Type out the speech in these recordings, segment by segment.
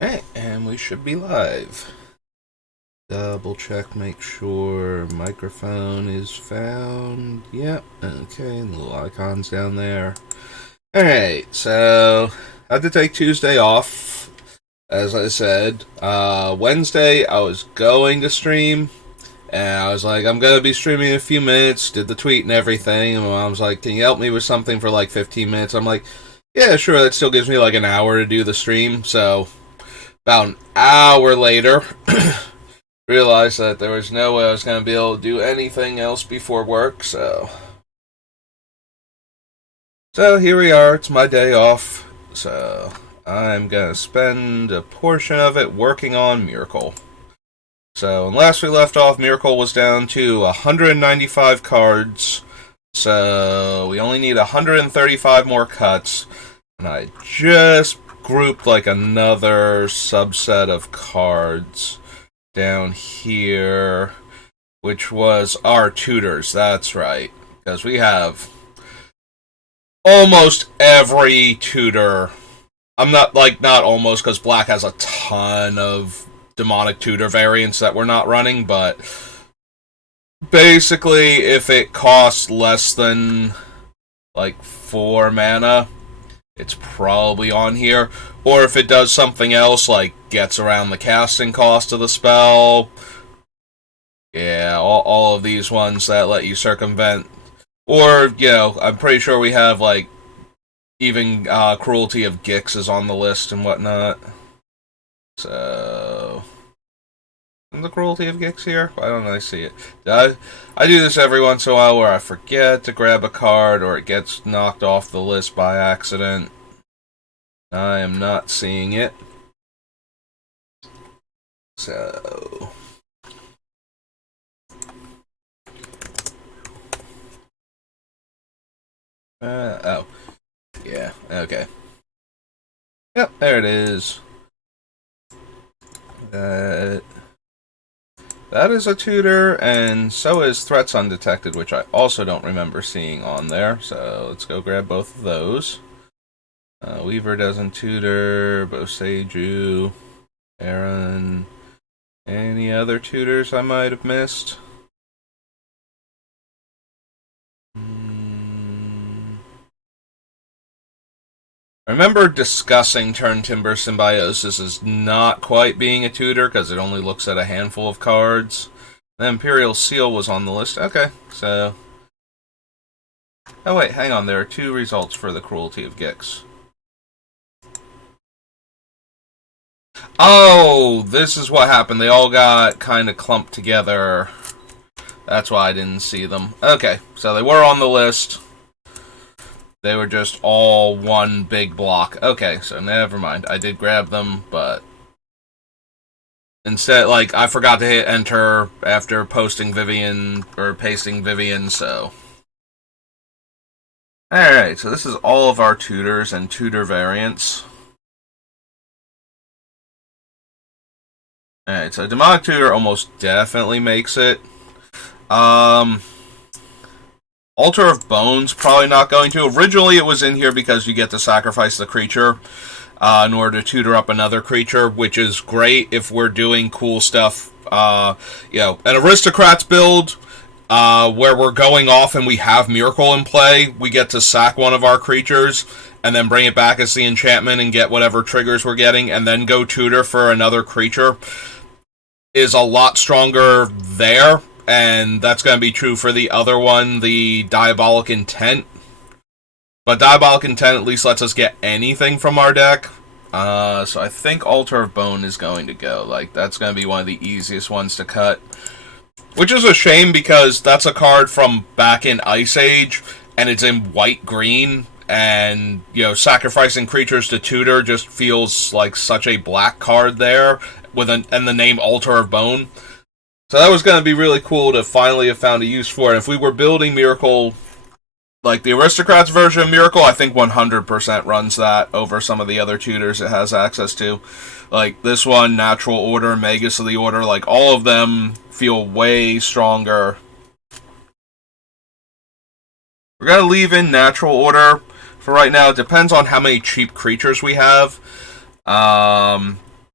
Hey, and we should be live. Double check, make sure microphone is found. Yep, okay, little icons down there. Alright, so I had to take Tuesday off, as I said. Wednesday, I was going to stream, and I was like, I'm gonna be streaming in a few minutes, did the tweet and everything, and my mom's like, can you help me with something for like 15 minutes? I'm like, yeah, sure, that still gives me like an hour to do the stream, so about an hour later, realized that there was no way I was going to be able to do anything else before work, so here we are. It's my day off, so I'm going to spend a portion of it working on Myrkul. So, last we left off, Myrkul was down to 195 cards, so we only need 135 more cuts, and I just grouped like another subset of cards down here, which was our tutors. That's right, because we have almost every tutor. I'm not almost, because Black has a ton of demonic tutor variants that we're not running, but basically, if it costs less than like 4 mana, it's probably on here. Or if it does something else, like gets around the casting cost of the spell. Yeah, all of these ones that let you circumvent. Or, I'm pretty sure we have, like, even Cruelty of Gix is on the list and whatnot. So, the Cruelty of Gix here? Why don't I see it? I do this every once in a while where I forget to grab a card or it gets knocked off the list by accident. I am not seeing it. So, oh. Yeah, okay. Yep, there it is. That is a tutor, and so is Threats Undetected, which I also don't remember seeing on there. So let's go grab both of those. Weaver doesn't tutor, Boseiju, Aaron. Any other tutors I might have missed? I remember discussing Turn Timber Symbiosis as not quite being a tutor because it only looks at a handful of cards. The Imperial Seal was on the list. Okay, so... Oh wait, hang on, there are 2 results for the Cruelty of Gix. Oh, this is what happened. They all got kind of clumped together. That's why I didn't see them. Okay, so they were on the list. They were just all one big block. Okay, so never mind. I did grab them, but instead, I forgot to hit enter after posting Vivian, or pasting Vivian, so. Alright, so this is all of our tutors and tutor variants. Alright, so Demonic Tutor almost definitely makes it. Altar of Bones, probably not going to. Originally, it was in here because you get to sacrifice the creature in order to tutor up another creature, which is great if we're doing cool stuff. An Aristocrats build where we're going off and we have Myrkul in play. We get to sack one of our creatures and then bring it back as the enchantment and get whatever triggers we're getting, and then go tutor for another creature is a lot stronger there. And that's going to be true for the other one, the Diabolic Intent. But Diabolic Intent at least lets us get anything from our deck. So I think Altar of Bone is going to go. That's going to be one of the easiest ones to cut. Which is a shame because that's a card from back in Ice Age, and it's in white-green. And, sacrificing creatures to tutor just feels like such a black card there, and the name Altar of Bone. So that was going to be really cool to finally have found a use for it. If we were building Myrkul, like the Aristocrats version of Myrkul, I think 100% runs that over some of the other tutors it has access to. Like this one, Natural Order, Magus of the Order, all of them feel way stronger. We're going to leave in Natural Order for right now. It depends on how many cheap creatures we have.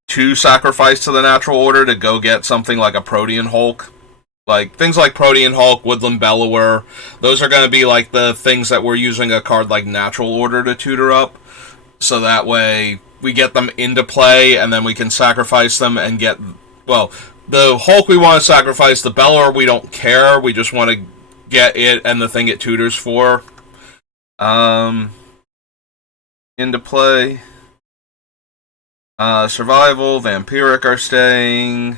to sacrifice to the natural order to go get something like a Protean Hulk. Like, things like Protean Hulk, Woodland Bellower, those are going to be like the things that we're using a card like Natural Order to tutor up. So that way we get them into play and then we can sacrifice them and get, well, the Hulk we want to sacrifice, the Bellower we don't care, we just want to get it and the thing it tutors for. Into play. Survival, Vampiric are staying.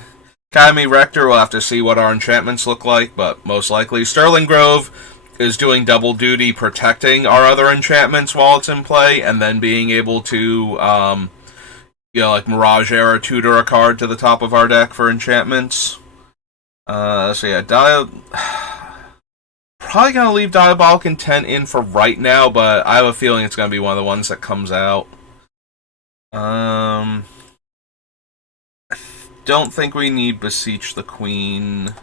Academy Rector, we'll have to see what our enchantments look like, but most likely. Sterling Grove is doing double duty protecting our other enchantments while it's in play, and then being able to, like Mirage Era tutor a card to the top of our deck for enchantments. So yeah, probably gonna leave Diabolic Intent in for right now, but I have a feeling it's gonna be one of the ones that comes out. Don't think we need Beseech the Queen.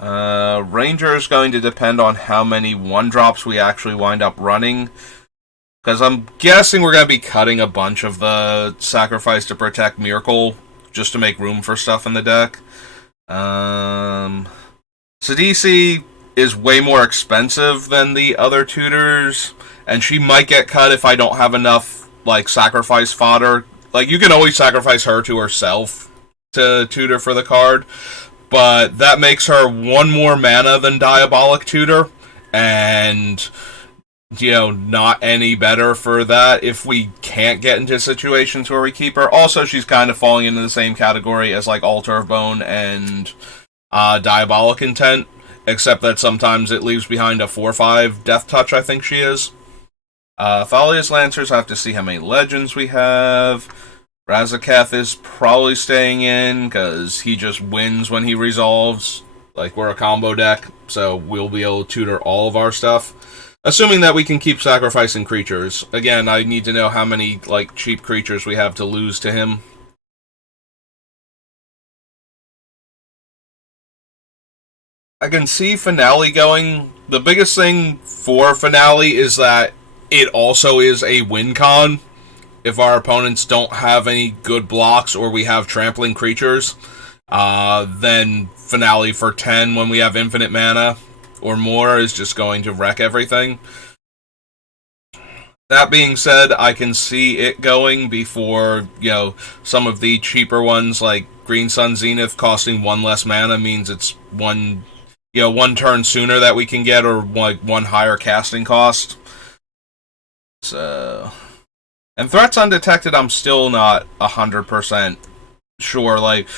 Ranger is going to depend on how many 1-drops we actually wind up running. Because I'm guessing we're going to be cutting a bunch of the Sacrifice to Protect Myrkul just to make room for stuff in the deck. Sidisi is way more expensive than the other tutors, and she might get cut if I don't have enough, like, sacrifice fodder. Like, you can always sacrifice her to herself to tutor for the card, but that makes her 1 more mana than Diabolic Tutor, and, not any better for that if we can't get into situations where we keep her. Also, she's kind of falling into the same category as, like, Altar of Bone and Diabolic Intent, except that sometimes it leaves behind a 4/5 Death Touch, I think she is. Thalia's Lancers, I have to see how many legends we have. Razaketh is probably staying in, because he just wins when he resolves. Like, we're a combo deck, so we'll be able to tutor all of our stuff. Assuming that we can keep sacrificing creatures. Again, I need to know how many, like, cheap creatures we have to lose to him. I can see Finale going. The biggest thing for Finale is that it also is a win con. If our opponents don't have any good blocks or we have trampling creatures, then Finale for 10 when we have infinite mana or more is just going to wreck everything. That being said, I can see it going before, some of the cheaper ones like Green Sun Zenith costing 1 less mana means it's one turn sooner that we can get, or like 1 higher casting cost. So, and Threats Undetected, I'm still not 100% sure. Like,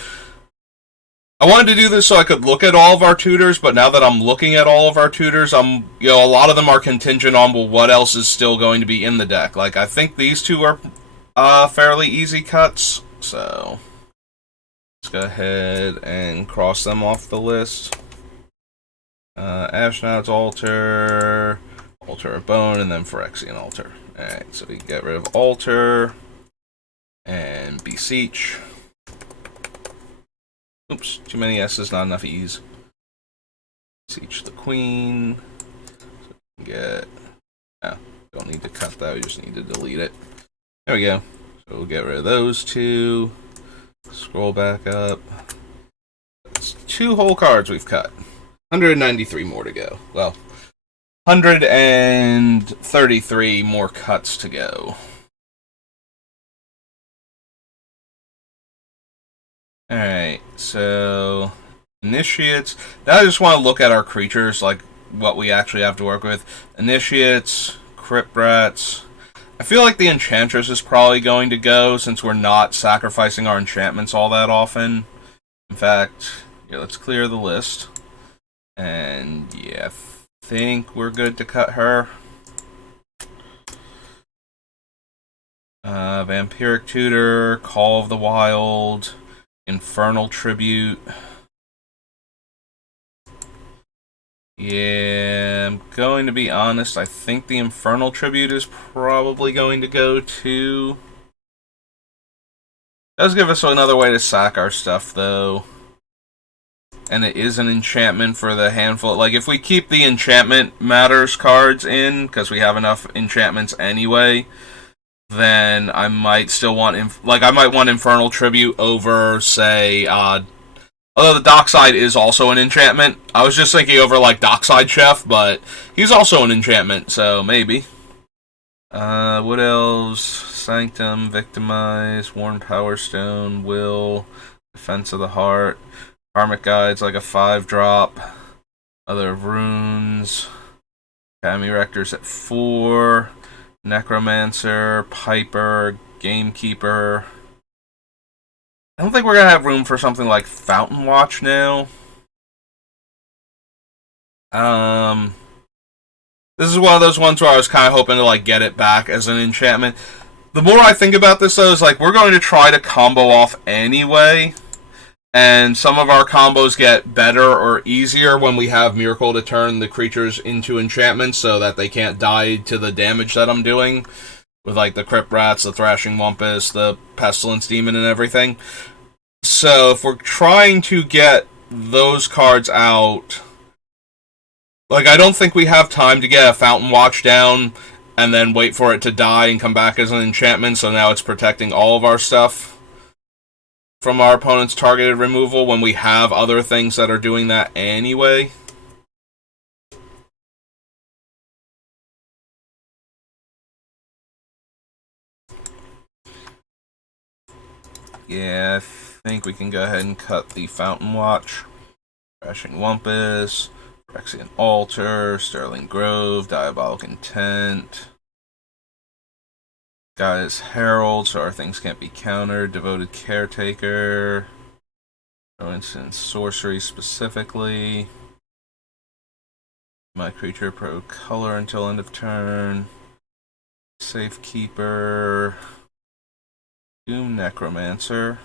I wanted to do this so I could look at all of our tutors, but now that I'm looking at all of our tutors, a lot of them are contingent on, well, what else is still going to be in the deck. Like, I think these 2 are fairly easy cuts, so let's go ahead and cross them off the list. Ashnod's Altar, Altar of Bone, and then Phyrexian Altar. Alright, so we get rid of Altar and Beseech. Oops, too many S's, not enough E's. Beseech the Queen. So we can don't need to cut that, we just need to delete it. There we go. So we'll get rid of those 2. Scroll back up. That's 2 whole cards we've cut. 193 more to go. Well, 133 more cuts to go. Alright, so Initiates. Now I just want to look at our creatures, like what we actually have to work with. Initiates, Crypt Rats. I feel like the Enchantress is probably going to go, since we're not sacrificing our enchantments all that often. In fact, let's clear the list. And yeah, I think we're good to cut her. Vampiric Tutor, Call of the Wild, Infernal Tribute. Yeah, I'm going to be honest, I think the Infernal Tribute is probably going to go to... Does give us another way to sack our stuff, though. And it is an enchantment for the handful. Like, if we keep the Enchantment Matters cards in, because we have enough enchantments anyway, then I might still want I might want Infernal Tribute over, say, although the Dockside is also an enchantment. I was just thinking over like Dockside Chef, but he's also an enchantment, so maybe. What else? Sanctum, Victimize, Worn Power Stone, Will, Defense of the Heart, Karmic Guides like a 5-drop, Other Runes, Academy Rectors at 4, Necromancer, Piper, Gamekeeper. I don't think we're gonna have room for something like Fountain Watch now. This is one of those ones where I was kind of hoping to like get it back as an enchantment. The more I think about this, though, is like we're going to try to combo off anyway, and some of our combos get better or easier when we have Myrkul to turn the creatures into enchantments so that they can't die to the damage that I'm doing with like the Crypt Rats, the Thrashing Wumpus, the Pestilence Demon, and everything. So if we're trying to get those cards out, like I don't think we have time to get a Fountain Watch down and then wait for it to die and come back as an enchantment, so now it's protecting all of our stuff from our opponent's targeted removal when we have other things that are doing that anyway. Yeah, I think we can go ahead and cut the Fountain Watch. Thrashing Wumpus, Phyrexian Altar, Sterling Grove, Diabolic Intent, Gaia's Herald, so our things can't be countered, Devoted Caretaker, no instant sorcery specifically, my creature pro color until end of turn, Safekeeper, Doom Necromancer,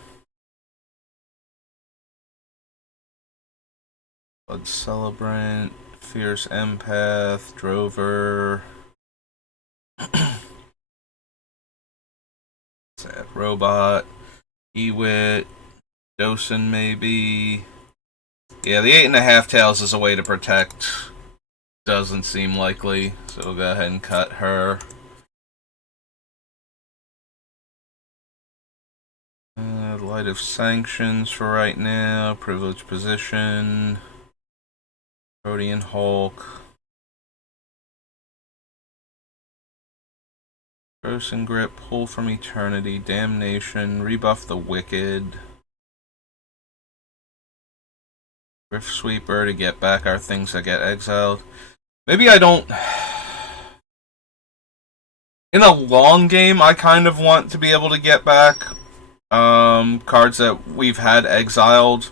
Blood Celebrant, Fierce Empath, Drover, Sad Robot, Ewit, Dosen maybe. Yeah, the 8.5 tails is a way to protect. Doesn't seem likely, so we'll go ahead and cut her. Light of Sanctions for right now. Privileged Position. Protean Hulk. Frozen Grip, Pull from Eternity, Damnation, Rebuff the Wicked. Rift Sweeper to get back our things that get exiled. Maybe I don't... In a long game, I kind of want to be able to get back cards that we've had exiled.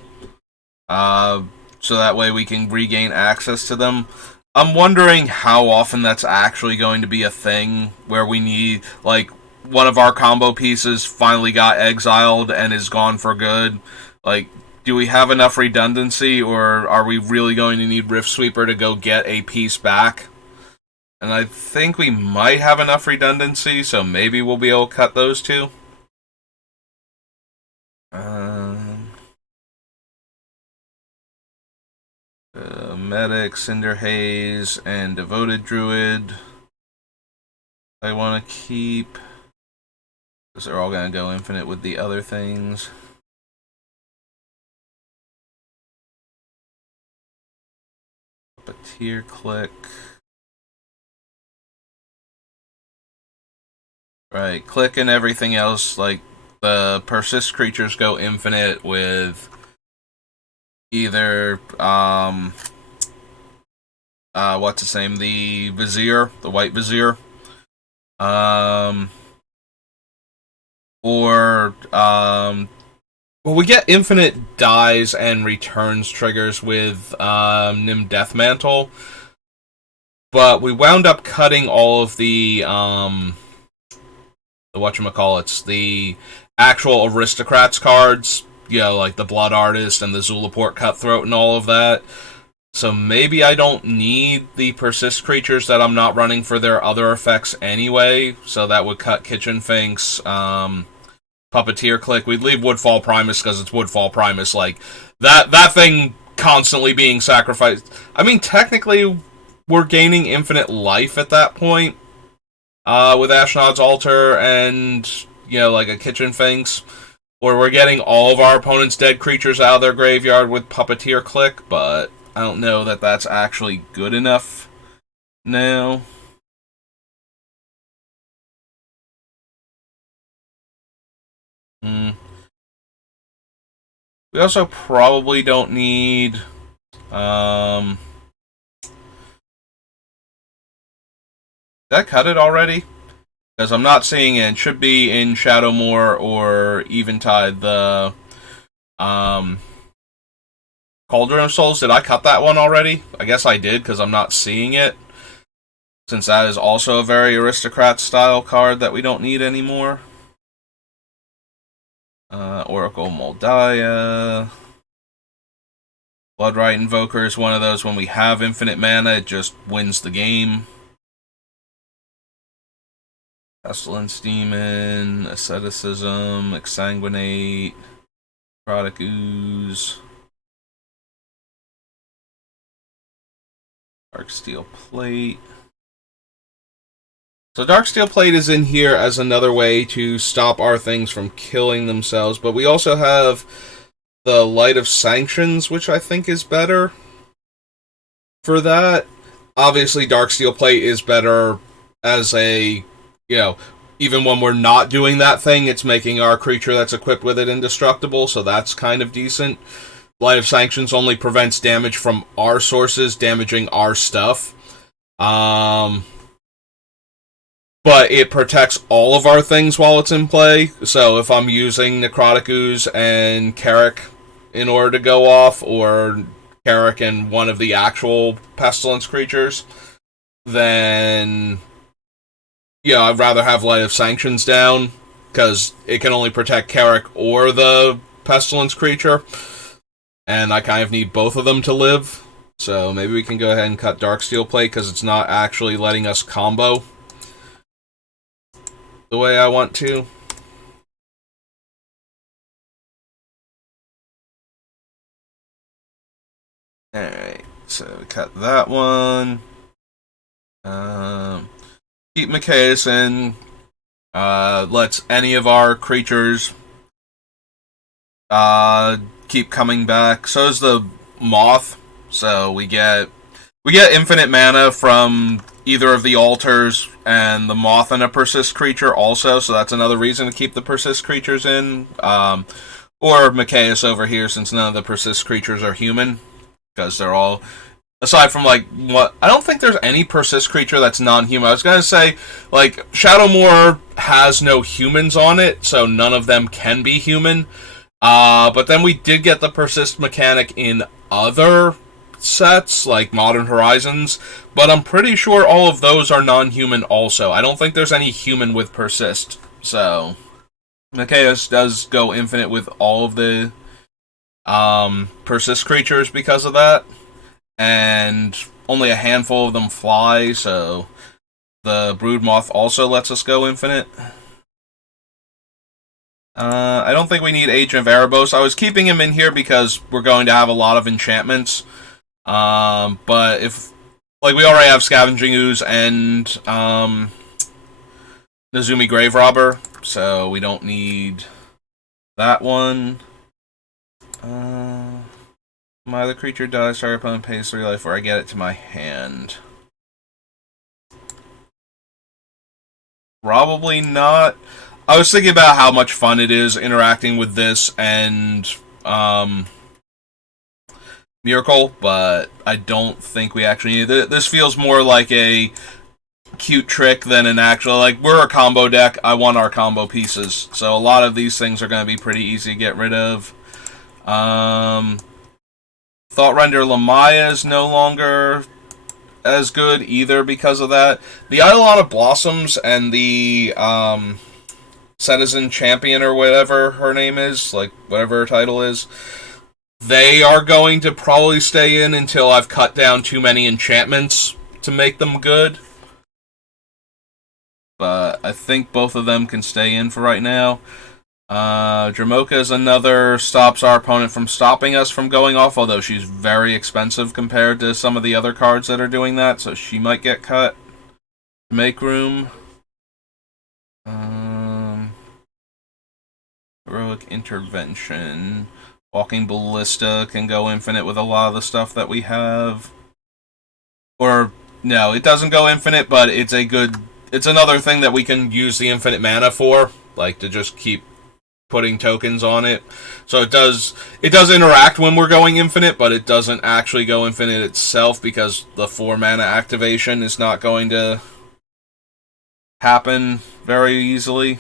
So that way we can regain access to them. I'm wondering how often that's actually going to be a thing where we need, like, one of our combo pieces finally got exiled and is gone for good. Like, do we have enough redundancy, or are we really going to need Rift Sweeper to go get a piece back? And I think we might have enough redundancy, so maybe we'll be able to cut those two. Medic, Cinder Haze, and Devoted Druid I want to keep, because they're all going to go infinite with the other things. Puppeteer click. Right, click and everything else, like the persist creatures go infinite with either what's its name? The Vizier, the White Vizier. Well, we get infinite dies and returns triggers with Nim Deathmantle, but we wound up cutting all of the whatchamacallits, the actual Aristocrats cards, you know, like the Blood Artist and the Zulaport Cutthroat and all of that. So maybe I don't need the persist creatures that I'm not running for their other effects anyway, so that would cut Kitchen Finks, Puppeteer click. We'd leave Woodfall Primus because it's Woodfall Primus. Like, that thing constantly being sacrificed. I mean, technically, we're gaining infinite life at that point. with Ashnod's Altar and, like a Kitchen Finks, where we're getting all of our opponent's dead creatures out of their graveyard with Puppeteer Click, but I don't know that that's actually good enough now. Hmm. We also probably don't need... did I cut it already? Because I'm not seeing it. It should be in Shadowmoor or Eventide, the Cauldron of Souls. Did I cut that one already? I guess I did, because I'm not seeing it. Since that is also a very aristocrat-style card that we don't need anymore. Oracle Moldiah. Bloodrite Invoker is one of those when we have infinite mana, it just wins the game. Pestilence Demon, Asceticism, Exsanguinate, Product Ooze, Darksteel Plate. So Darksteel Plate is in here as another way to stop our things from killing themselves, but we also have the Light of Sanctions, which I think is better for that. Obviously, Darksteel Plate is better as a, even when we're not doing that thing, it's making our creature that's equipped with it indestructible, so that's kind of decent. Light of Sanctions only prevents damage from our sources damaging our stuff. But it protects all of our things while it's in play. So if I'm using Necrotic Ooze and Carrick in order to go off, or Carrick and one of the actual Pestilence creatures, then I'd rather have Light of Sanctions down, because it can only protect Carrick or the Pestilence creature, and I kind of need both of them to live. So maybe we can go ahead and cut Darksteel Plate, because it's not actually letting us combo the way I want to. Alright, so we cut that one. Keep Mikaeus in. Lets any of our creatures keep coming back. So is the Moth. So we get infinite mana from either of the altars, and the Moth and a Persist creature also, so that's another reason to keep the Persist creatures in. Or Mikaeus over here, since none of the Persist creatures are human, because they're all... Aside from, I don't think there's any Persist creature that's non-human. I was going to say, Shadowmoor has no humans on it, so none of them can be human. But then we did get the Persist mechanic in other sets, like Modern Horizons, but I'm pretty sure all of those are non-human also. I don't think there's any human with Persist, so Mikaeus does go infinite with all of the Persist creatures because of that, and only a handful of them fly, so the Broodmoth also lets us go infinite. I don't think we need Agent of Erebos. I was keeping him in here because we're going to have a lot of enchantments. But if, we already have Scavenging Ooze and, Nezumi Grave Robber, so we don't need that one. My other creature dies, target opponent pays 3 life, or I get it to my hand. Probably not. I was thinking about how much fun it is interacting with this and, Myrkul, but I don't think we actually need it. This feels more like a cute trick than an actual, we're a combo deck, I want our combo pieces. So a lot of these things are going to be pretty easy to get rid of. Thoughtrender Lamaya is no longer as good either because of that. The Eidolon of Blossoms and the, Citizen Champion or whatever her name is, whatever her title is, they are going to probably stay in until I've cut down too many enchantments to make them good. But I think both of them can stay in for right now. Dramoka is another stops our opponent from stopping us from going off, although she's very expensive compared to some of the other cards that are doing that, so she might get cut to make room. Heroic Intervention. Walking Ballista can go infinite with a lot of the stuff that we have. Or, no, it doesn't go infinite, but it's a good... It's another thing that we can use the infinite mana for. Like, to just keep putting tokens on it. So it does interact when we're going infinite, but it doesn't actually go infinite itself because the 4 mana activation is not going to happen very easily.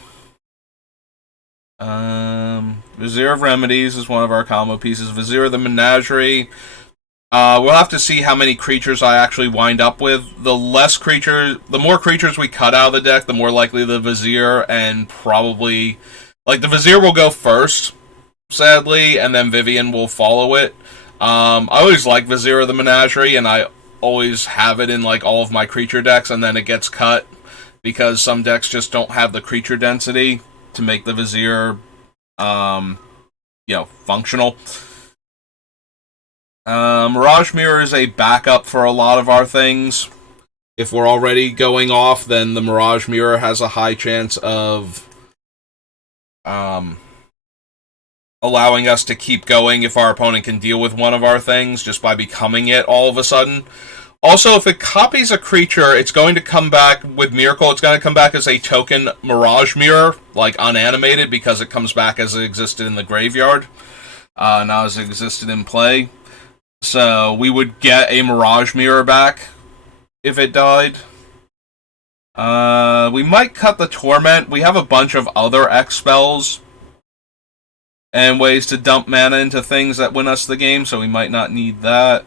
Vizier of Remedies is one of our combo pieces. Vizier of the Menagerie. We'll have to see how many creatures I actually wind up with. The more creatures we cut out of the deck, the more likely the Vizier and probably... Like, the Vizier will go first, sadly, and then Vivian will follow it. I always like Vizier of the Menagerie, and I always have it in, like, all of my creature decks, and then it gets cut because some decks just don't have the creature density to make the Vizier, functional. Mirage Mirror is a backup for a lot of our things. If we're already going off, then the Mirage Mirror has a high chance of allowing us to keep going if our opponent can deal with one of our things just by becoming it all of a sudden. Also, if it copies a creature, it's going to come back with Myrkul. It's going to come back as a token Mirage Mirror, like unanimated, because it comes back as it existed in the graveyard, not as it existed in play. So we would get a Mirage Mirror back if it died. We might cut the Torment. We have a bunch of other X spells and ways to dump mana into things that win us the game, so we might not need that.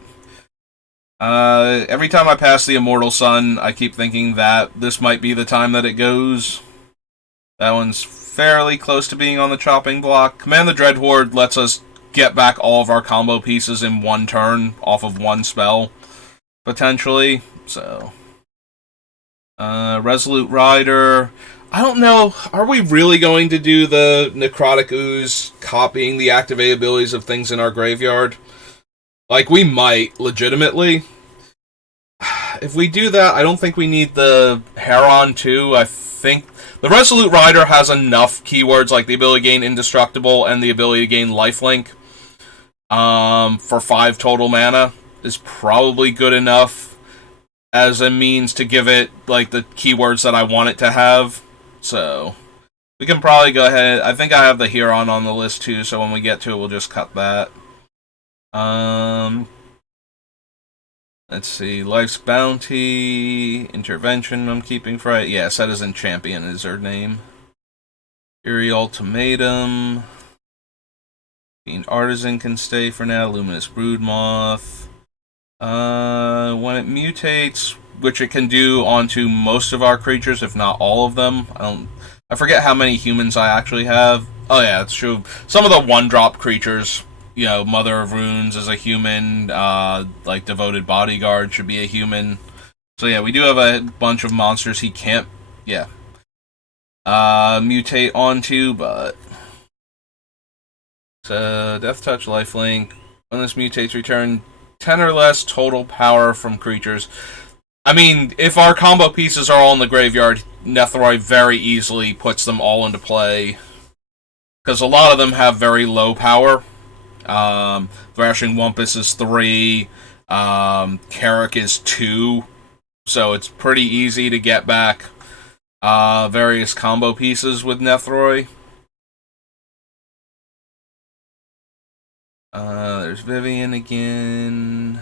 Every time I pass the Immortal Sun, I keep thinking that this might be the time that it goes. That one's fairly close to being on the chopping block. Command the Dreadhorde lets us get back all of our combo pieces in one turn off of one spell, potentially. So, Resolute Rider. I don't know. Are we really going to do the Necrotic Ooze copying the activated abilities of things in our graveyard? Like, we might, legitimately. If we do that, I don't think we need the Heron, too. I think the Resolute Rider has enough keywords, like the ability to gain Indestructible and the ability to gain Lifelink, for 5 total mana. Is probably good enough as a means to give it, like, the keywords that I want it to have. So, we can probably go ahead. I think I have the Huron on the list too, so when we get to it, we'll just cut that. Let's see. Life's Bounty, Intervention I'm keeping for it. Yeah, Citizen Champion is her name. Fury Ultimatum. Fiend Artisan can stay for now. Luminous Broodmoth. When it mutates, which it can do onto most of our creatures, if not all of them. I forget how many humans I actually have. Oh yeah, it's true. Some of the one-drop creatures, Mother of Runes is a human, like Devoted Bodyguard should be a human. So yeah, we do have a bunch of monsters he can't, mutate onto, but... So, Death Touch, Lifelink. When this mutates, return 10 or less total power from creatures. I mean, if our combo pieces are all in the graveyard, Nethroi very easily puts them all into play. Because a lot of them have very low power. Thrashing Wumpus is 3. Carrick is 2. So it's pretty easy to get back various combo pieces with Nethroi. There's Vivian again.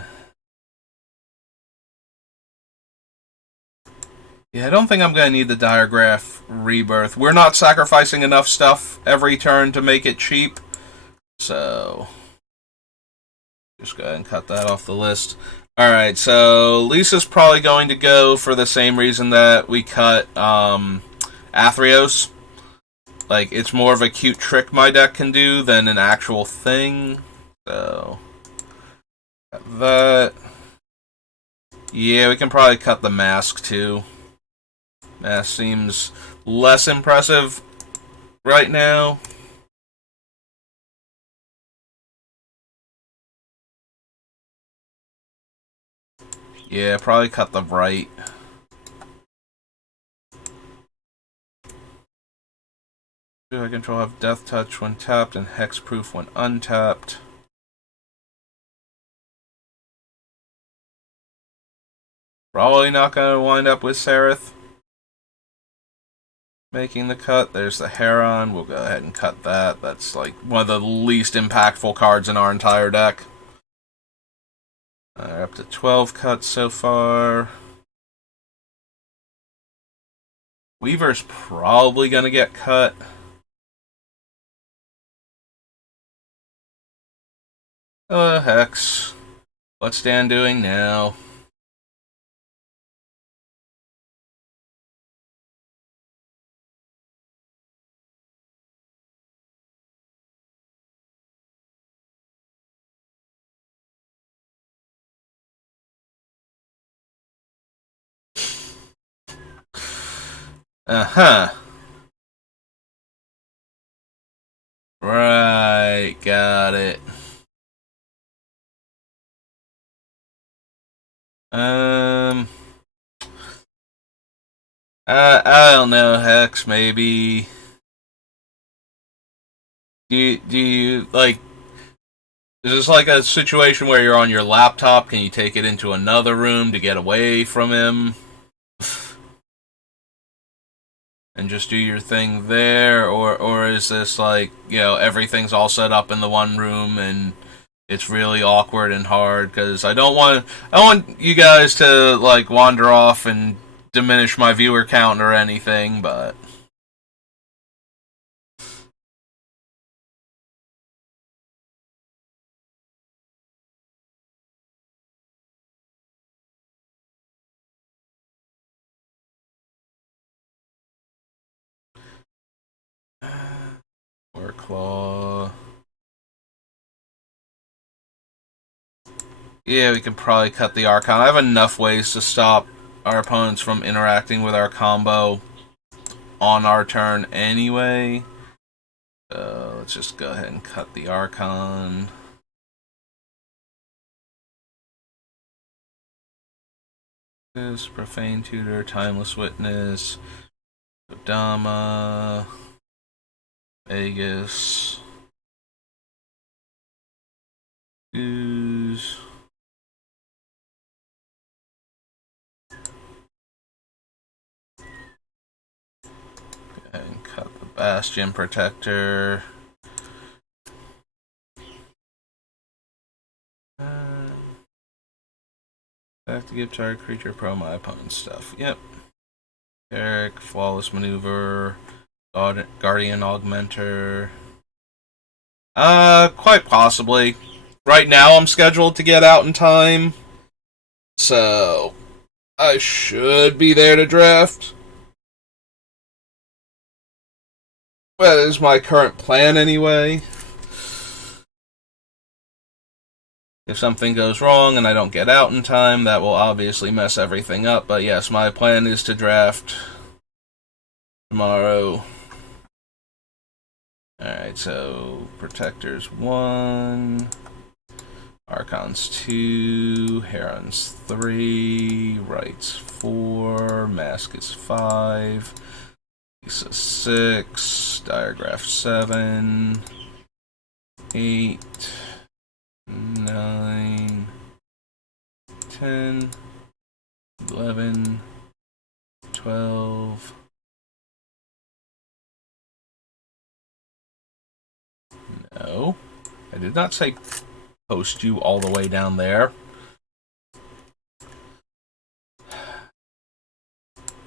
Yeah, I don't think I'm going to need the Diagraph Rebirth. We're not sacrificing enough stuff every turn to make it cheap. So, just go ahead and cut that off the list. Alright, so Lisa's probably going to go for the same reason that we cut Athreos. Like, it's more of a cute trick my deck can do than an actual thing. So, cut that. Yeah, we can probably cut the Mask, too. Mask seems less impressive right now. Yeah, probably cut the right. Do I control have Death Touch when tapped and Hexproof when untapped? Probably not going to wind up with Sereth making the cut. There's the Heron. We'll go ahead and cut that. That's like one of the least impactful cards in our entire deck. Up to 12 cuts so far. Weaver's probably going to get cut. Hex. What's Dan doing now? Uh-huh. Right, got it. I don't know, Hex, maybe. Do you, like, is this like a situation where you're on your laptop? Can you take it into another room to get away from him? And just do your thing there? Or is this like, you know, everything's all set up in the one room and it's really awkward and hard? Because I don't want you guys to, like, wander off and diminish my viewer count or anything, but... Claw. Yeah, we can probably cut the Archon. I have enough ways to stop our opponents from interacting with our combo on our turn anyway. So let's just go ahead and cut the Archon. This Profane Tutor, Timeless Witness, Kodama, Vegas, Ooze. Go ahead and cut the Bastion Protector. I have to give target creature pro my opponent's stuff. Yep. Eric, Flawless Maneuver, Guardian Augmenter. Quite possibly. Right now I'm scheduled to get out in time, so I should be there to draft. That is my current plan anyway. If something goes wrong and I don't get out in time, that will obviously mess everything up. But yes, my plan is to draft tomorrow. Alright, so Protector's 1, Archon's 2, Heron's 3, Right's 4, Mask is 5, Lisa 6, Diagraph 7, 8, 9, 10, 11, 12. No, I did not say post you all the way down there.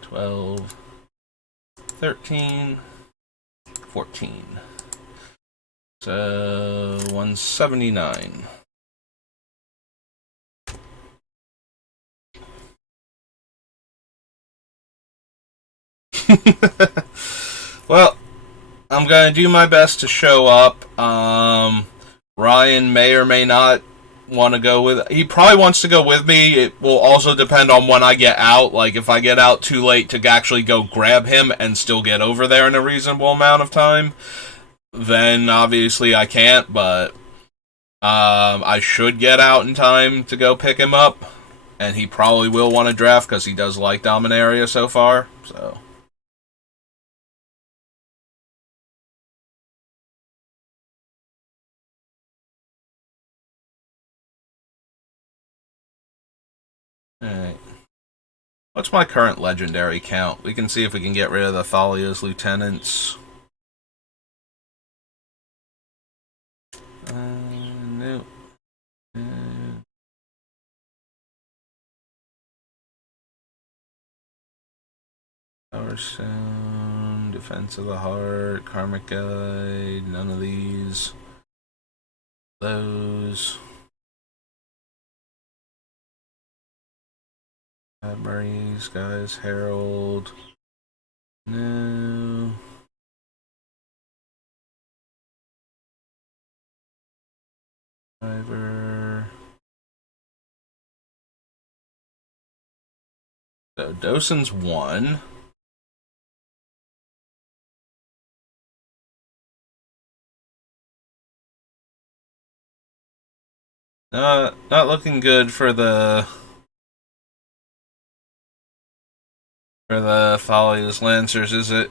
12, 13, 14. So 179. Well, I'm going to do my best to show up. Ryan may or may not want to go with... He probably wants to go with me. It will also depend on when I get out. Like, if I get out too late to actually go grab him and still get over there in a reasonable amount of time, then obviously I can't, but I should get out in time to go pick him up. And he probably will want to draft because he does like Dominaria so far, so... What's my current legendary count? We can see if we can get rid of the Thalia's lieutenants. Nope. Power Stone, Defense of the Heart, Karmic Guide, none of these. Those. Memories, guys, Herald. No. Driver. So Dosen's 1. Not looking good for the Thalia's Lancers, is it?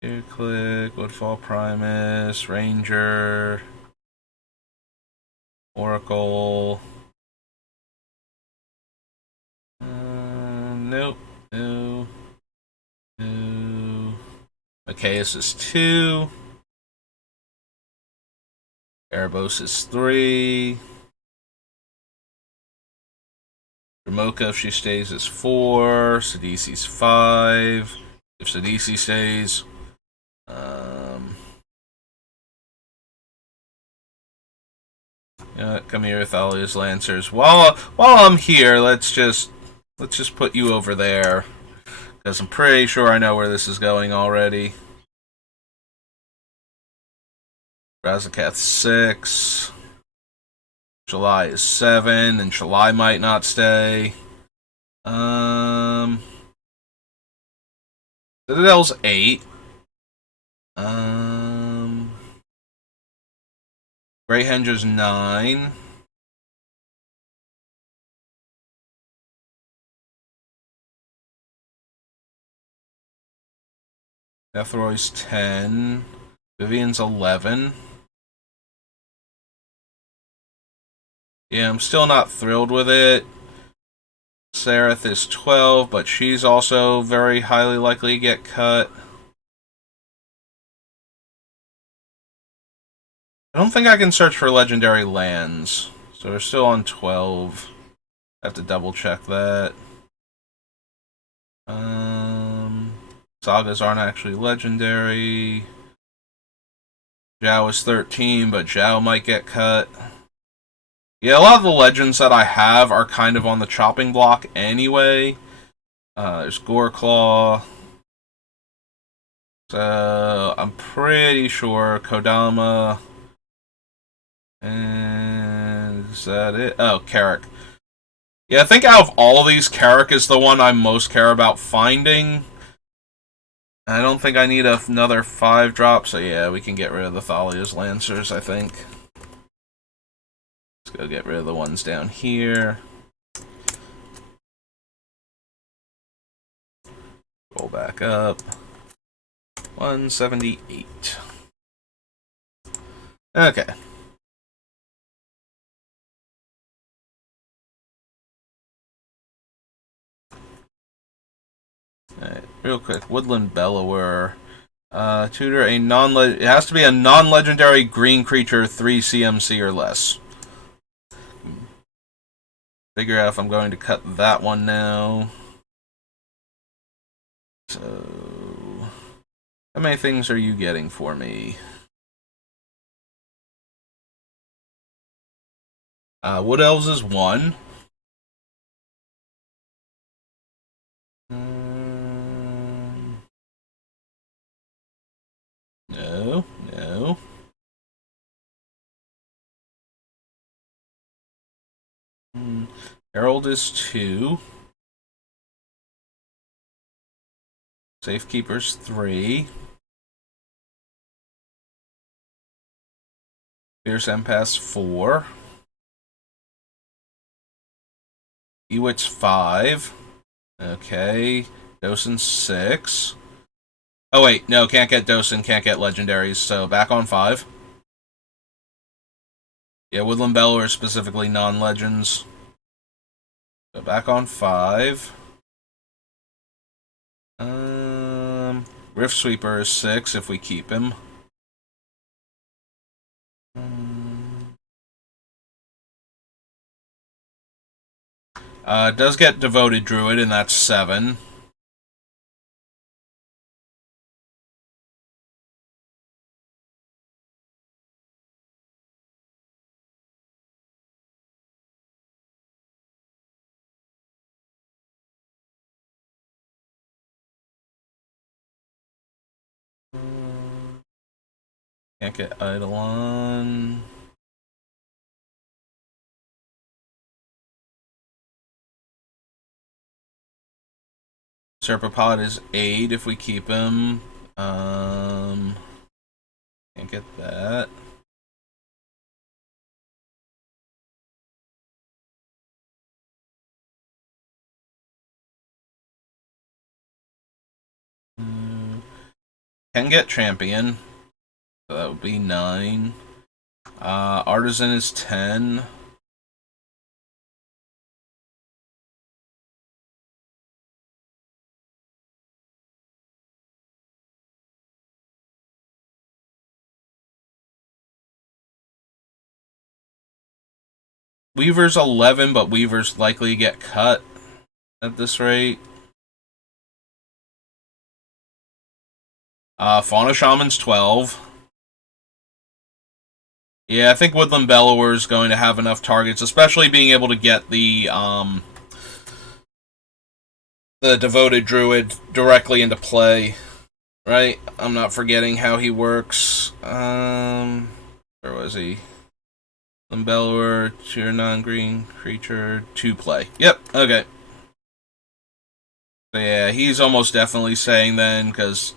Here click, Woodfall Primus, Ranger, Oracle. Nope. No. No. Macias is 2. Erebos is 3. Dramoka, if she stays, is 4. Sidisi's 5. If Sidisi stays. Come here, Thalia's Lancers. While I'm here, let's just put you over there, because I'm pretty sure I know where this is going already. Razakath 6. July is 7, and July might not stay. Citadel's 8. Greyhenger's 9. Deathroy's 10. Vivian's 11. Yeah, I'm still not thrilled with it. Sereth is 12, but she's also very highly likely to get cut. I don't think I can search for legendary lands, so we're still on 12. I have to double check that. Sagas aren't actually legendary. Zhao is 13, but Zhao might get cut. Yeah, a lot of the legends that I have are kind of on the chopping block anyway. There's Goreclaw. So I'm pretty sure Kodama. And is that it? Oh, Carrick. Yeah, I think out of all of these, Carrick is the one I most care about finding. I don't think I need another 5-drop, so yeah, we can get rid of the Thalia's Lancers, I think. Let's go get rid of the ones down here. Roll back up. 178. Okay. Alright, real quick. Woodland Bellower. Tutor a it has to be a non-legendary green creature, 3 CMC or less. Figure out if I'm going to cut that one now. So, how many things are you getting for me? Wood Elves is 1. No, no. Herald is 2. Safekeeper's 3. Fierce Empath's 4. Ewit's 5. Okay. Dosen's 6. Oh wait, no, can't get Dosen, can't get legendaries, so back on 5. Yeah, Woodland Bellower, specifically non-legends. So back on 5. Rift Sweeper is 6 if we keep him. Does get Devoted Druid, and that's 7. Can't get Eidolon. Serpapod is 8 if we keep him. Can't get that. Can get Champion. So that would be 9. Artisan is 10. Weaver's 11, but Weaver's likely to get cut at this rate. Fauna Shaman's 12. Yeah, I think Woodland Bellower is going to have enough targets, especially being able to get the Devoted Druid directly into play. Right? I'm not forgetting how he works. Where was he? Woodland Bellower, tier non-green creature, 2 play. Yep, okay. So yeah, he's almost definitely saying then, because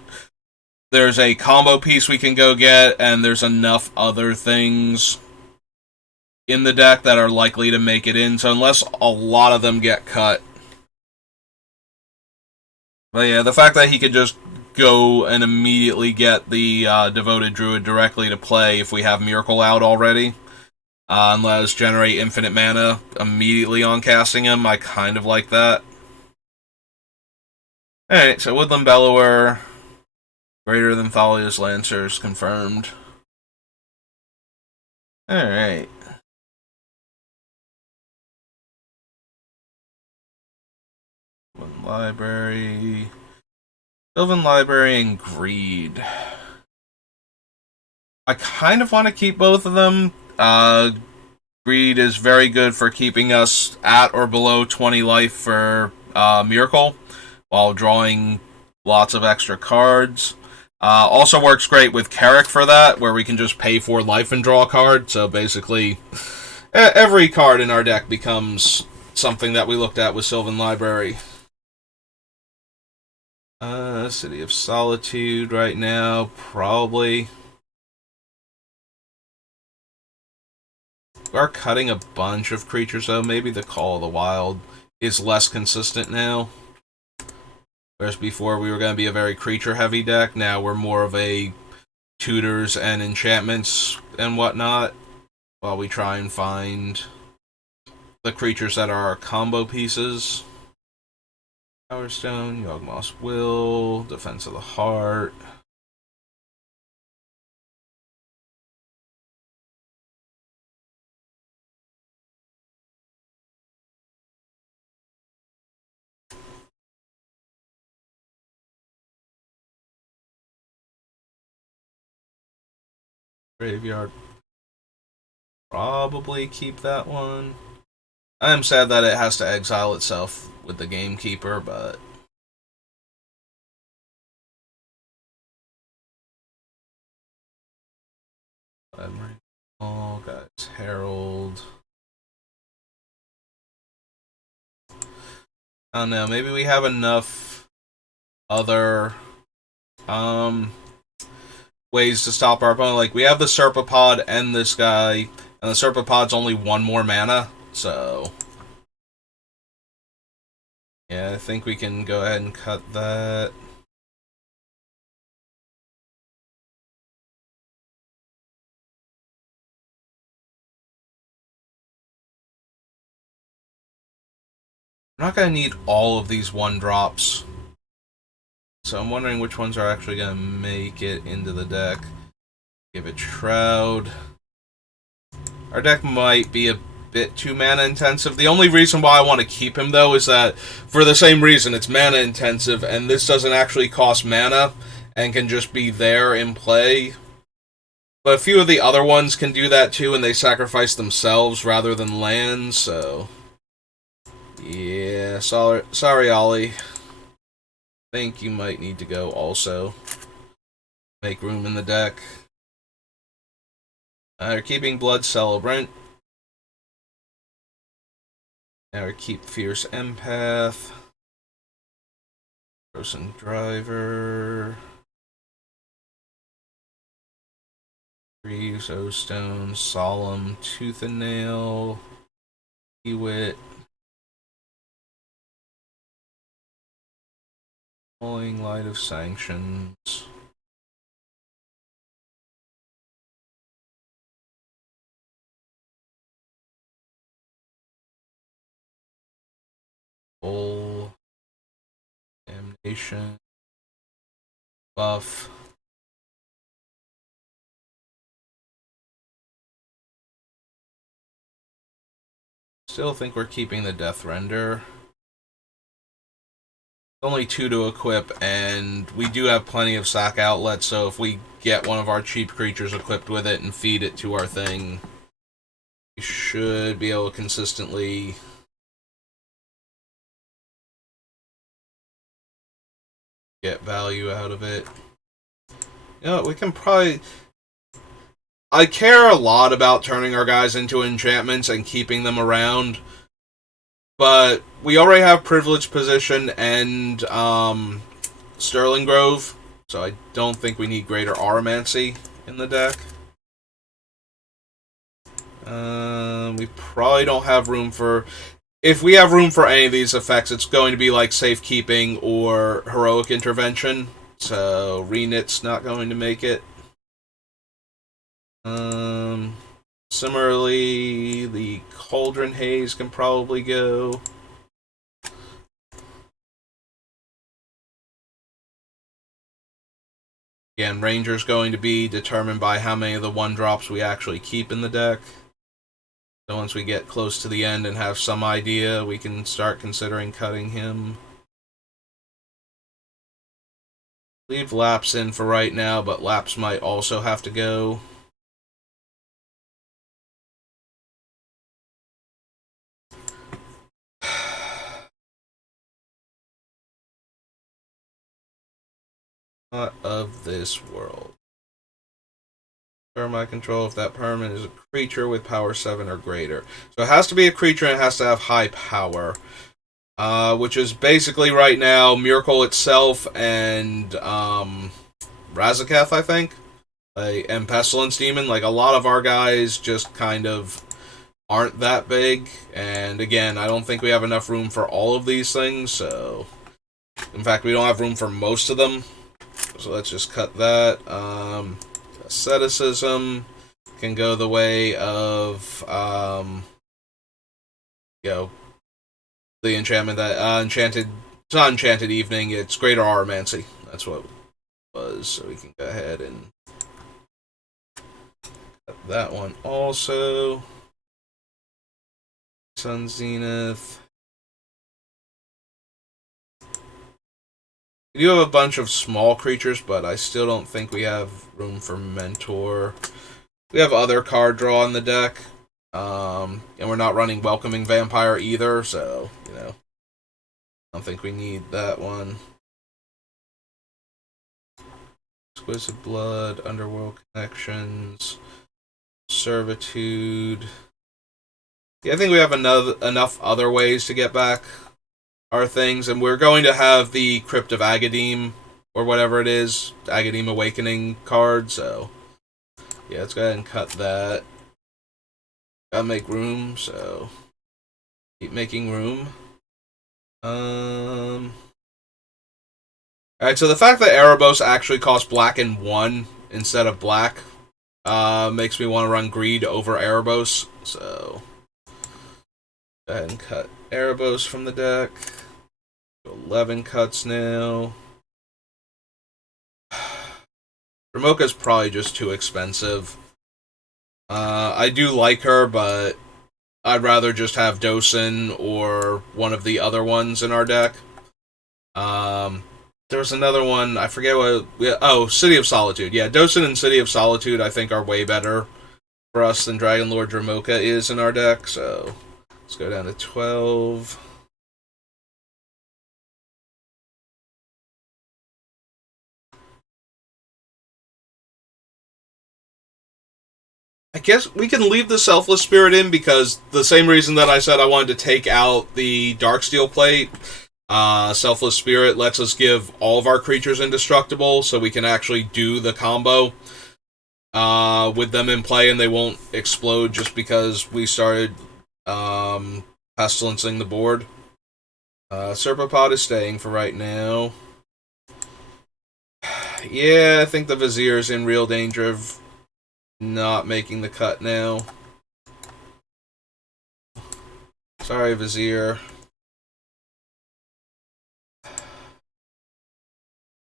there's a combo piece we can go get, and there's enough other things in the deck that are likely to make it in. So unless a lot of them get cut. But yeah, the fact that he could just go and immediately get the Devoted Druid directly to play if we have Myrkul out already, and let us generate infinite mana immediately on casting him, I kind of like that. Alright, so Woodland Bellower, greater than Thalia's Lancers, confirmed. Alright. One library. Sylvan Library and Greed. I kind of want to keep both of them. Greed is very good for keeping us at or below 20 life for Myrkul, while drawing lots of extra cards. Also works great with Carrick for that, where we can just pay for life and draw a card. So basically, every card in our deck becomes something that we looked at with Sylvan Library. City of Solitude right now, probably. We are cutting a bunch of creatures, though. Maybe the Call of the Wild is less consistent now. Whereas before we were going to be a very creature-heavy deck, now we're more of a tutors and enchantments and whatnot, while we try and find the creatures that are our combo pieces. Power Stone, Yawgmoth's Will, Defense of the Heart. Graveyard. Probably keep that one. I'm sad that it has to exile itself with the Gamekeeper, but oh, guys, Herald. I don't know. Maybe we have enough other ways to stop our opponent. Like, we have the Serpapod and this guy, and the Serpapod's only 1 more mana, so yeah, I think we can go ahead and cut that. I'm not going to need all of these 1-drops. So I'm wondering which ones are actually going to make it into the deck. Give it Shroud. Our deck might be a bit too mana intensive. The only reason why I want to keep him, though, is that for the same reason, it's mana intensive, and this doesn't actually cost mana and can just be there in play. But a few of the other ones can do that too, and they sacrifice themselves rather than lands, so... Yeah, sorry, Ollie. Think you might need to go also. Make room in the deck. We're keeping Blood Celebrant. Now we keep Fierce Empath. Frozen Driver. Reeves, O-Stone, Solemn, Tooth and Nail, Ewit, Falling Light of Sanctions. Full Damnation. Buff. Still think we're keeping the Death Render. Only 2 to equip, and we do have plenty of sack outlets, so if we get one of our cheap creatures equipped with it and feed it to our thing, we should be able to consistently get value out of it. You know, we can probably... I care a lot about turning our guys into enchantments and keeping them around, but we already have Privileged Position and Sterling Grove, so I don't think we need Greater Aromancy in the deck. We probably don't have room for... If we have room for any of these effects, it's going to be like Safekeeping or Heroic Intervention, so Reknit's not going to make it. Similarly, the Cauldron Haze can probably go. Again, Ranger's going to be determined by how many of the 1-drops we actually keep in the deck. So once we get close to the end and have some idea, we can start considering cutting him. Leave Lapse in for right now, but Lapse might also have to go. Not of this world. My control if that permanent is a creature with power 7 or greater. So it has to be a creature and it has to have high power. Which is basically right now Myrkul itself and Razaketh, I think. And Pestilence Demon. Like, a lot of our guys just kind of aren't that big. And again, I don't think we have enough room for all of these things, so... In fact, we don't have room for most of them. So let's just cut that. Asceticism can go the way of, the enchantment that, Enchanted, it's not Enchanted Evening, it's Greater Aromancy. That's what it was, so we can go ahead and cut that one also. Sun Zenith. We do have a bunch of small creatures, but I still don't think we have room for Mentor. We have other card draw in the deck, and we're not running Welcoming Vampire either, so, I don't think we need that one. Exquisite Blood, Underworld Connections, Servitude. Yeah, I think we have enough other ways to get back our things, and we're going to have the Crypt of Agadim, or whatever it is, Agadim Awakening card, so yeah, let's go ahead and cut that. Gotta make room, so keep making room. Alright, so the fact that Erebos actually costs black and 1 instead of black makes me want to run Greed over Erebos, so Go ahead and cut Erebos from the deck. 11 cuts now. Ramoka's probably just too expensive. I do like her, but I'd rather just have Dosen or one of the other ones in our deck. There was another one, I forget what... Oh, City of Solitude. Yeah, Dosen and City of Solitude I think are way better for us than Dragon Lord Dramoka is in our deck, so let's go down to 12. I guess we can leave the Selfless Spirit in because the same reason that I said I wanted to take out the Darksteel plate, Selfless Spirit lets us give all of our creatures indestructible, so we can actually do the combo with them in play, and they won't explode just because we started pestilencing the board. Serpapod is staying for right now. Yeah, I think the Vizier is in real danger of not making the cut now. Sorry, Vizier.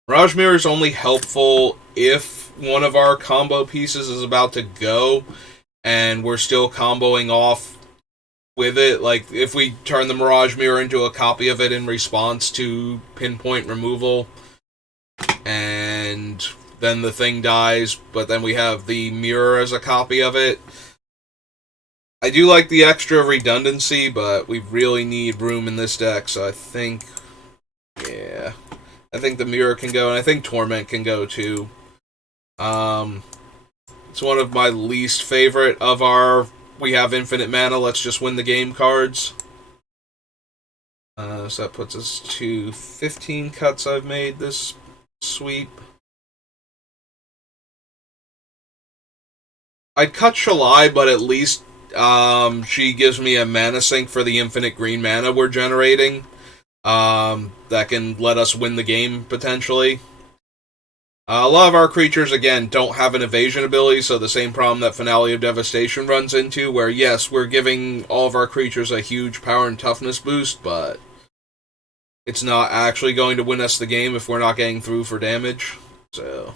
Mirage Mirror is only helpful if one of our combo pieces is about to go and we're still comboing off with it. Like, if we turn the Mirage Mirror into a copy of it in response to pinpoint removal, and then the thing dies, but then we have the mirror as a copy of it. I do like the extra redundancy, but we really need room in this deck, so I think... Yeah. I think the mirror can go, and I think Torment can go, too. It's one of my least favorite of our we have infinite mana, let's just win the game cards. So that puts us to 15 cuts I've made this sweep. I'd cut Shalai, but at least she gives me a mana sink for the infinite green mana we're generating. That can let us win the game, potentially. A lot of our creatures, again, don't have an evasion ability, so the same problem that Finale of Devastation runs into, where, yes, we're giving all of our creatures a huge power and toughness boost, but it's not actually going to win us the game if we're not getting through for damage. So...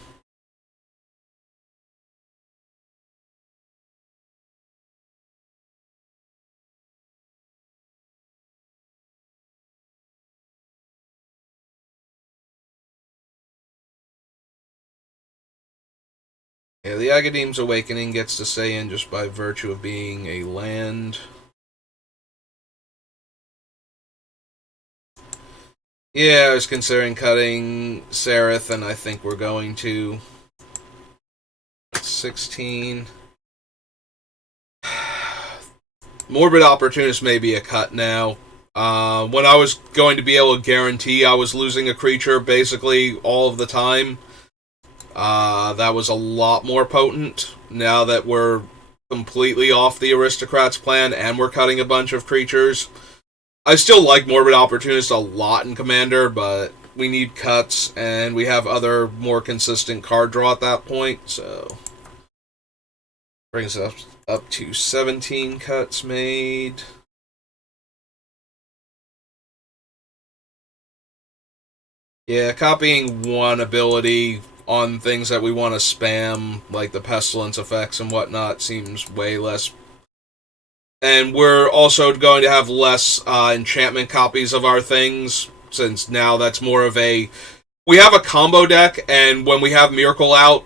Yeah, the Agadeem's Awakening gets to stay in just by virtue of being a land. Yeah, I was considering cutting Sereth, and I think we're going to. 16. Morbid Opportunist may be a cut now. When I was going to be able to guarantee I was losing a creature basically all of the time, that was a lot more potent. Now that we're completely off the Aristocrats plan and we're cutting a bunch of creatures, I still like Morbid Opportunist a lot in Commander, but we need cuts, and we have other more consistent card draw at that point, so... Brings us up to 17 cuts made. Yeah, copying one ability on things that we want to spam, like the Pestilence effects and whatnot, seems way less. And we're also going to have less enchantment copies of our things, since now that's more of a... We have a combo deck, and when we have Myrkul out,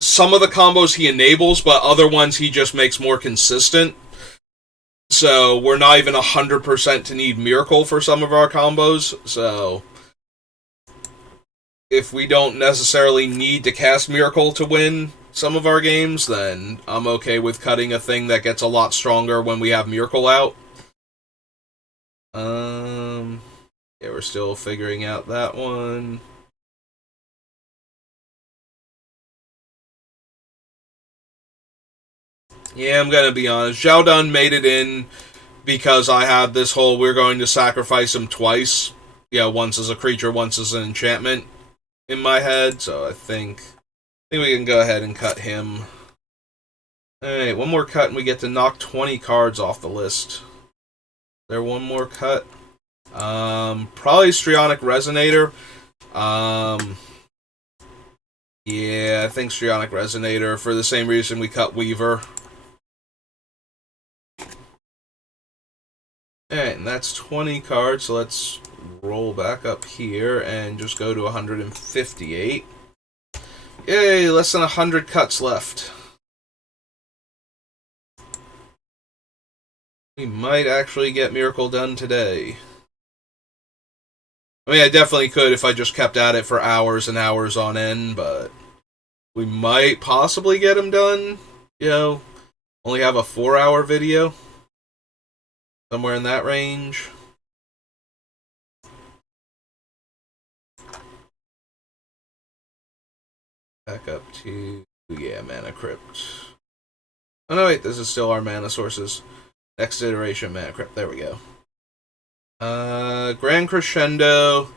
some of the combos he enables, but other ones he just makes more consistent. So we're not even 100% to need Myrkul for some of our combos, so... If we don't necessarily need to cast Myrkul to win some of our games, then I'm okay with cutting a thing that gets a lot stronger when we have Myrkul out. Yeah, we're still figuring out that one. Yeah, I'm gonna be honest. Zhao Dun made it in because I had this whole we're going to sacrifice him twice. Yeah, once as a creature, once as an enchantment in my head, so I think we can go ahead and cut him. Alright, one more cut and we get to knock 20 cards off the list. There one more cut? Probably Strionic Resonator. Yeah, I think Strionic Resonator for the same reason we cut Weaver. Alright, and that's 20 cards, so let's roll back up here and just go to 158. Yay, less than 100 cuts left. We might actually get Myrkul done today. I mean, I definitely could if I just kept at it for hours and hours on end, but we might possibly get him done. You know, only have a 4-hour video. Somewhere in that range. Back up to, yeah, Mana Crypt. Oh no, wait, this is still our mana sources. Next iteration, Mana Crypt. There we go. Grand Crescendo.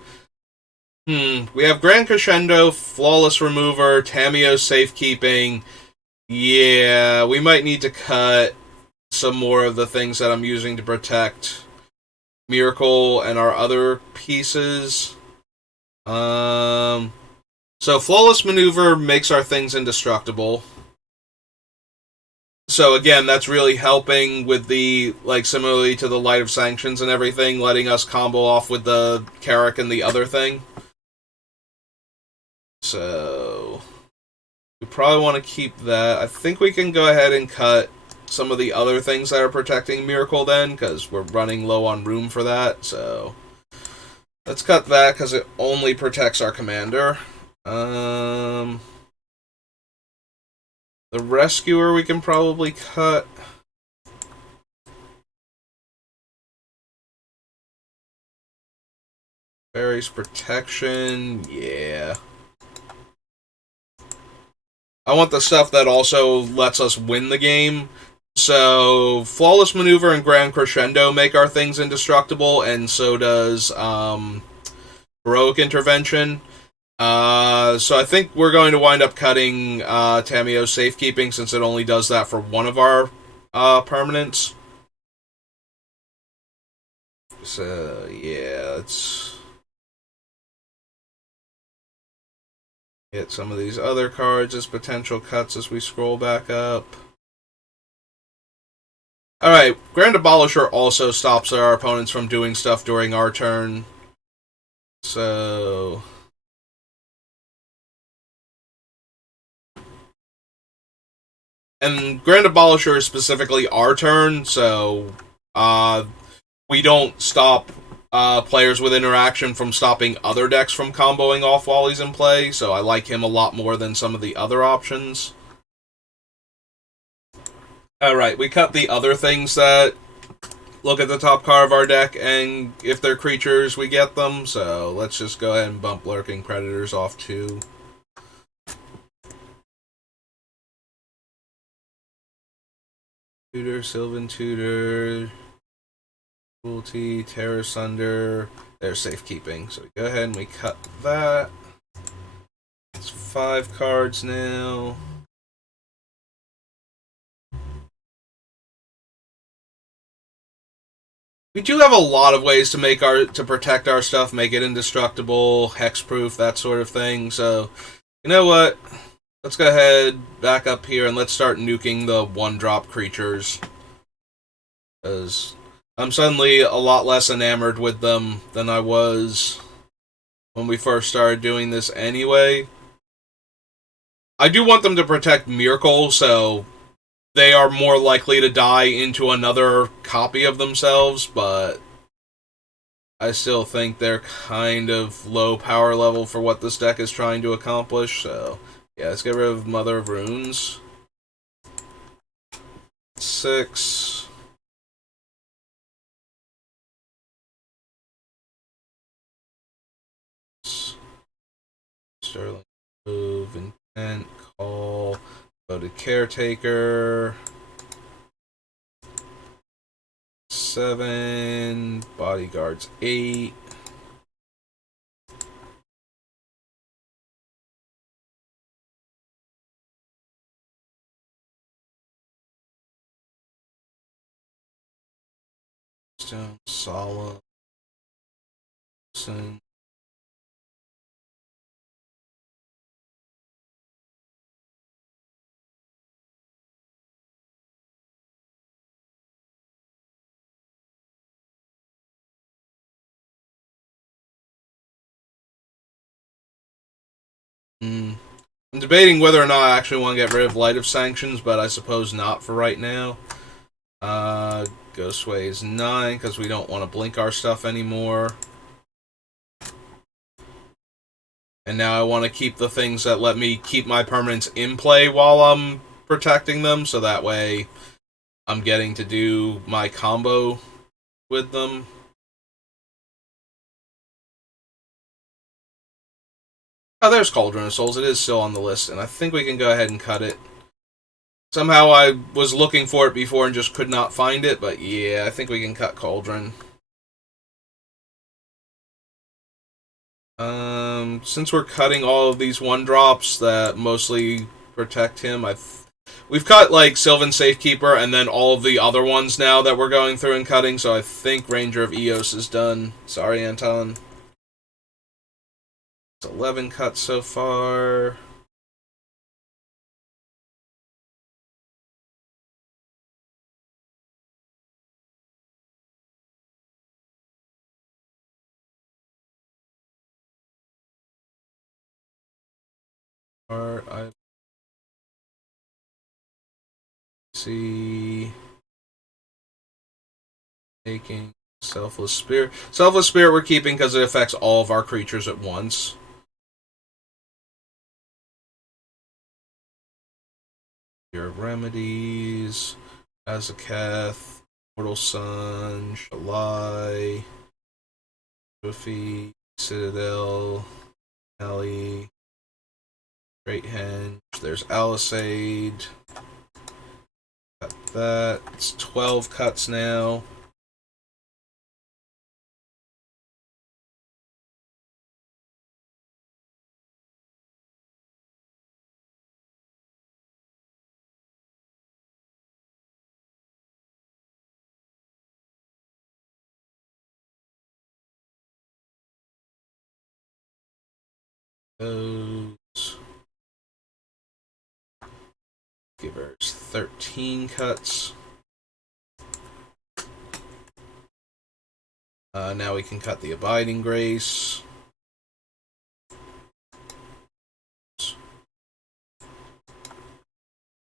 We have Grand Crescendo, Flawless Remover, Tameo Safekeeping. Yeah, we might need to cut some more of the things that I'm using to protect Myrkul and our other pieces. So Flawless Maneuver makes our things indestructible. So again, that's really helping with the, like, similarly to the Light of Sanctions and everything, letting us combo off with the Carrick and the other thing. So we probably want to keep that. I think we can go ahead and cut some of the other things that are protecting Myrkul then, because we're running low on room for that. So let's cut that because it only protects our commander. The Rescuer we can probably cut. Fairy's Protection, yeah. I want the stuff that also lets us win the game. So, Flawless Maneuver and Grand Crescendo make our things indestructible, and so does Heroic Intervention. So I think we're going to wind up cutting Tameo's Safekeeping, since it only does that for one of our permanents. So, yeah, let's get some of these other cards as potential cuts as we scroll back up. Alright, Grand Abolisher also stops our opponents from doing stuff during our turn. So... And Grand Abolisher is specifically our turn, so we don't stop players with interaction from stopping other decks from comboing off while he's in play, so I like him a lot more than some of the other options. Alright, we cut the other things that look at the top card of our deck, and if they're creatures, we get them, so let's just go ahead and bump Lurking Predators off too. Tutor, Sylvan Tutor, Cruelty, Terror Sunder, there's Safekeeping. So we go ahead and we cut that. It's 5 cards now. We do have a lot of ways to make to protect our stuff, make it indestructible, hexproof, that sort of thing. So, you know what? Let's go ahead, back up here, and let's start nuking the 1-drop creatures. Because I'm suddenly a lot less enamored with them than I was when we first started doing this anyway. I do want them to protect Myrkul, so they are more likely to die into another copy of themselves, but I still think they're kind of low power level for what this deck is trying to accomplish, so yeah, let's get rid of Mother of Runes. 6. Sterling move, intent, call, voted Caretaker. 7, Bodyguards 8. Stone, Solemn. I'm debating whether or not I actually want to get rid of Light of Sanctions, but I suppose not for right now. Ghostway is 9 because we don't want to blink our stuff anymore. And now I want to keep the things that let me keep my permanents in play while I'm protecting them, so that way I'm getting to do my combo with them. Oh, there's Cauldron of Souls. It is still on the list, and I think we can go ahead and cut it. Somehow I was looking for it before and just could not find it, but yeah, I think we can cut Cauldron. Since we're cutting all of these 1-drops that mostly protect him, we've cut like Sylvan Safekeeper and then all of the other ones now that we're going through and cutting, so I think Ranger of Eos is done. Sorry, Anton. 11 cuts so far. I see. Taking Selfless Spirit. Selfless Spirit we're keeping because it affects all of our creatures at once. Your Remedies, Azaketh, Mortal Sun, Shalai, Trophy, Citadel, Ellie, Great Henge. There's Alisade. Cut that. It's 12 cuts now. Those. Give her 13 cuts. Now we can cut the Abiding Grace.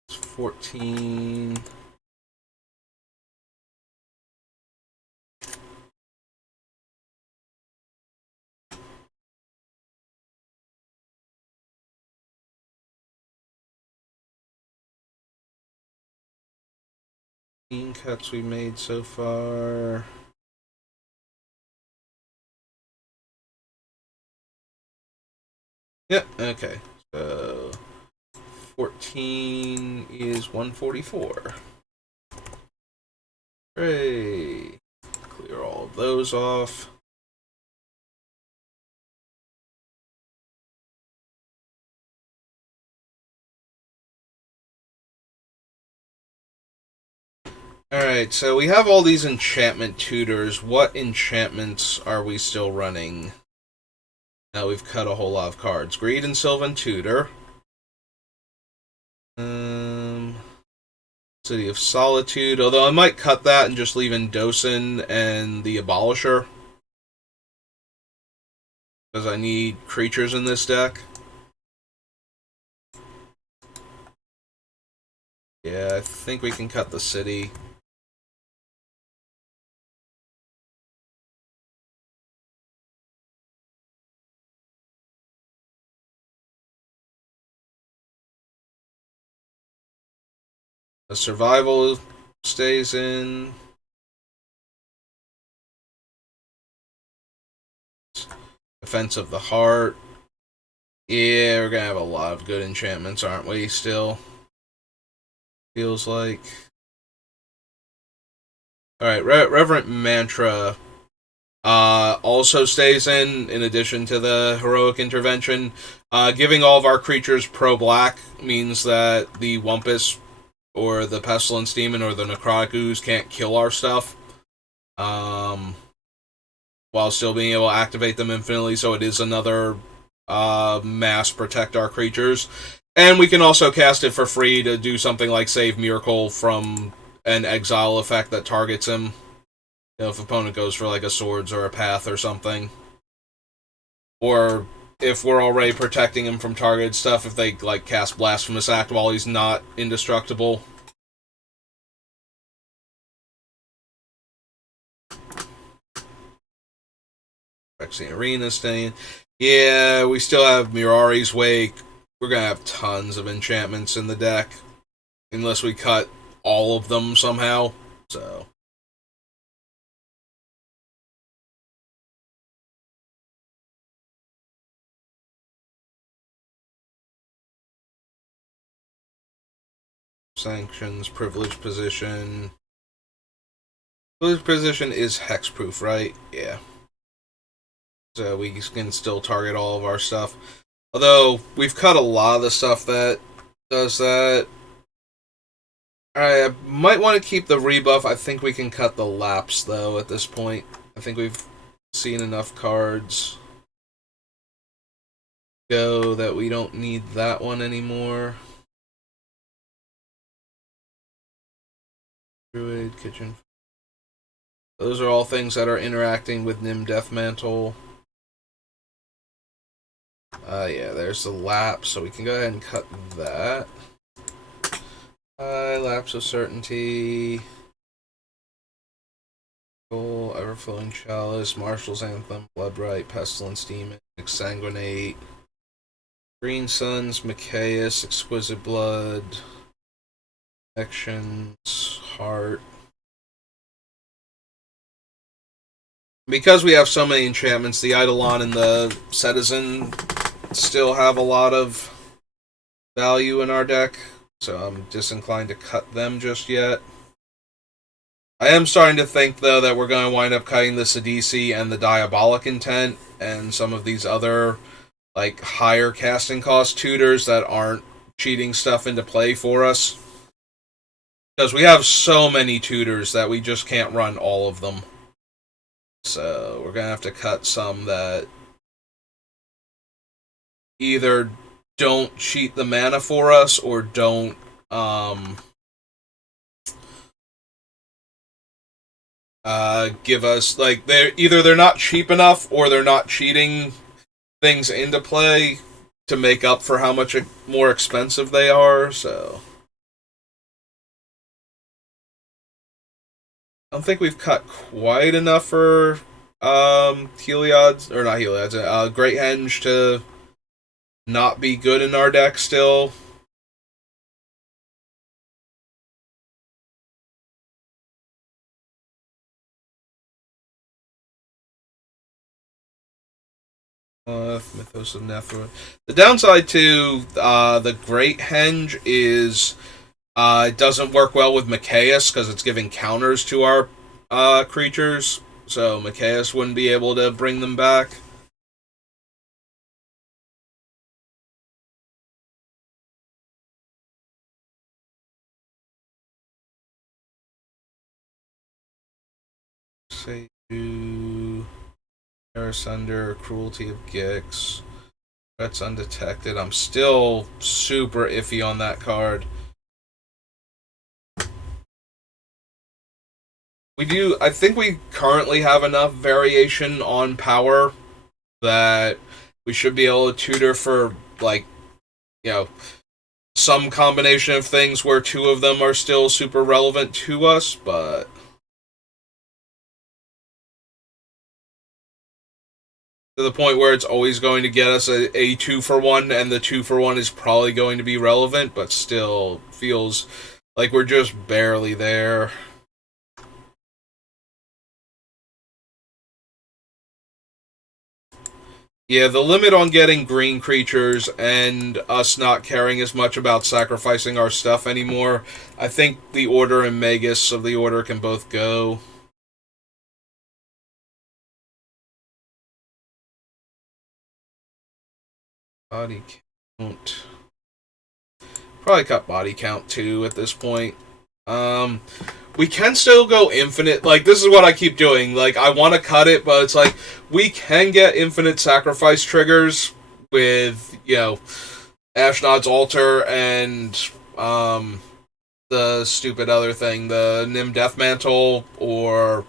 14. Cuts we made so far. Yep, okay. So 14 is 144. Hooray. Clear all of those off. Alright, so we have all these enchantment tutors. What enchantments are we still running? Now we've cut a whole lot of cards. Greed and Sylvan Tutor. City of Solitude. Although I might cut that and just leave in Dosen and the Abolisher. Because I need creatures in this deck. Yeah, I think we can cut the city. The survival stays in. Defense of the Heart. Yeah, we're gonna have a lot of good enchantments, aren't we, still? Feels like. Alright, Reverent Mantra also stays in addition to the Heroic Intervention. Giving all of our creatures pro-black means that the Wumpus or the Pestilence Demon or the Necrotic Ooze can't kill our stuff. um, while still being able to activate them infinitely. So it is another mass protect our creatures. And we can also cast it for free to do something like save Myrkul from an exile effect that targets him. You know, if opponent goes for like a swords or a path or something. Or if we're already protecting him from targeted stuff, if they like cast Blasphemous Act while he's not indestructible. Phyrexian Arena staying. Yeah, we still have Mirari's Wake. We're gonna have tons of enchantments in the deck. Unless we cut all of them somehow. So sanctions, privileged position. Privileged position is hexproof, right? Yeah. So we can still target all of our stuff. Although we've cut a lot of the stuff that does that. I might want to keep the rebuff. I think we can cut the lapse though at this point. I think we've seen enough cards go that we don't need that one anymore. Druid, Kitchen. Those are all things that are interacting with Nim Deathmantle. Yeah, there's the lapse, so we can go ahead and cut that. Lapse of Certainty. Everflowing Chalice, Marshal's Anthem, Bloodright, Pestilence Demon, Exsanguinate, Green Suns, Micaeus, Exquisite Blood, Actions, Heart. Because we have so many enchantments, the Eidolon and the Citizen still have a lot of value in our deck, so I'm disinclined to cut them just yet. I am starting to think, though, that we're going to wind up cutting the Sidisi and the Diabolic Intent and some of these other, like, higher casting cost tutors that aren't cheating stuff into play for us. Because we have so many tutors that we just can't run all of them. So we're going to have to cut some that either don't cheat the mana for us or don't give us, like, they're not cheap enough or they're not cheating things into play to make up for how much more expensive they are. So I don't think we've cut quite enough for Heliod's, or not Heliod's, Great Henge to not be good in our deck still. Mythos of Nethrun. The downside to the Great Henge is it doesn't work well with Micaeus because it's giving counters to our creatures. So Micaeus wouldn't be able to bring them back. Say to Asunder, Cruelty of Gix. Threats Undetected. I'm still super iffy on that card. I think we currently have enough variation on power that we should be able to tutor for, like, you know, some combination of things where two of them are still super relevant to us, but to the point where it's always going to get us a 2-for-1, and the 2-for-1 is probably going to be relevant, but still feels like we're just barely there. Yeah, the limit on getting green creatures and us not caring as much about sacrificing our stuff anymore, I think the Order and Magus of the Order can both go. Body count. Probably cut body count too at this point. we can still go infinite. Like, this is what I keep doing. Like, I want to cut it, but it's like, we can get infinite sacrifice triggers with, Ashnod's Altar and, the stupid other thing, the Nim Deathmantle, or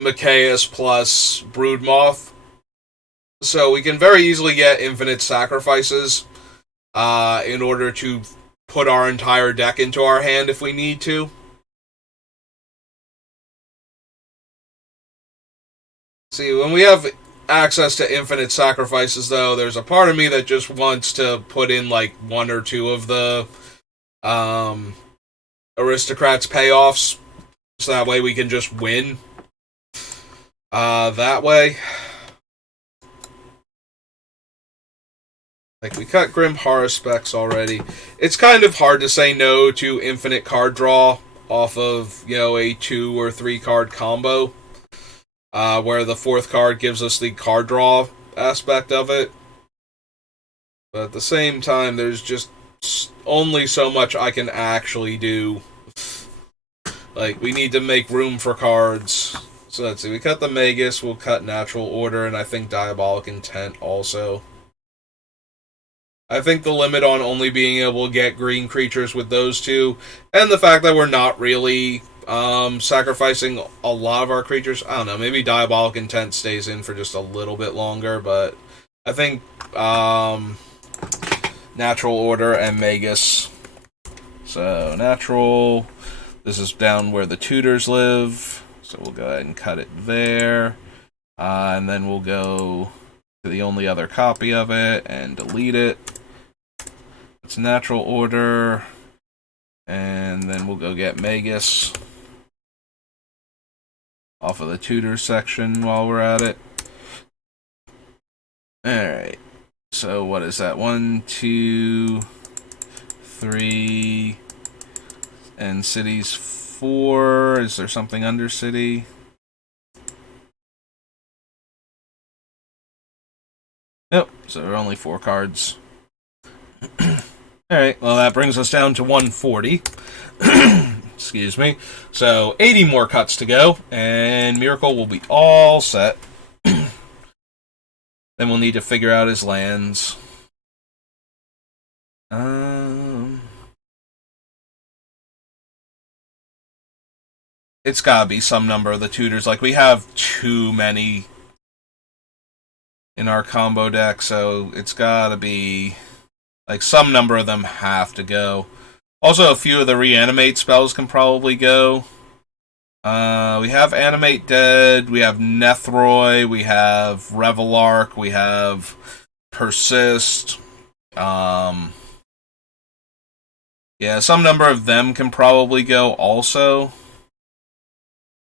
Machias plus Broodmoth. So we can very easily get infinite sacrifices, in order to put our entire deck into our hand if we need to. See, when we have access to infinite sacrifices, though, there's a part of me that just wants to put in, like, one or two of the aristocrats payoffs, so that way we can just win. That way. Like, we cut Grim Haruspex already. It's kind of hard to say no to infinite card draw off of, a 2 or 3 card combo. Where the 4th card gives us the card draw aspect of it. But at the same time, there's just only so much I can actually do. Like, we need to make room for cards. So let's see, we cut the Magus, we'll cut Natural Order, and I think Diabolic Intent also. I think the limit on only being able to get green creatures with those two, and the fact that we're not really sacrificing a lot of our creatures, I don't know, maybe Diabolic Intent stays in for just a little bit longer, but I think Natural Order and Magus. So, Natural, this is down where the tutors live, so we'll go ahead and cut it there, and then we'll go to the only other copy of it and delete it. It's Natural Order, and then we'll go get Magus off of the tutor section while we're at it. Alright, so what is that? 1, 2, 3, and cities 4. Is there something under city? Nope, so there are only 4 cards. Alright, well that brings us down to 140. Excuse me. So, 80 more cuts to go, and Myrkul will be all set. Then we'll need to figure out his lands. It's gotta be some number of the tutors. Like, we have too many in our combo deck, so it's gotta be... Like, some number of them have to go. Also, a few of the reanimate spells can probably go. We have Animate Dead, we have Nethroi, we have Revelark, we have Persist. Yeah, some number of them can probably go also.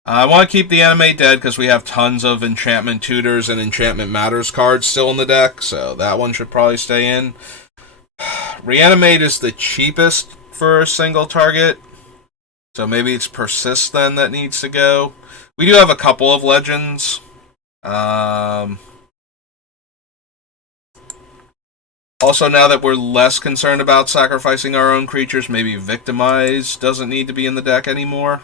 I want to keep the Animate Dead because we have tons of Enchantment Tutors and Enchantment Matters cards still in the deck, so that one should probably stay in. Reanimate is the cheapest for a single target, so maybe it's Persist then that needs to go. We do have a couple of legends. Also, now that we're less concerned about sacrificing our own creatures, maybe Victimize doesn't need to be in the deck anymore.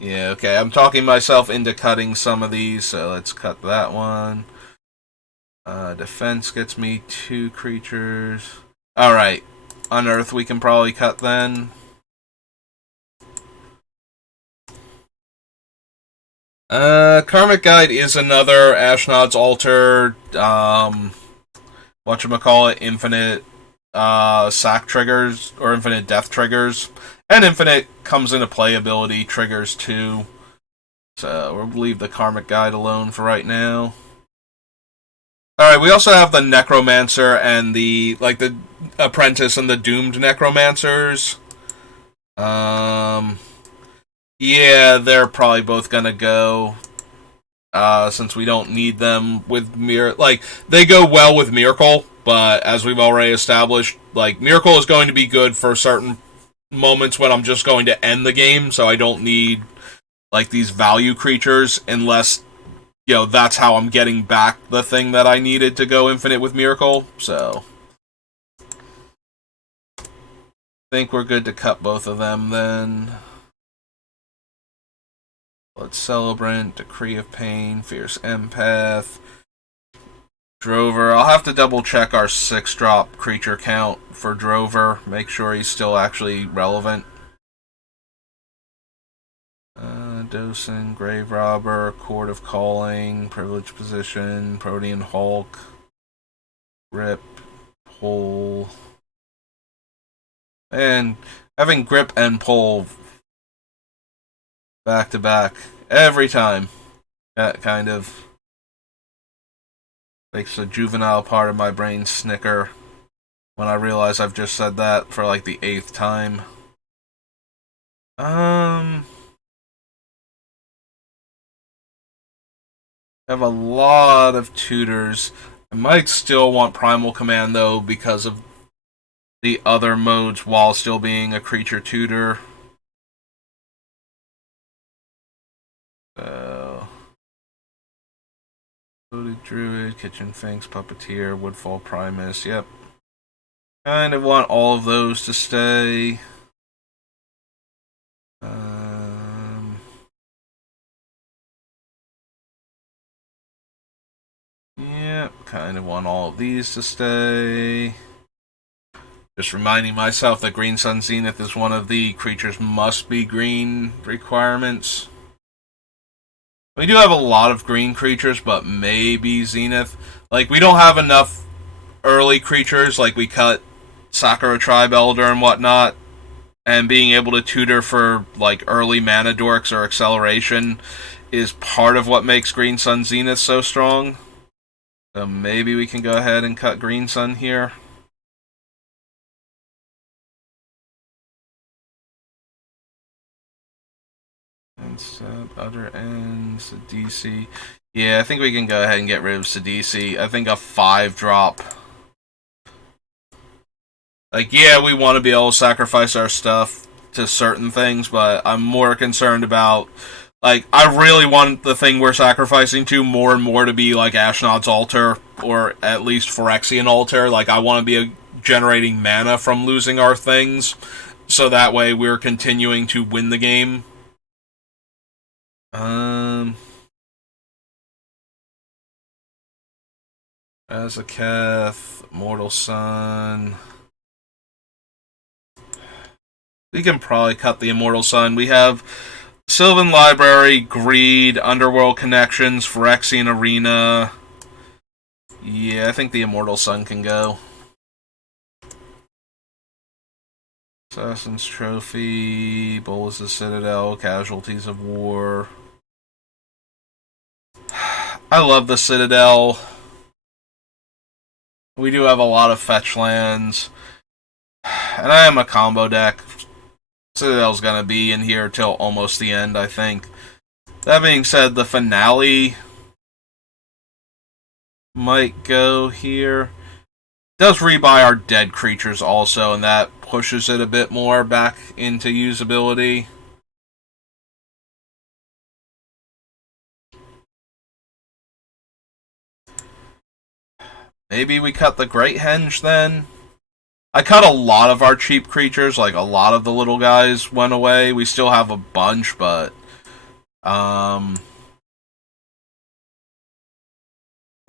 Yeah, okay, I'm talking myself into cutting some of these, so let's cut that one. Defense gets me 2 creatures. Alright, Unearth we can probably cut then. Karmic Guide is another Ashnod's Altar, whatchamacallit, infinite sack triggers, or infinite death triggers. And infinite comes into playability triggers too. So we'll leave the Karmic Guide alone for right now. Alright, we also have the Necromancer and the Apprentice and the Doomed Necromancers. Yeah, they're probably both gonna go. Since we don't need them with they go well with Myrkul, but as we've already established, Myrkul is going to be good for certain moments when I'm just going to end the game, so I don't need these value creatures unless that's how I'm getting back the thing that I needed to go infinite with Myrkul. So Think we're good to cut both of them then. Blood Celebrant, Decree of Pain, Fierce Empath, Drover. I'll have to double check our 6-drop creature count for Drover. Make sure he's still actually relevant. Docent, Grave Robber, Court of Calling, Privileged Position, Protean Hulk, Grip, Pull. And having Grip and Pull back to back every time, that kind of makes a juvenile part of my brain snicker when I realize I've just said that for like the 8th time. I have a lot of tutors. I might still want Primal Command though because of the other modes while still being a creature tutor. So, Loaded Druid, Kitchen Finks, Puppeteer, Woodfall Primus. Yep. Kind of want all of those to stay. Yep, kind of want all of these to stay. Just reminding myself that Green Sun Zenith is one of the creatures must be green requirements. We do have a lot of green creatures, but maybe Zenith. Like, we don't have enough early creatures, like we cut Sakura Tribe Elder and whatnot, and being able to tutor for, like, early mana dorks or acceleration is part of what makes Green Sun Zenith so strong. So maybe we can go ahead and cut Green Sun here. And other ends, DC. Yeah, I think we can go ahead and get rid of Sidisi. I think a 5-drop. Like, yeah, we want to be able to sacrifice our stuff to certain things, but I'm more concerned about, like, I really want the thing we're sacrificing to more and more to be like Ashnod's Altar, or at least Phyrexian Altar. Like, I want to be generating mana from losing our things, so that way we're continuing to win the game. Azakath, Mortal Sun. We can probably cut the Immortal Sun. We have Sylvan Library, Greed, Underworld Connections, Phyrexian Arena. Yeah, I think the Immortal Sun can go. Assassin's Trophy, Bolas' Citadel, Casualties of War. I love the Citadel. We do have a lot of fetch lands. And I am a combo deck. Citadel's gonna be in here till almost the end, I think. That being said, the finale might go here. It does rebuy our dead creatures also, and that pushes it a bit more back into usability. Maybe we cut the Great Henge then? I cut a lot of our cheap creatures, like a lot of the little guys went away. We still have a bunch, but the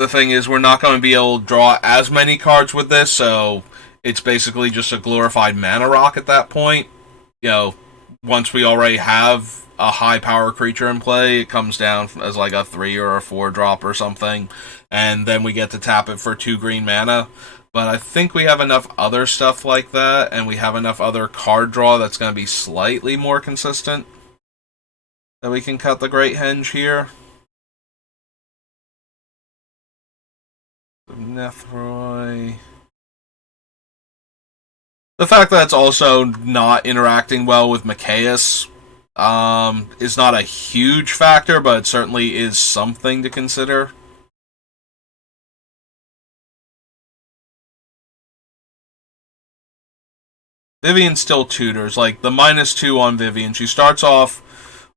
thing is, we're not going to be able to draw as many cards with this, so it's basically just a glorified mana rock at that point. You know, once we already have a high power creature in play, it comes down as like a 3 or a 4 drop or something, and then we get to tap it for 2 green mana. But I think we have enough other stuff like that, and we have enough other card draw that's going to be slightly more consistent, that we can cut the Great Henge here. Nethroi. The fact that it's also not interacting well with Mikaeus is not a huge factor, but it certainly is something to consider. Vivian still tutors. Like, the -2 on Vivian, she starts off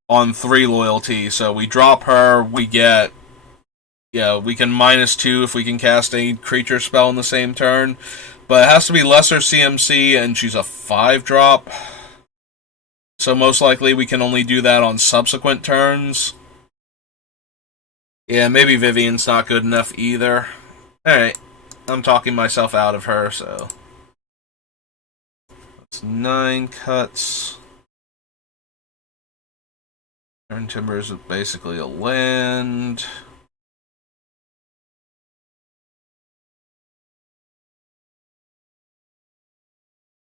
on 3 loyalty, so we drop her, we get, we can -2 if we can cast a creature spell in the same turn. But it has to be lesser CMC, and she's a 5-drop. So most likely we can only do that on subsequent turns. Yeah, maybe Vivian's not good enough either. Alright, I'm talking myself out of her, so... That's 9 cuts. Turn Timbers is basically a land.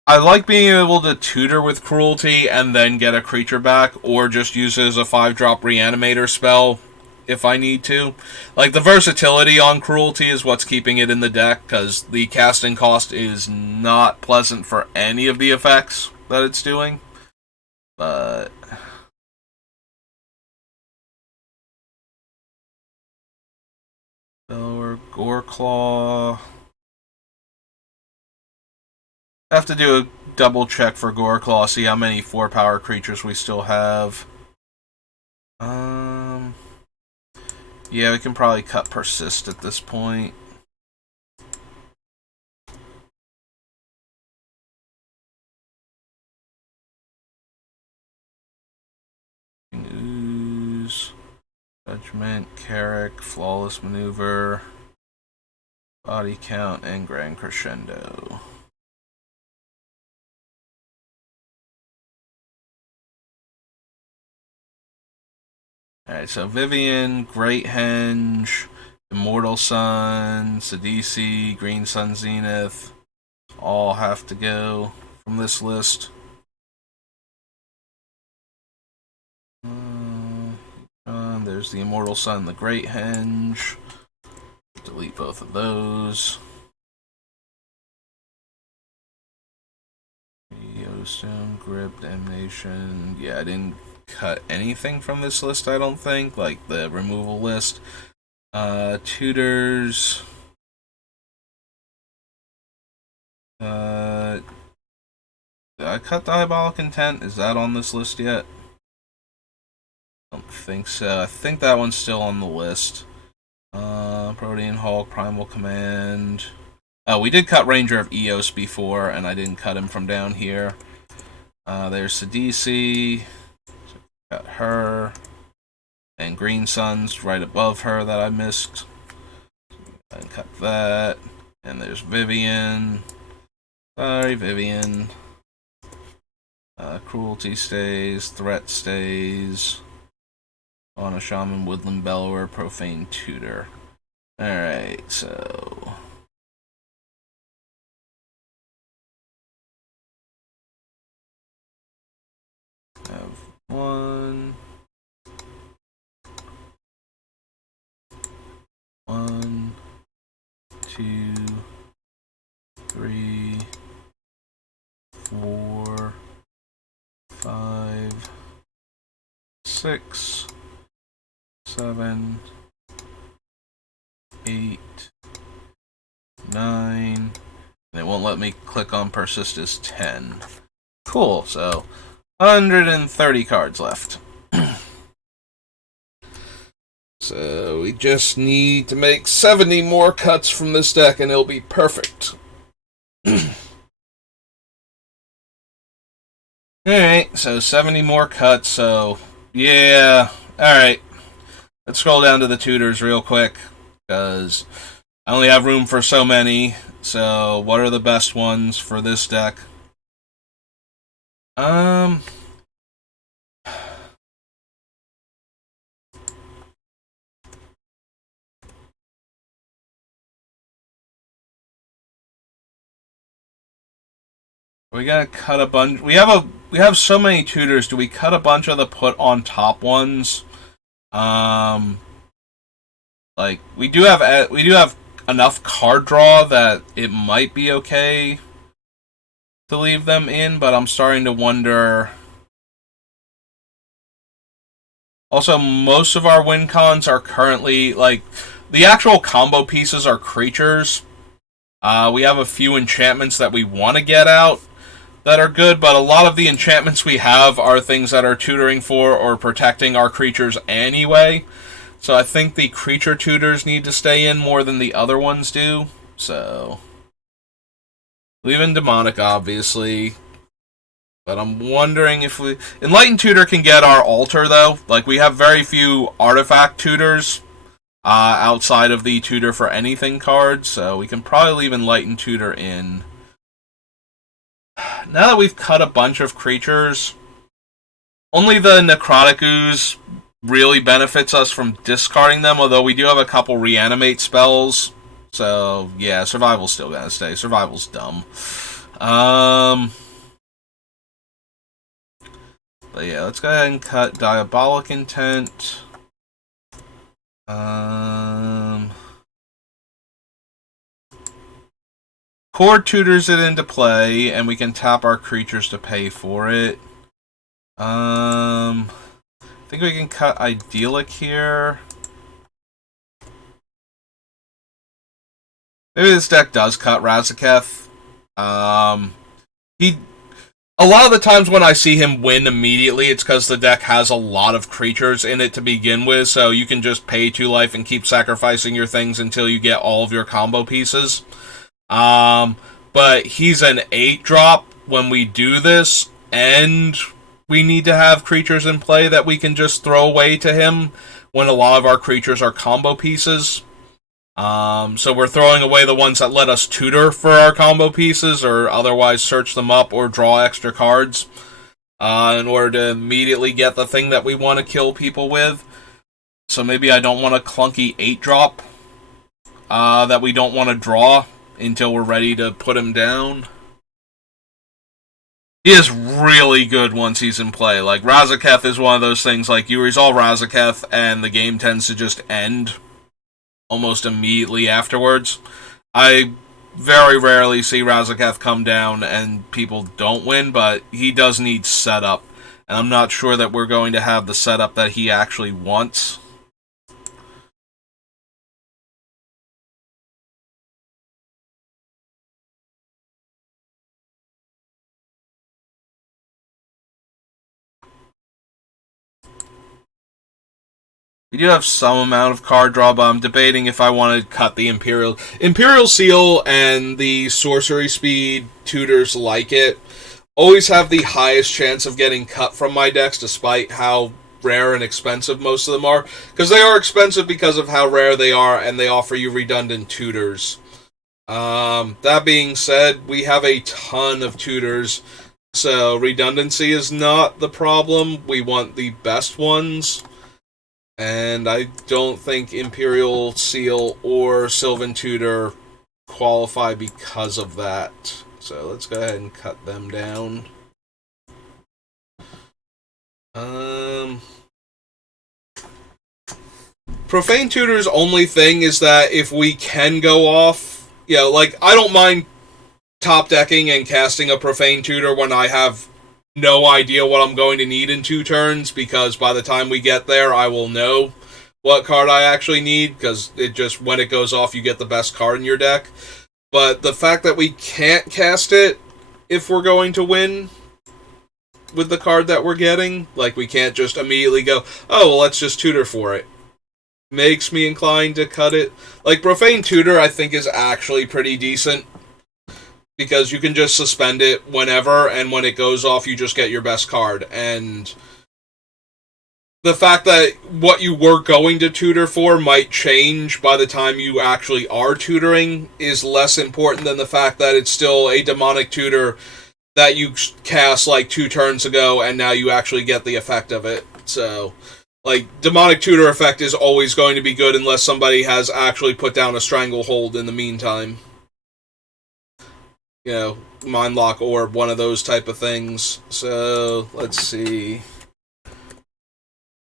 I like being able to tutor with Cruelty and then get a creature back, or just use it as a 5-drop Reanimator spell if I need to. Like, the versatility on Cruelty is what's keeping it in the deck, because the casting cost is not pleasant for any of the effects that it's doing. But... Or Goreclaw... I have to do a double check for Goreclaw, see how many 4-power creatures we still have. Yeah, we can probably cut Persist at this point. Ooze, Judgment, Carrick, Flawless Maneuver, Body Count, and Grand Crescendo. Alright, so Vivian, Great Henge, Immortal Sun, Sidisi, Green Sun Zenith, all have to go from this list. There's the Immortal Sun, the Great Henge. Delete both of those. Stone, Grip, Damnation. Yeah, I didn't cut anything from this list, I don't think. Like the removal list. Tutors. Did I cut Diabolic Intent? Is that on this list yet? I don't think so. I think that one's still on the list. Protean Hulk, Primal Command. Oh, we did cut Ranger of Eos before, and I didn't cut him from down here. There's Sidisi. Got her. And Green Sun's right above her that I missed. I cut that. And there's Vivian. Sorry, Vivian. Cruelty stays. Threat stays. On a Shaman, Woodland Bellower, Profane Tutor. Alright, so... have 1, 2, 3, 4, 5, 6, 7, 8, 9, and it won't let me click on Persist as 10. Cool, so 130 cards left. So we just need to make 70 more cuts from this deck and it'll be perfect. Alright, so 70 more cuts, so yeah. Alright. Let's scroll down to the tutors real quick, because I only have room for so many. So what are the best ones for this deck? We gotta cut a bunch. We have so many tutors. Do we cut a bunch of the put on top ones? Like we do have enough card draw that it might be okay to leave them in, but I'm starting to wonder. Also, most of our win cons are currently, like, the actual combo pieces are creatures. We have a few enchantments that we want to get out that are good, but a lot of the enchantments we have are things that are tutoring for or protecting our creatures anyway. So I think the creature tutors need to stay in more than the other ones do. So Leaving Demonic, obviously. But I'm wondering if we... Enlightened Tutor can get our altar, though. Like, we have very few artifact tutors outside of the Tutor for Anything card, so we can probably leave Enlightened Tutor in. Now that we've cut a bunch of creatures, only the Necrotic Ooze really benefits us from discarding them, although we do have a couple reanimate spells. So, yeah, Survival's still gonna stay. Survival's dumb. But yeah, let's go ahead and cut Diabolic Intent. Core tutors it into play, and we can tap our creatures to pay for it. I think we can cut Idyllic here. Maybe this deck does cut Razaketh. A lot of the times when I see him win immediately, it's because the deck has a lot of creatures in it to begin with, so you can just pay 2 life and keep sacrificing your things until you get all of your combo pieces. But he's an 8-drop when we do this, and we need to have creatures in play that we can just throw away to him when a lot of our creatures are combo pieces. So we're throwing away the ones that let us tutor for our combo pieces, or otherwise search them up or draw extra cards, in order to immediately get the thing that we want to kill people with. So maybe I don't want a clunky 8-drop, that we don't want to draw until we're ready to put him down. He is really good once he's in play. Like, Razaketh is one of those things, like, you resolve Razaketh and the game tends to just end almost immediately afterwards. I very rarely see Razaketh come down and people don't win, but he does need setup. And I'm not sure that we're going to have the setup that he actually wants. We do have some amount of card draw, but I'm debating if I want to cut the Imperial Seal and the Sorcery Speed tutors like it. Always have the highest chance of getting cut from my decks, despite how rare and expensive most of them are. Because they are expensive because of how rare they are, and they offer you redundant tutors. That being said, we have a ton of tutors, so redundancy is not the problem. We want the best ones. And I don't think Imperial Seal or Sylvan Tutor qualify because of that. So let's go ahead and cut them down. Profane Tutor's only thing is that if we can go off, like, I don't mind top decking and casting a Profane Tutor when I have no idea what I'm going to need in 2 turns, because by the time we get there, I will know what card I actually need, because when it goes off, you get the best card in your deck. But the fact that we can't cast it if we're going to win with the card that we're getting, like, we can't just immediately go, oh, well, let's just tutor for it, makes me inclined to cut it. Like, Profane Tutor, I think, is actually pretty decent, because you can just suspend it whenever, and when it goes off, you just get your best card. And the fact that what you were going to tutor for might change by the time you actually are tutoring is less important than the fact that it's still a demonic tutor that you cast like 2 turns ago, and now you actually get the effect of it. So, like, demonic tutor effect is always going to be good unless somebody has actually put down a stranglehold in the meantime. Mindlock Orb, one of those type of things. So, let's see.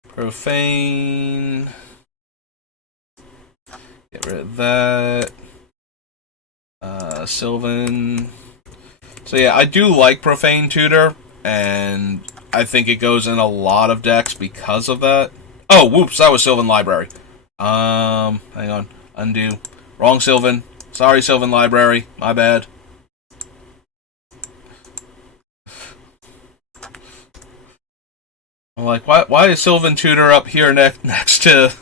Profane. Get rid of that. Sylvan. So yeah, I do like Profane Tutor, and I think it goes in a lot of decks because of that. Oh, whoops, that was Sylvan Library. Hang on. Undo. Wrong Sylvan. Sorry, Sylvan Library. My bad. I'm like, why is Sylvan Tutor up here next to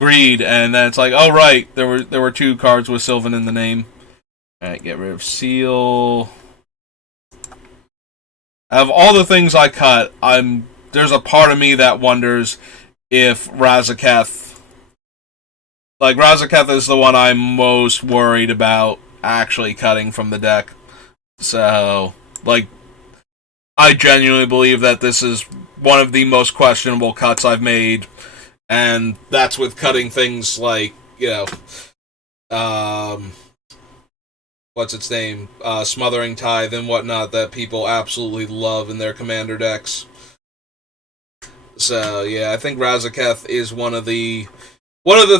Greed? And then it's like, oh right, there were 2 cards with Sylvan in the name. Alright, get rid of Seal. Out of all the things I cut, there's a part of me that wonders if Razaketh... Like, Razaketh is the one I'm most worried about actually cutting from the deck. So, like, I genuinely believe that this is one of the most questionable cuts I've made. And that's with cutting things like, what's its name? Smothering Tithe and whatnot that people absolutely love in their commander decks. So, yeah, I think Razaketh is one of the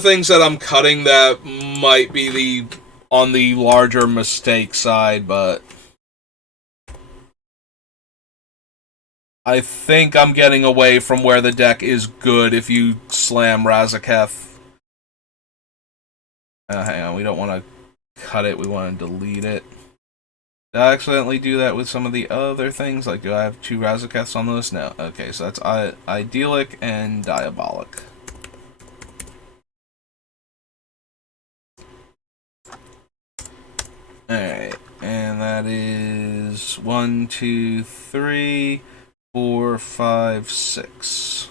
things that I'm cutting that might be on the larger mistake side, but I think I'm getting away from where the deck is good if you slam Razaketh. Hang on, we don't want to cut it, we want to delete it. Did I accidentally do that with some of the other things? Like, do I have 2 Razakeths on the list? No. Okay, so that's Idyllic and Diabolic. Alright, and that is 1, 2, 3, 4, 5, 6.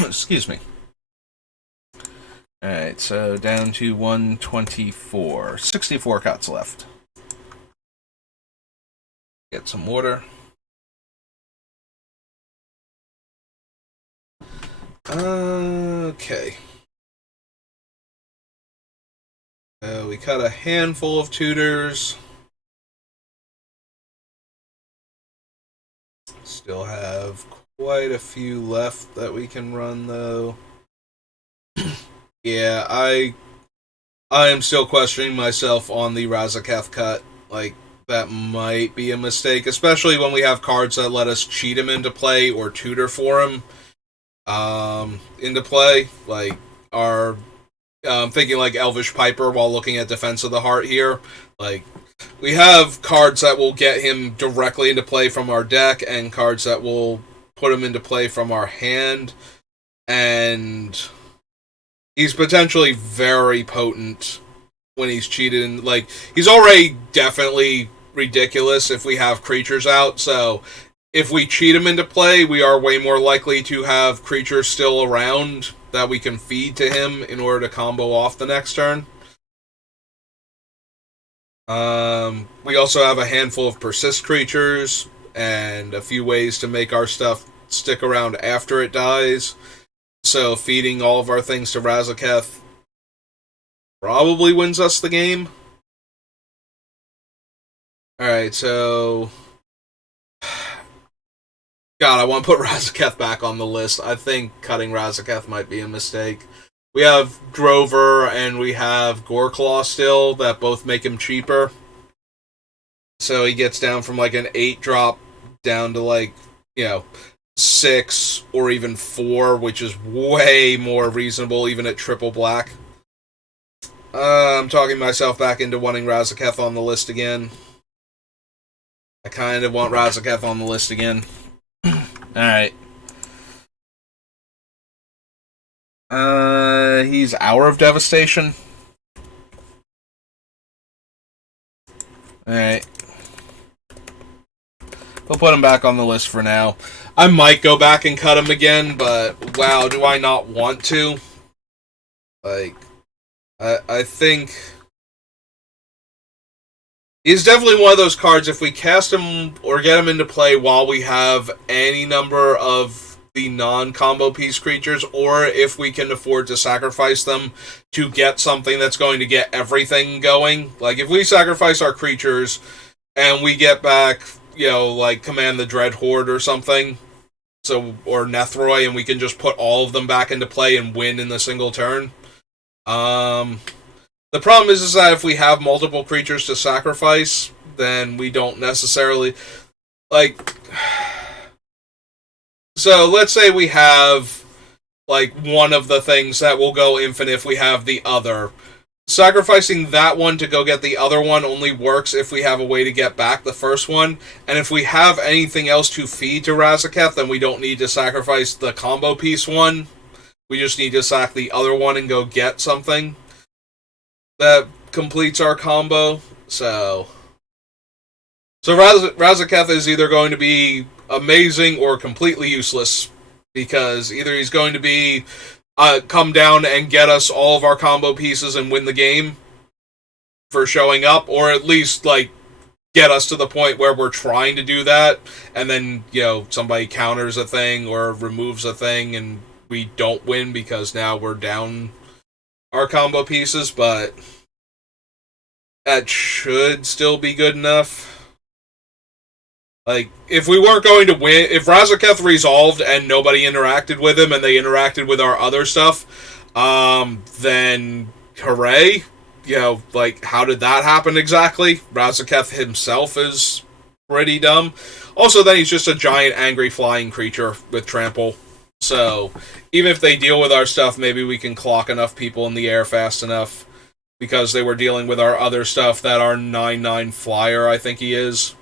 Excuse me. Alright, so down to 124. 64 cuts left. Get some water. Okay. We cut a handful of tutors. Still have quite a few left that we can run, though. Yeah, I am still questioning myself on the Razaketh cut. Like, that might be a mistake, especially when we have cards that let us cheat him into play or tutor for him into play. Like, I'm thinking like Elvish Piper while looking at Defense of the Heart here. Like, we have cards that will get him directly into play from our deck and cards that will put him into play from our hand. And he's potentially very potent when he's cheated. Like, he's already definitely ridiculous if we have creatures out. So if we cheat him into play, we are way more likely to have creatures still around that we can feed to him in order to combo off the next turn. We also have a handful of persist creatures and a few ways to make our stuff stick around after it dies. So feeding all of our things to Razaketh probably wins us the game. Alright, so God, I want to put Razaketh back on the list. I think cutting Razaketh might be a mistake. We have Drover and we have Goreclaw still that both make him cheaper. So he gets down from like an 8-drop down to like, 6 or even 4, which is way more reasonable even at triple black. I'm talking myself back into wanting Razaketh on the list again. I kind of want Razaketh on the list again. Alright. He's Hour of Devastation. Alright. We'll put him back on the list for now. I might go back and cut him again, but wow, do I not want to? Like, I think he's definitely one of those cards, if we cast him or get him into play while we have any number of the non-combo piece creatures, or if we can afford to sacrifice them to get something that's going to get everything going. Like, if we sacrifice our creatures and we get back, like Command the Dread Horde or something, or Nethroi, and we can just put all of them back into play and win in a single turn. The problem is that if we have multiple creatures to sacrifice, then we don't necessarily, like, so let's say we have, like, one of the things that will go infinite if we have the other. Sacrificing that one to go get the other one only works if we have a way to get back the first one, and if we have anything else to feed to Razaketh, then we don't need to sacrifice the combo piece one. We just need to sack the other one and go get something that completes our combo. So Razaketh is either going to be amazing or completely useless, because either he's going to be come down and get us all of our combo pieces and win the game for showing up, or at least like get us to the point where we're trying to do that, and then somebody counters a thing or removes a thing, and we don't win because now we're down our combo pieces. But that should still be good enough. Like, if we weren't going to win, if Razaketh resolved and nobody interacted with him and they interacted with our other stuff, then hooray. Like, how did that happen exactly? Razaketh himself is pretty dumb. Also, then he's just a giant angry flying creature with trample. So, even if they deal with our stuff, maybe we can clock enough people in the air fast enough, because they were dealing with our other stuff, that our 9/9 flyer, I think he is,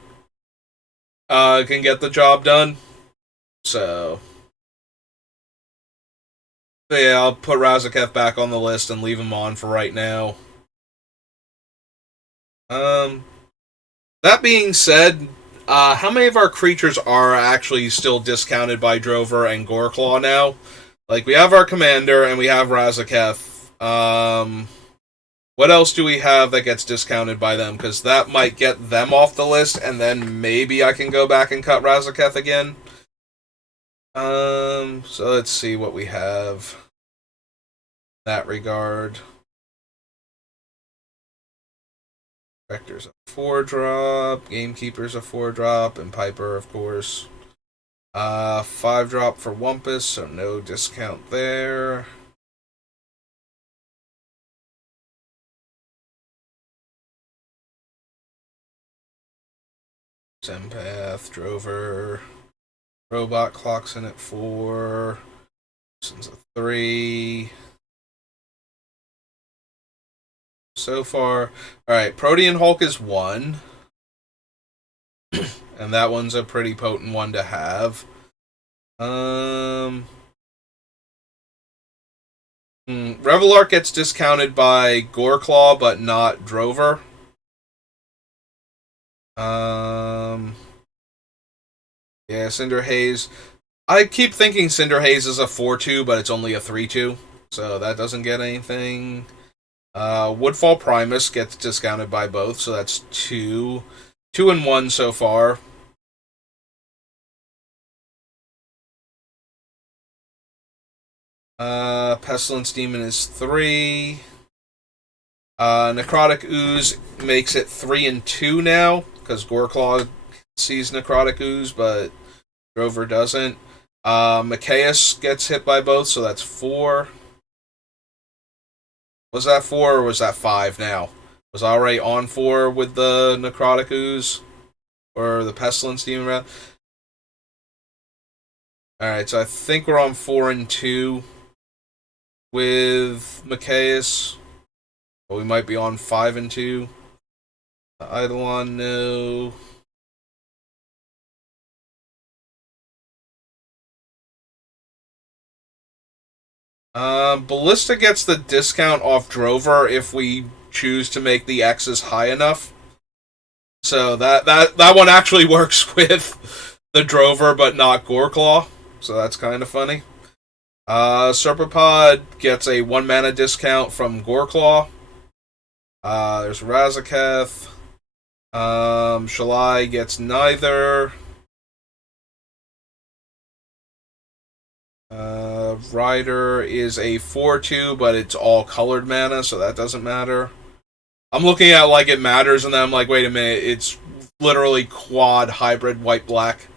can get the job done. So yeah, I'll put Razaketh back on the list and leave him on for right now. That being said, how many of our creatures are actually still discounted by Drover and Goreclaw now? Like, we have our commander and we have Razaketh. What else do we have that gets discounted by them? Because that might get them off the list, and then maybe I can go back and cut Razaketh again. So let's see what we have in that regard. Vector's a 4-drop, Gamekeeper's a 4-drop, and Piper, of course. 5-drop for Wumpus, so no discount there. Empath, Drover, Robot clocks in at 4. Since a 3. So far, alright, Protean Hulk is 1. And that one's a pretty potent one to have. Revelark gets discounted by Goreclaw, but not Drover. Yeah, Cinder Haze. I keep thinking Cinder Haze is a 4-2, but it's only a 3-2, so that doesn't get anything. Woodfall Primus gets discounted by both, so that's 2. 2 and 1 so far. Pestilence Demon is 3. Necrotic Ooze makes it 3 and 2 now, because Goreclaw sees Necrotic Ooze, but Drover doesn't. Machias gets hit by both, so that's 4. Was that 4 or was that 5 now? Was I already on 4 with the Necrotic Ooze? Or the Pestilence Demon, rather? Alright, so I think we're on 4 and 2 with Machias. But we might be on 5 and 2. Eidolon, no. Ballista gets the discount off Drover if we choose to make the X's high enough. So that one actually works with the Drover, but not Goreclaw. So that's kind of funny. Serpapod gets a 1 mana discount from Goreclaw. There's Razaketh. Shalai gets neither. Rider is a 4-2, but it's all colored mana, so that doesn't matter. I'm looking at like it matters, and then I'm like, wait a minute, it's literally quad hybrid white-black.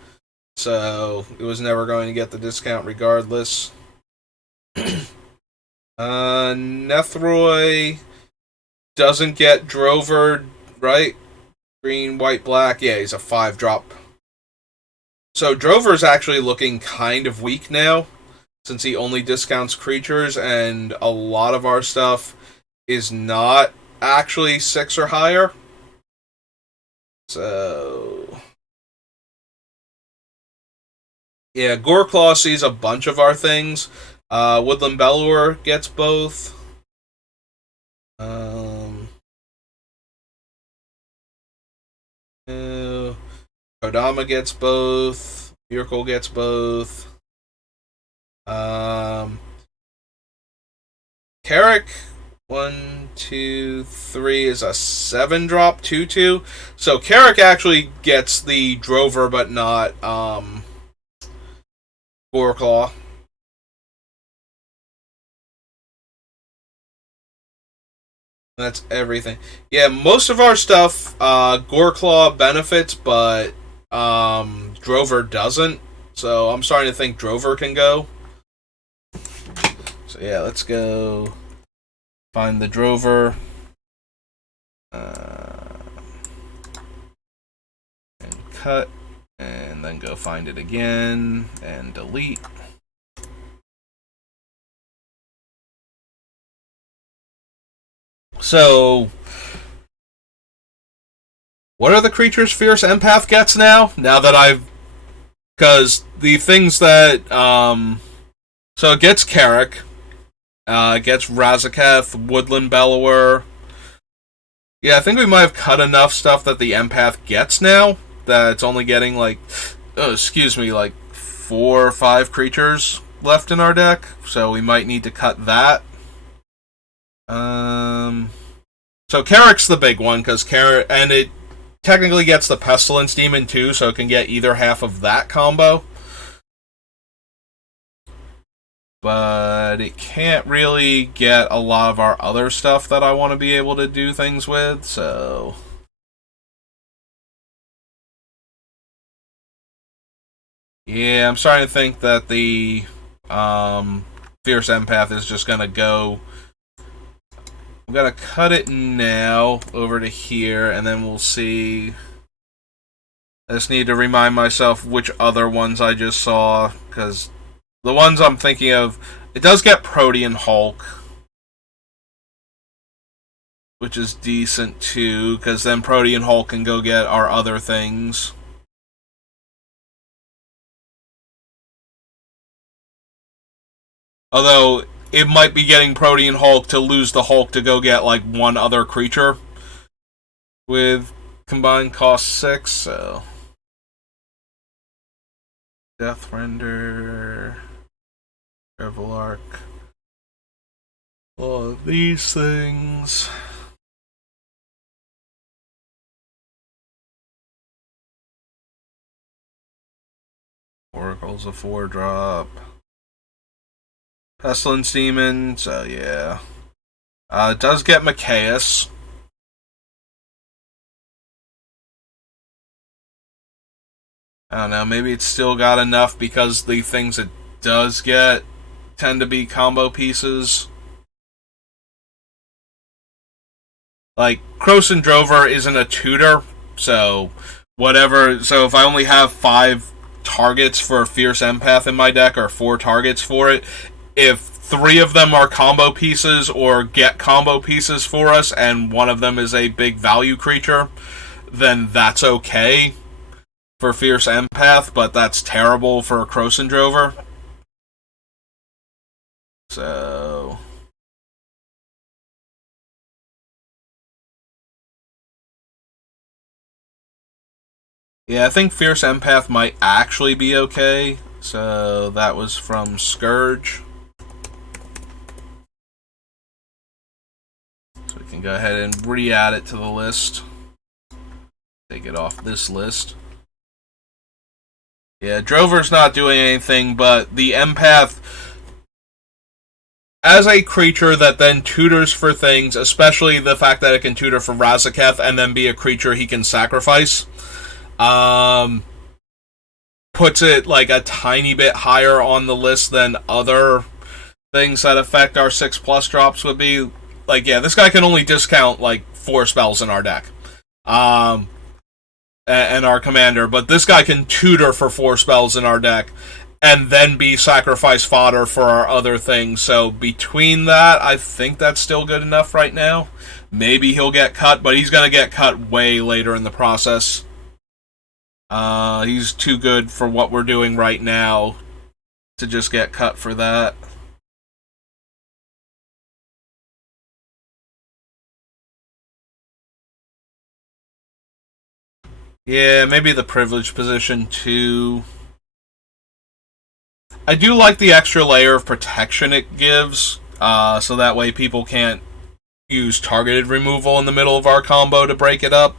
So it was never going to get the discount regardless. Nethroi doesn't get Drover, right? Green, white, black. Yeah, he's a 5-drop. So Drover's actually looking kind of weak now, since he only discounts creatures, and a lot of our stuff is not actually 6 or higher. So yeah, Goreclaw sees a bunch of our things. Woodland Bellower gets both. Um, Kodama gets both. Myrkul gets both. Carrick, 1, 2, 3 is a 7-drop 2/2. So Carrick actually gets the Drover, but not Goreclaw. That's everything. Yeah, most of our stuff, Goreclaw benefits, but Drover doesn't. So I'm starting to think Drover can go. So yeah, let's go find the Drover. And cut. And then go find it again. And delete. So, what are the creatures Fierce Empath gets now? Now that I've... Because the things that... so it gets Carrick. It gets Razaketh, Woodland Bellower. Yeah, I think we might have cut enough stuff that the Empath gets now. That it's only getting like... like 4 or 5 creatures left in our deck. So we might need to cut that. So Carrick's the big one, because Carrick... And it technically gets the Pestilence Demon too, so it can get either half of that combo. But it can't really get a lot of our other stuff that I want to be able to do things with, so... Yeah, I'm starting to think that the Fierce Empath is just going to go... I'm going to cut it now over to here, and then we'll see... I just need to remind myself which other ones I just saw, because the ones I'm thinking of... It does get Protean Hulk, which is decent too, because then Protean Hulk can go get our other things. Although, it might be getting Protean Hulk to lose the Hulk to go get, like, one other creature. With combined cost 6, so... Deathrender... Revel Arc... All of these things... Oracle's a 4-drop... Pestilence Demon, so yeah. It does get Machias. I don't know, maybe it's still got enough because the things it does get tend to be combo pieces. Like, Krosan Drover isn't a tutor, so whatever. So if I only have 5 targets for Fierce Empath in my deck, or 4 targets for it, if 3 of them are combo pieces or get combo pieces for us, and one of them is a big value creature, then that's okay for Fierce Empath, but that's terrible for Krosan Drover. So... yeah, I think Fierce Empath might actually be okay. So that was from Scourge. So we can go ahead and re-add it to the list. Take it off this list. Yeah, Drover's not doing anything, but the Empath, as a creature that then tutors for things, especially the fact that it can tutor for Razaketh and then be a creature he can sacrifice, puts it like a tiny bit higher on the list than other things that affect our 6+ drops would be. Like, yeah, this guy can only discount like 4 spells in our deck. And our commander, but this guy can tutor for 4 spells in our deck and then be sacrifice fodder for our other things. So between that, I think that's still good enough right now. Maybe he'll get cut, but he's going to get cut way later in the process. He's too good for what we're doing right now to just get cut for that. Yeah, maybe the privileged position too. I do like the extra layer of protection it gives, so that way people can't use targeted removal in the middle of our combo to break it up.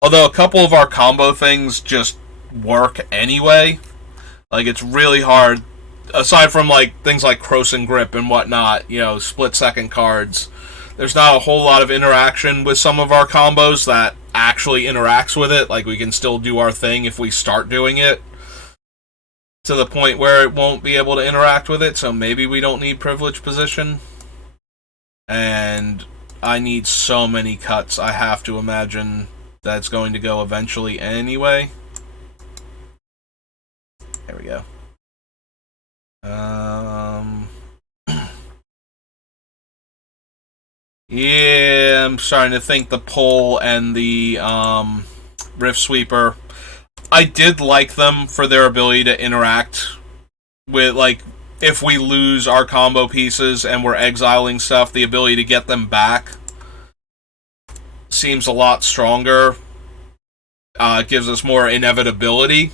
Although a couple of our combo things just work anyway. Like, it's really hard, aside from like things like Cross and Grip and whatnot, split second cards. There's not a whole lot of interaction with some of our combos that actually interacts with it. Like, we can still do our thing if we start doing it to the point where it won't be able to interact with it. So maybe we don't need privileged position. And I need so many cuts. I have to imagine that's going to go eventually anyway. There we go. Yeah, I'm starting to think the Pull and the Rift Sweeper. I did like them for their ability to interact with, like, if we lose our combo pieces and we're exiling stuff, the ability to get them back seems a lot stronger. Gives us more inevitability.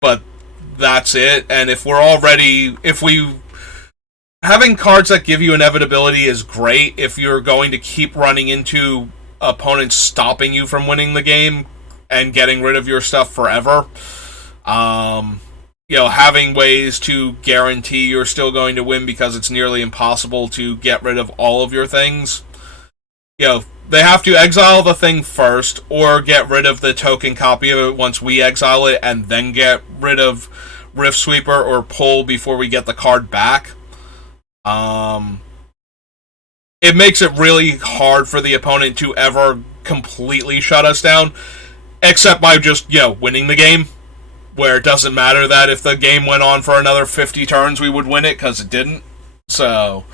But that's it. And if we having cards that give you inevitability is great if you're going to keep running into opponents stopping you from winning the game and getting rid of your stuff forever. Having ways to guarantee you're still going to win because it's nearly impossible to get rid of all of your things. They have to exile the thing first or get rid of the token copy of it once we exile it and then get rid of Rift Sweeper or Pull before we get the card back. It makes it really hard for the opponent to ever completely shut us down, except by just, winning the game, where it doesn't matter that if the game went on for another 50 turns, we would win it, because it didn't. So,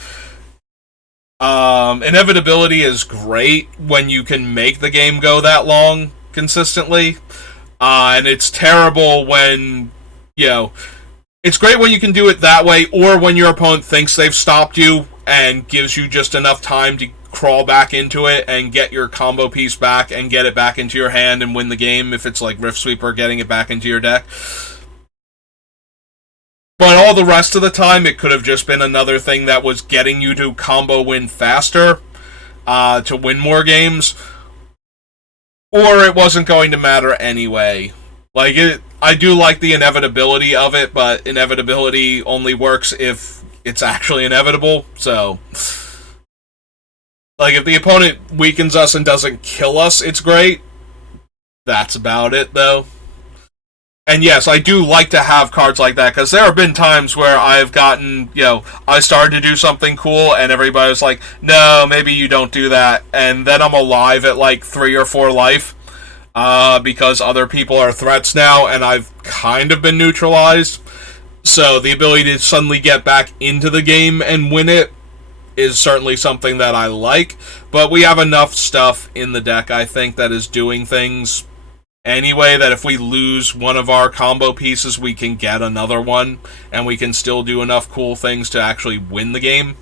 inevitability is great when you can make the game go that long consistently, and it's terrible when, it's great when you can do it that way, or when your opponent thinks they've stopped you and gives you just enough time to crawl back into it and get your combo piece back and get it back into your hand and win the game if it's like Rift Sweeper getting it back into your deck. But all the rest of the time, it could have just been another thing that was getting you to combo win faster, to win more games, or it wasn't going to matter anyway. I do like the inevitability of it, but inevitability only works if it's actually inevitable. So, if the opponent weakens us and doesn't kill us, it's great. That's about it, though. And yes, I do like to have cards like that, because there have been times where I've gotten, I started to do something cool, and everybody was like, no, maybe you don't do that. And then I'm alive at 3 or 4 life. Because other people are threats now, and I've kind of been neutralized. So the ability to suddenly get back into the game and win it is certainly something that I like. But we have enough stuff in the deck, I think, that is doing things anyway, that if we lose one of our combo pieces, we can get another one, and we can still do enough cool things to actually win the game.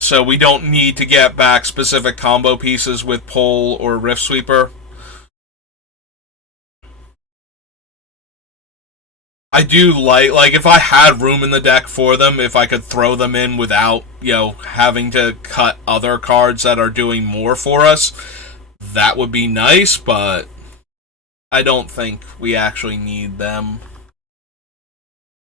So we don't need to get back specific combo pieces with Pull or Rift Sweeper. I do like if I had room in the deck for them, if I could throw them in without, having to cut other cards that are doing more for us, that would be nice, but I don't think we actually need them.